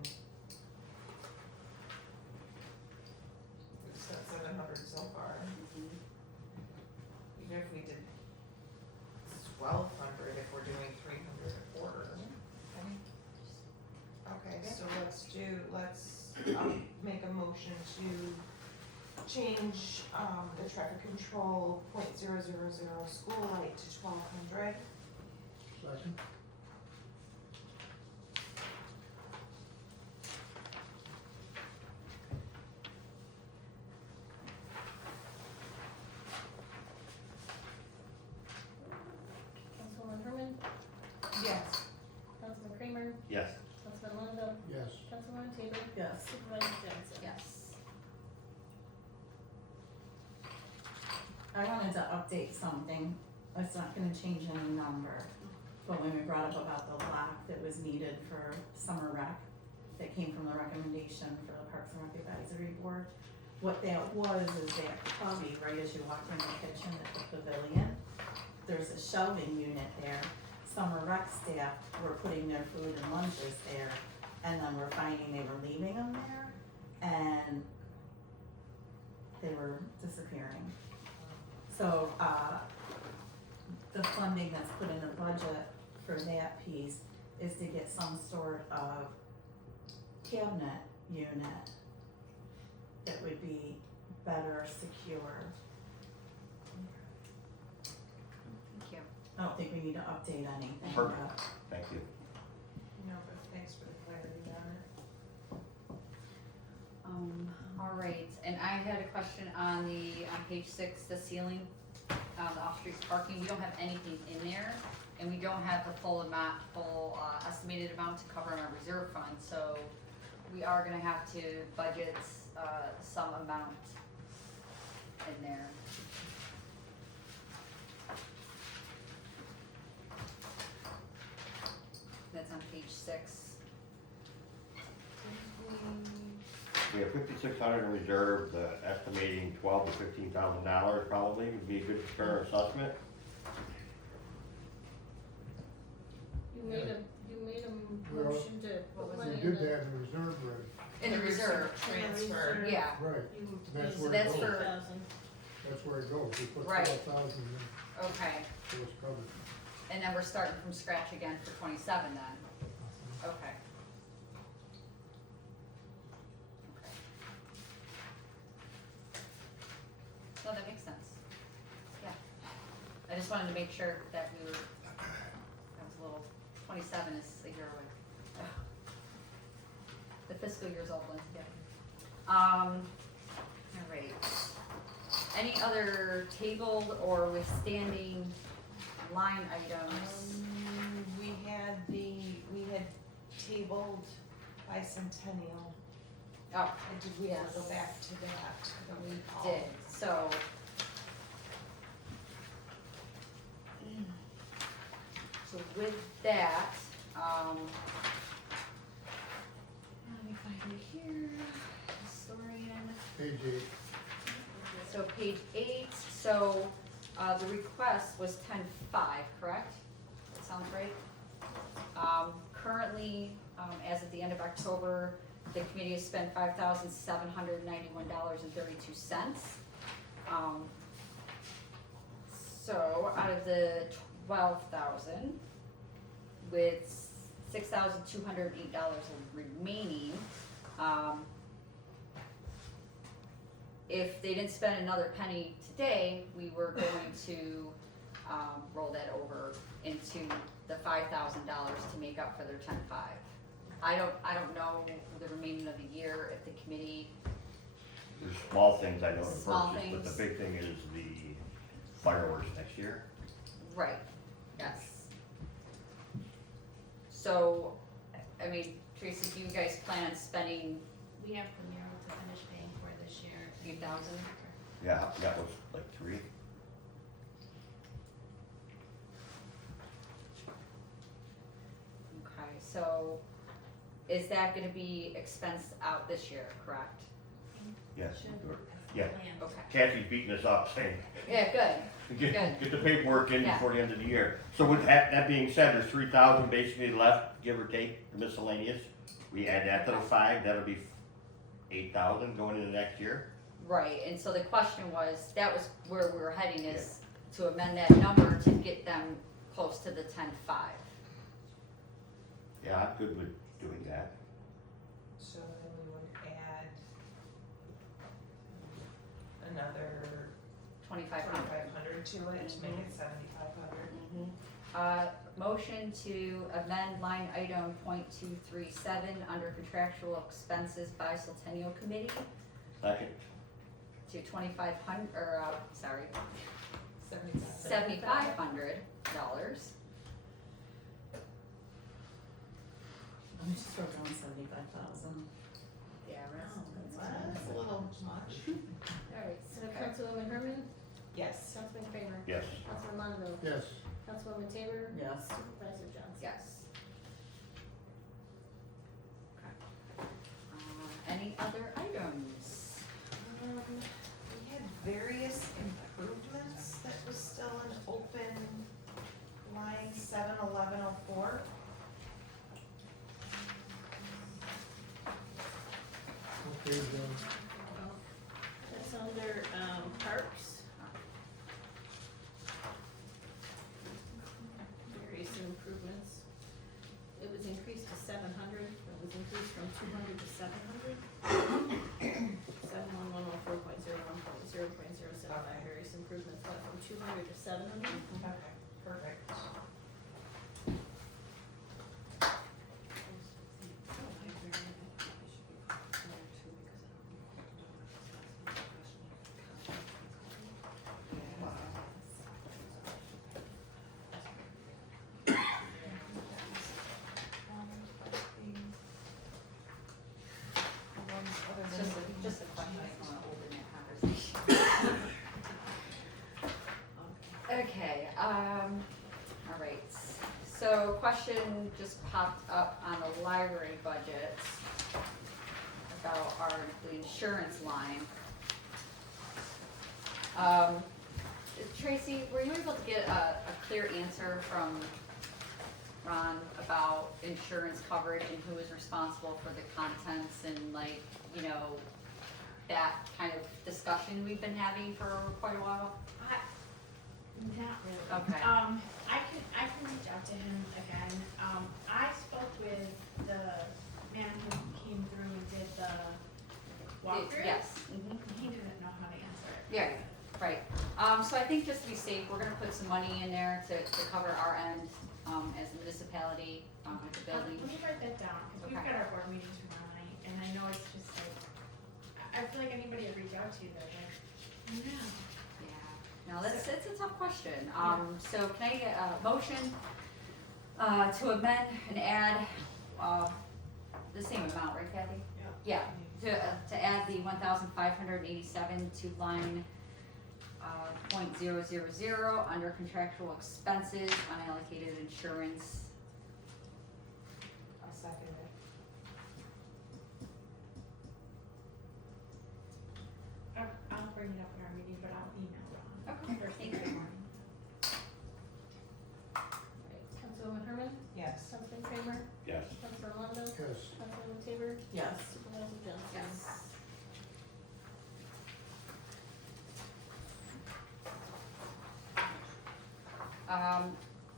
We've spent 700 so far, even if we did 1,200, if we're doing 300 a quarter. Okay, so let's make a motion to change, the traffic control .000 school light to 1,200. Second? Councilwoman Herman, Yes. Councilman Kramer, Yes. Councilman Longo, Yes. Councilwoman Taylor, Yes. Supervisor Johnson. Yes. I wanted to update something, it's not gonna change any number, but when we brought up about the block that was needed for summer rec, that came from the recommendation for the Parks and Rec Advisory Board, what that was is that cubby, right as you walk in the kitchen at the pavilion, there's a shelving unit there. Summer rec staff were putting their food and lunches there, and then we're finding they were leaving them there, and they were disappearing. So, the funding that's put in the budget for that piece is to get some sort of cabinet unit that would be better secure. Thank you. I don't think we need to update anything, Perfect. but Thank you. No, but thanks for the clarity on it. All right, and I had a question on page 6, the ceiling, the off-street parking, we don't have anything in there, and we don't have the full estimated amount to cover in our reserve fund, so we are gonna have to budget, some amount in there. That's on page 6. We have 5,600 in reserve, the estimating $12,000 to $15,000 probably would be a good fair assessment. You made a Well, motion to put We money in did the. that in the reserve already. In the reserve, Transfer. yeah, Right, You That's used where it goes. 8,000. that's where it goes. We put Right. 12,000 in, okay, so it's covered. and then we're starting from scratch again for 27 then, okay. Okay. No, that makes sense, yeah. I just wanted to make sure that we were, that was a little, 27 is a year away. Ugh. The fiscal years all blend together. All right. Any other tabled or withstanding line items? We had tabled bicentennial Oh, And did we ever go back to that? I don't we recall. did, so. So with that, let me find it here, historian. Page 8. So page 8, so, the request was 10.5, correct? That sounds right? Currently, as of the end of October, the committee has spent $5,791.32. So out of the 12,000, with $6,208 remaining, if they didn't spend another penny today, we were going to roll that over into the $5,000 to make up for their 10.5. I don't know the remaining of the year if the committee. There's small things I know to Small purchase, but the things. big thing is the fireworks next year. Right, yes. So, I mean, Tracy, do you guys plan on spending We have the mural to finish paying for this year. a few thousand? Yeah, that was like 3. Okay, so is that gonna be expensed out this year, correct? Yes. Should. Yeah. Planned. Okay, Kathy's beating us up saying, yeah, good. get the paperwork in Yeah. before the end of the year. So with that being said, there's 3,000 basically left, give or take, the miscellaneous. We add that to the 5, that'll be 8,000 going into next year. Right, and so the question was, that was where we were heading, is to amend that number to get them close to the 10.5. Yeah, I'm good with doing that. So then we would add another 2,500. 2,500 to it to make it 7,500. Motion to amend line item .237 under contractual expenses by Centennial Committee Second. to $2,500, or, sorry, 7,500. $7,500. I'm just still going 75,000. Yeah, That's a little much. Alright, so Councilwoman Herman, Yes. Councilman Kramer, Yes. Councilman Lonzo, Yes. Councilwoman Tabor, Yes. Supervisor Johnson. Yes. Okay. Any other items? We had various improvements that was still an open line 71104. What page, That's under, parks. Various improvements. It was increased to 700, it was increased from 200 to 700. 71104.01.0.075, various improvements went from 200 to 700. Okay, perfect. Just a question, I don't wanna open that conversation. Okay, all right, so question just popped up on the library budget about the insurance line. Tracy, were you able to get a clear answer from Ron about insurance coverage and who is responsible for the contents and like, you know, that kind of discussion we've been having for quite a while? Not really. Okay. I can reach out to him again. I spoke with the man who came through and did the walkthrough. Yes. Mhm. He didn't know how to answer it. Yeah, right. So I think just to be safe, we're gonna put some money in there to cover our end, as a municipality, with the building. Let me write that down, because we've Okay. got our board meetings tomorrow night, and I know it's just like, I feel like anybody would reach out to you, they're like, no. Yeah, no, it's a tough question. So can I get a motion, to amend and add, the same amount, right Kathy? Yeah, to add the 1,587 to line, .000 under contractual expenses, unallocated insurance. I'll second it. I'll bring it up in our meeting, but I'll email Ron. Okay, thank you. Councilwoman Herman? Yes. Councilman Kramer? Yes. Councilor Rondo? Yes. Councilwoman Tabor? Yes. Supervisor Johnson? Yes.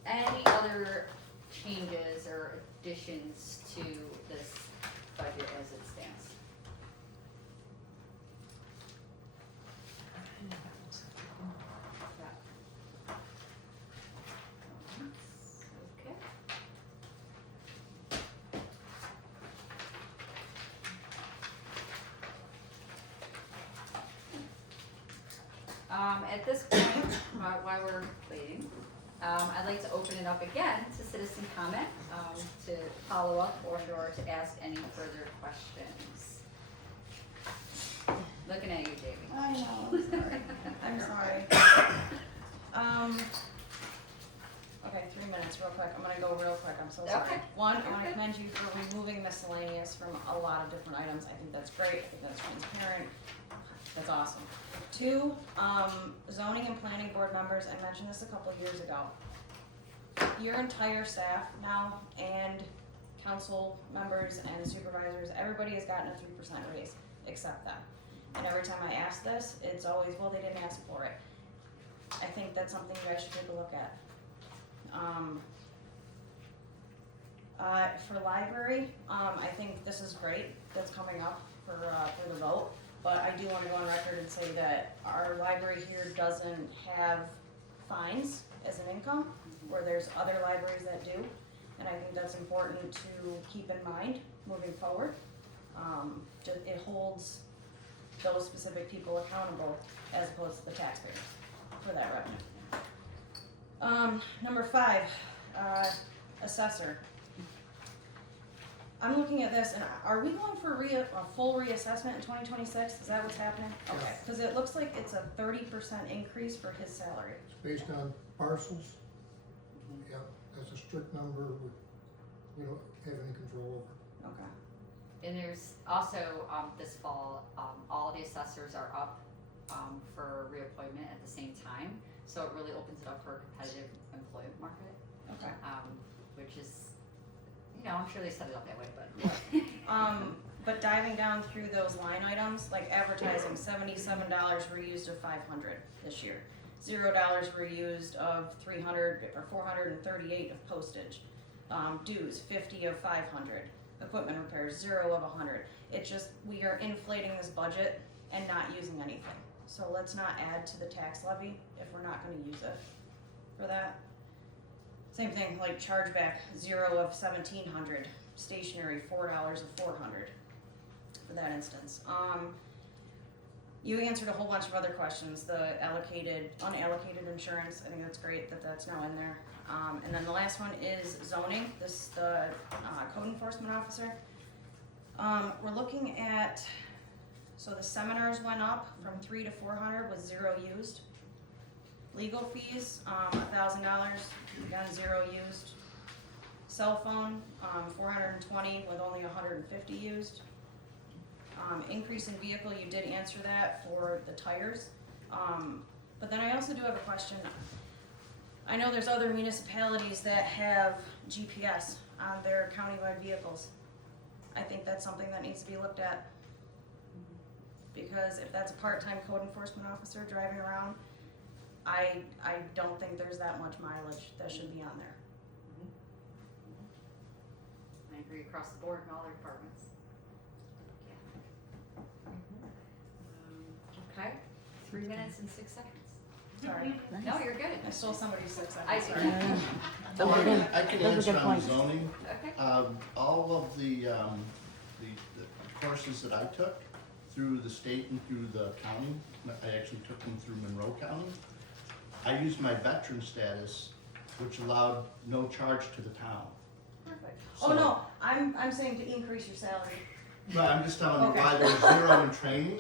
Any other changes or additions to this budget as it stands? Okay. At this point, while we're waiting, I'd like to open it up again to citizen comment, to follow up or to ask any further questions. Looking at you, Jamie. I know, I'm sorry. Okay, 3 minutes, real quick, I'm gonna go real quick, I'm so sorry. Okay. One, I You're wanna good. commend you for removing miscellaneous from a lot of different items, I think that's great, I think that's transparent, that's awesome. Two, zoning and planning board members, I mentioned this a couple of years ago. Your entire staff now, and council members and supervisors, everybody has gotten a 3% raise, except them. And every time I ask this, it's always, well, they didn't ask for it. I think that's something you guys should take a look at. For library, I think this is great, that's coming up for the vote. But I do wanna go on record and say that our library here doesn't have fines as an income, where there's other libraries that do. And I think that's important to keep in mind moving forward. It holds those specific people accountable as opposed to the taxpayers for that revenue. Number 5, assessor. I'm looking at this and are we going for a full reassessment in 2026? Is that what's happening? Okay, Yes. cause it looks like it's a 30% increase for his salary. It's based on parcels. Yep, that's a strict number we don't have any control over. Okay. And there's also, this fall, all the assessors are up, for reappointment at the same time. So it really opens it up for a competitive employment market, Okay. which is, I'm sure they set it up that way, but. But diving down through those line items, like advertising, $77 were used of 500 this year. $0 were used of 300 or 438 of postage. Dues, 50 of 500. Equipment repairs, 0 of 100. It's just, we are inflating this budget and not using anything. So let's not add to the tax levy if we're not gonna use it for that. Same thing, like chargeback, 0 of 1,700. Stationery, $4 of 400 for that instance. You answered a whole bunch of other questions, the unallocated insurance, I think that's great that that's now in there. And then the last one is zoning, the code enforcement officer. We're looking at, so the seminars went up from 3 to 400 with 0 used. Legal fees, $1,000, again, 0 used. Cell phone, 420 with only 150 used. Increase in vehicle, you did answer that for the tires. But then I also do have a question. I know there's other municipalities that have GPS on their countywide vehicles. I think that's something that needs to be looked at. Because if that's a part-time code enforcement officer driving around, I don't think there's that much mileage that should be on there. I agree across the board in all the departments. Okay, 3 minutes and 6 seconds. Sorry, No, you're good. I stole somebody's 6 I seconds, see. sorry. Well, I can answer on zoning. Okay. All of the courses that I took through the state and through the county, I actually took them through Monroe County. I used my veteran status, which allowed no charge to the town. Perfect. So- Oh, no, I'm saying to increase your salary. But I'm just telling you why there's zero in training,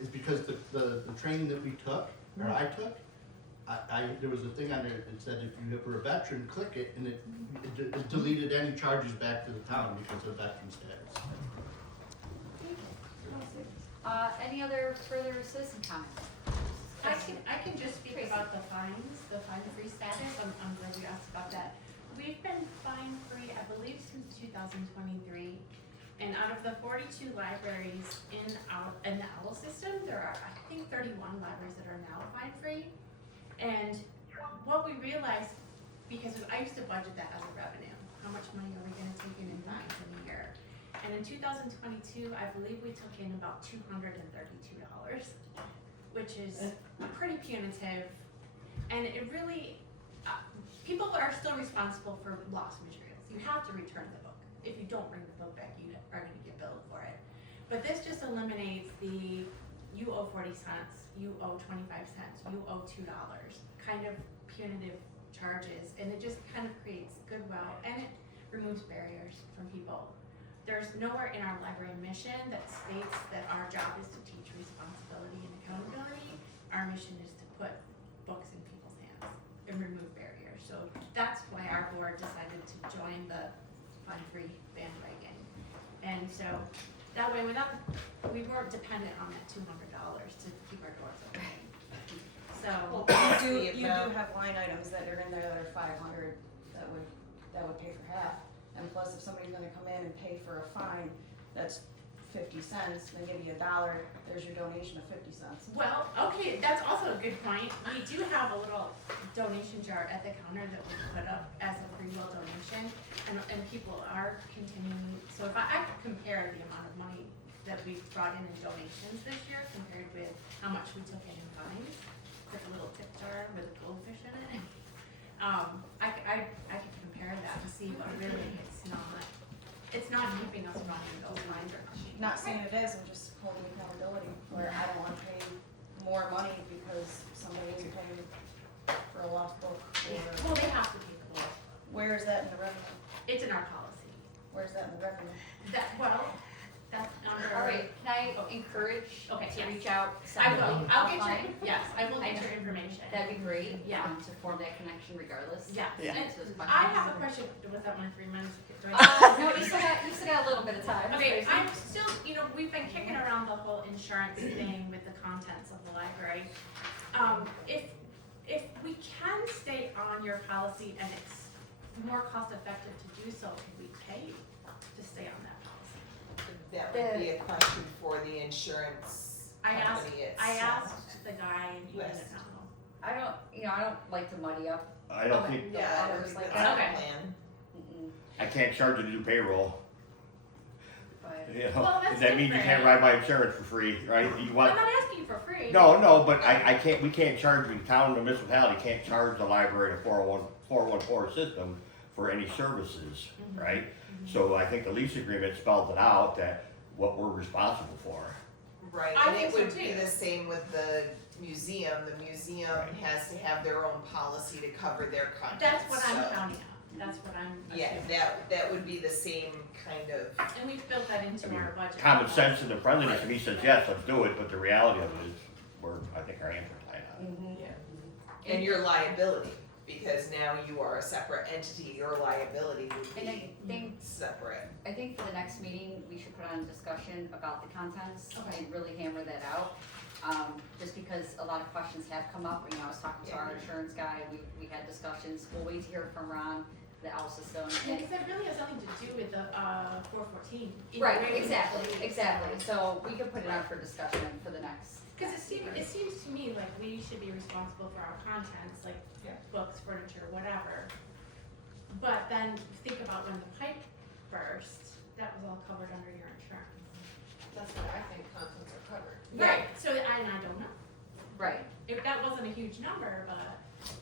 is because the training that we took, or I took, there was a thing on there that said if you were a veteran, click it, and it deleted any charges back to the town because of veteran status. Any other further citizen comments? I can just speak about the fines, the fine-free status, I'm glad you asked about that. We've been fine-free, I believe, since 2023, and out of the 42 libraries in the OWL system, there are, I think, 31 libraries that are now fine-free. And what we realized, because I used to budget that as a revenue, how much money are we gonna take in fines in a year? And in 2022, I believe we took in about $232, which is pretty punitive. And it really, people are still responsible for lost materials. You have to return the book. If you don't bring the book back, you are gonna get billed for it. But this just eliminates the, you owe 40 cents, you owe 25 cents, you owe $2, kind of punitive charges. And it just kind of creates goodwill, and it removes barriers from people. There's nowhere in our library mission that states that our job is to teach responsibility and accountability. Our mission is to put books in people's hands and remove barriers. So that's why our board decided to join the fine-free bandwagon. And so that way, we weren't dependent on that $200 to keep our doors open. So You do have line items that are in there that are 500, that would pay for half. And plus, if somebody's gonna come in and pay for a fine, that's 50 cents, they give you $1, there's your donation of 50 cents. well, okay, that's also a good point. We do have a little donation jar at the counter that we put up as a free will donation, and people are continuing. So if I could compare the amount of money that we brought in donations this year compared with how much we took in fines, with a little tip jar with a goldfish in it, I could compare that to see, but really it's not keeping us running those lines or nothing. Not saying it is, I'm just holding accountability, where I don't wanna pay more money because somebody isn't paying for a lost book, or Well, they have to pay the bill. where is that in the revenue? It's in our policy. Where's that in the revenue? That's under. All right, can I encourage Okay, to yes. reach out? I will, I'll get offline? your, yes, I will get your information. That'd be great, Yeah. to form that connection regardless. Yeah, To and answer those I questions. have a question, was that my 3 minutes? Do I- No, you still got a little bit of time. Okay, I'm still, we've been kicking around the whole insurance thing with the contents of the library. If we can stay on your policy and it's more cost effective to do so, can we pay to stay on that policy? That would be a question for the insurance I company itself. asked the guy and he Yes. didn't know. I don't like to muddy up. I don't Okay. think, Yeah, I don't think Like, that's okay. the plan. Mm-mm, I can't charge you to do payroll, but you know, Well, that's that means you can't different. ride my insurance for free, right? You I'm want, not asking you for free. no, but we can't charge, the town, the municipality can't charge the library a 414 system for any services, Mhm. right? Mhm. So I think the lease agreement spells it out that what we're responsible for. Right, I and think it so would be too. the same with the museum Right. has to have their own policy to cover their contents. That's what I'm so- counting on, that's what I'm Yeah, assuming. that would be the same kind of, And we've built that into I mean, our budget. Common sense and the friendliness to me says, yes, let's do it, but the reality of it is, I think our hands are tied on it. Mm-hmm. yeah. And your liability, because now you are a separate entity, your liability would And I be think, separate. I think for the next meeting, we should put on a discussion about the contents Okay. and really hammer that out. Just because a lot of questions have come up, I was talking to our insurance guy, we had discussions, we'll wait to hear from Ron, the OWL system. Yeah, and- because that really has nothing to do with the, 414. Right, exactly, so we could put it on for discussion for the next. Because it seems to me like we should be responsible for our contents, like Yeah. books, furniture, whatever. But then think about when the pipe burst, that was all covered under your insurance. That's what I think contents are covered. Right, so I don't know. Right, If that wasn't a huge number, but,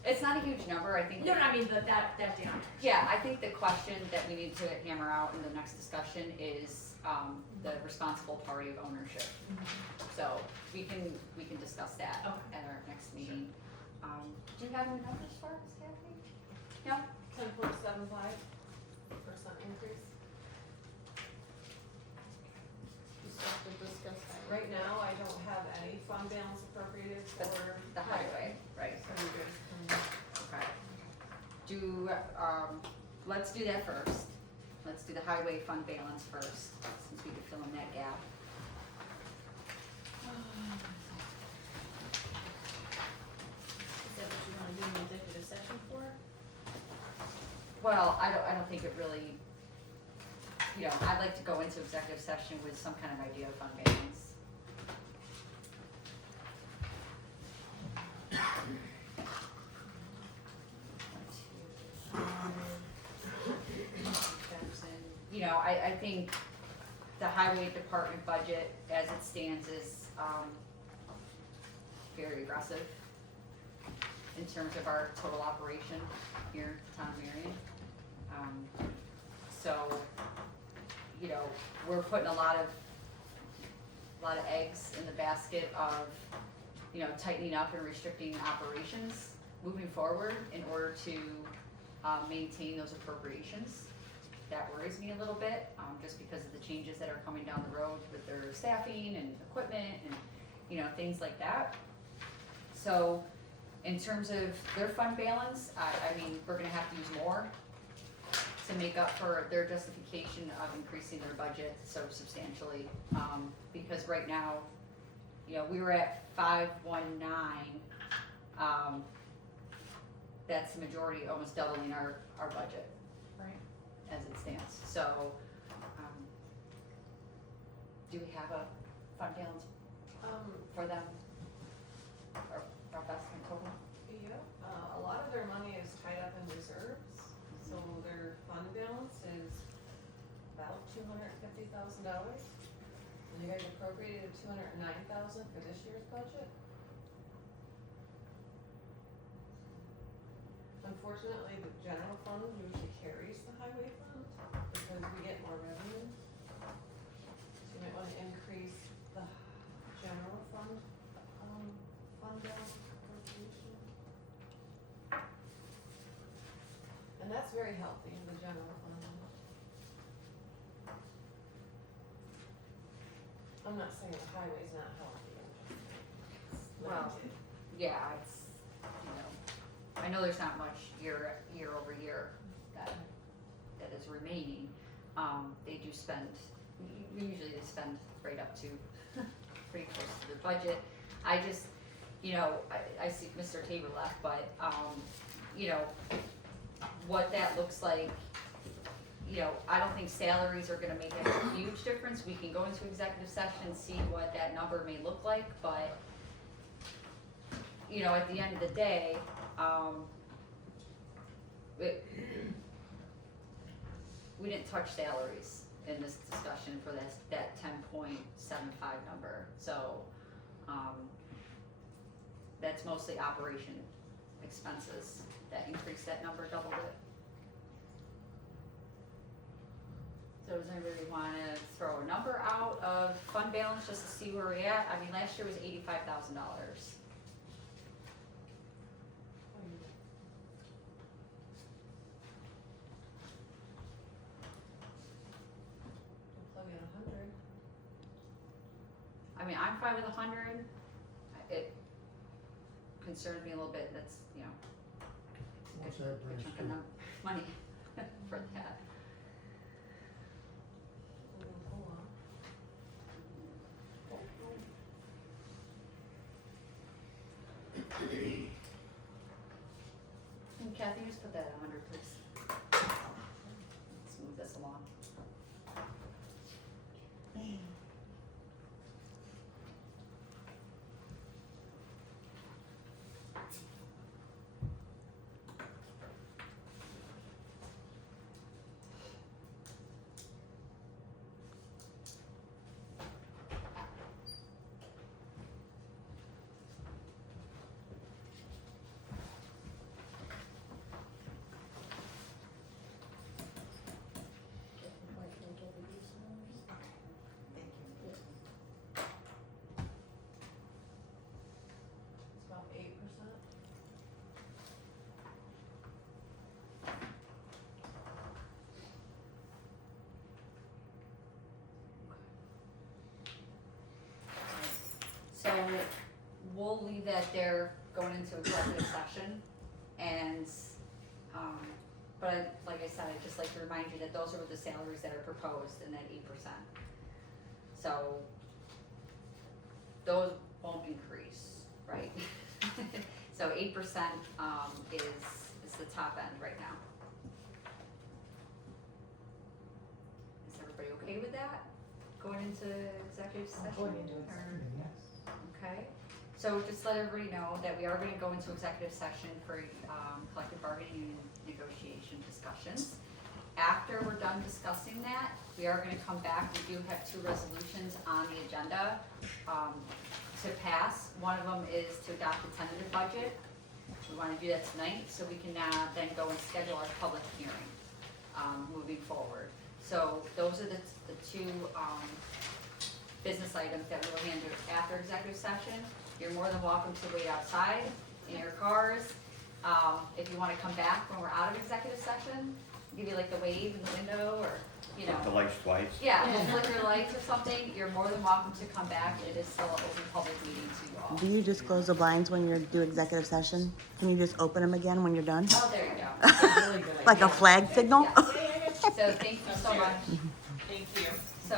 it's not a huge number, I think. no, I mean, that damage. Yeah, I think the question that we need to hammer out in the next discussion is, the responsible party of ownership. So we can discuss that Okay. at our next meeting. Do you have any numbers for us, Kathy? No? 10.75% increase. stuff to discuss. Right now, I don't have any fund balance appropriated for The highway, right, So you guys can, okay. Let's do that first. Let's do the highway fund balance first, since we can fill in that gap. Is that what you wanna do an executive session for? Well, I don't think it really, I'd like to go into executive session with some kind of idea of fund balance. I think the highway department budget as it stands is, very aggressive in terms of our total operation here in town of Marion. So, we're putting a lot of eggs in the basket of, tightening up and restricting operations moving forward in order to, maintain those appropriations. That worries me a little bit, just because of the changes that are coming down the road with their staffing and equipment and, things like that. So, in terms of their fund balance, I mean, we're gonna have to use more to make up for their justification of increasing their budget so substantially. Because right now, we were at 519, that's the majority, almost doubling our budget. Right. As it stands, so, do we have a fund balance for them? Or rough estimate total? yeah, a lot of their money is tied up in reserves, so their fund balance is about $250,000. And you guys appropriated $209,000 for this year's budget. Unfortunately, the general fund usually carries the highway fund because we get more revenue. So you might wanna increase the general fund, fund balance appropriation. And that's very healthy, the general fund. I'm not saying the highway's not healthy, I'm just saying it's Well, limited. Yeah, it's, I know there's not much year over year that is remaining. They do spend, usually they spend right up to, pretty close to their budget. I just, I see Mr. Tabor left, but, what that looks like, I don't think salaries are gonna make a huge difference. We can go into executive session and see what that number may look like, but, at the end of the day, we didn't touch salaries in this discussion for that 10.75 number, so, that's mostly operation expenses that increased that number, doubled it. So does anybody wanna throw a number out of fund balance just to see where we're at? I mean, last year was $85,000. Plug in 100. I mean, I'm fine with 100. It concerns me a little bit, that's, What's that a bring us chunk to? of money for that. Hold on. And Kathy, just put that at 100, please. Let's move this along. that they're going into executive session, and, but like I said, I'd just like to remind you that those are the salaries that are proposed in that 8%. So, those won't increase, right? So 8%, is the top end right now. Is everybody okay with that? Going into executive session? Or- Okay, so just let everybody know that we are gonna go into executive session for, collective bargaining and negotiation discussions. After we're done discussing that, we are gonna come back, we do have 2 resolutions on the agenda, to pass. One of them is to adopt the tentative budget. We wanna do that tonight, so we can now then go and schedule our public hearing, moving forward. So those are the 2, business items that we'll handle after executive session. You're more than welcome to wait outside in your cars. If you wanna come back when we're out of executive session, give you like the wave in the window, or, you know. The lights twice. Yeah, flicker your lights or something, you're more than welcome to come back. It is still an open public meeting to you all. Do you just close the blinds when you do executive session? Can you just open them again when you're done? Oh, there you go. Like a flag signal? Yes. So thank you so much. Thank you.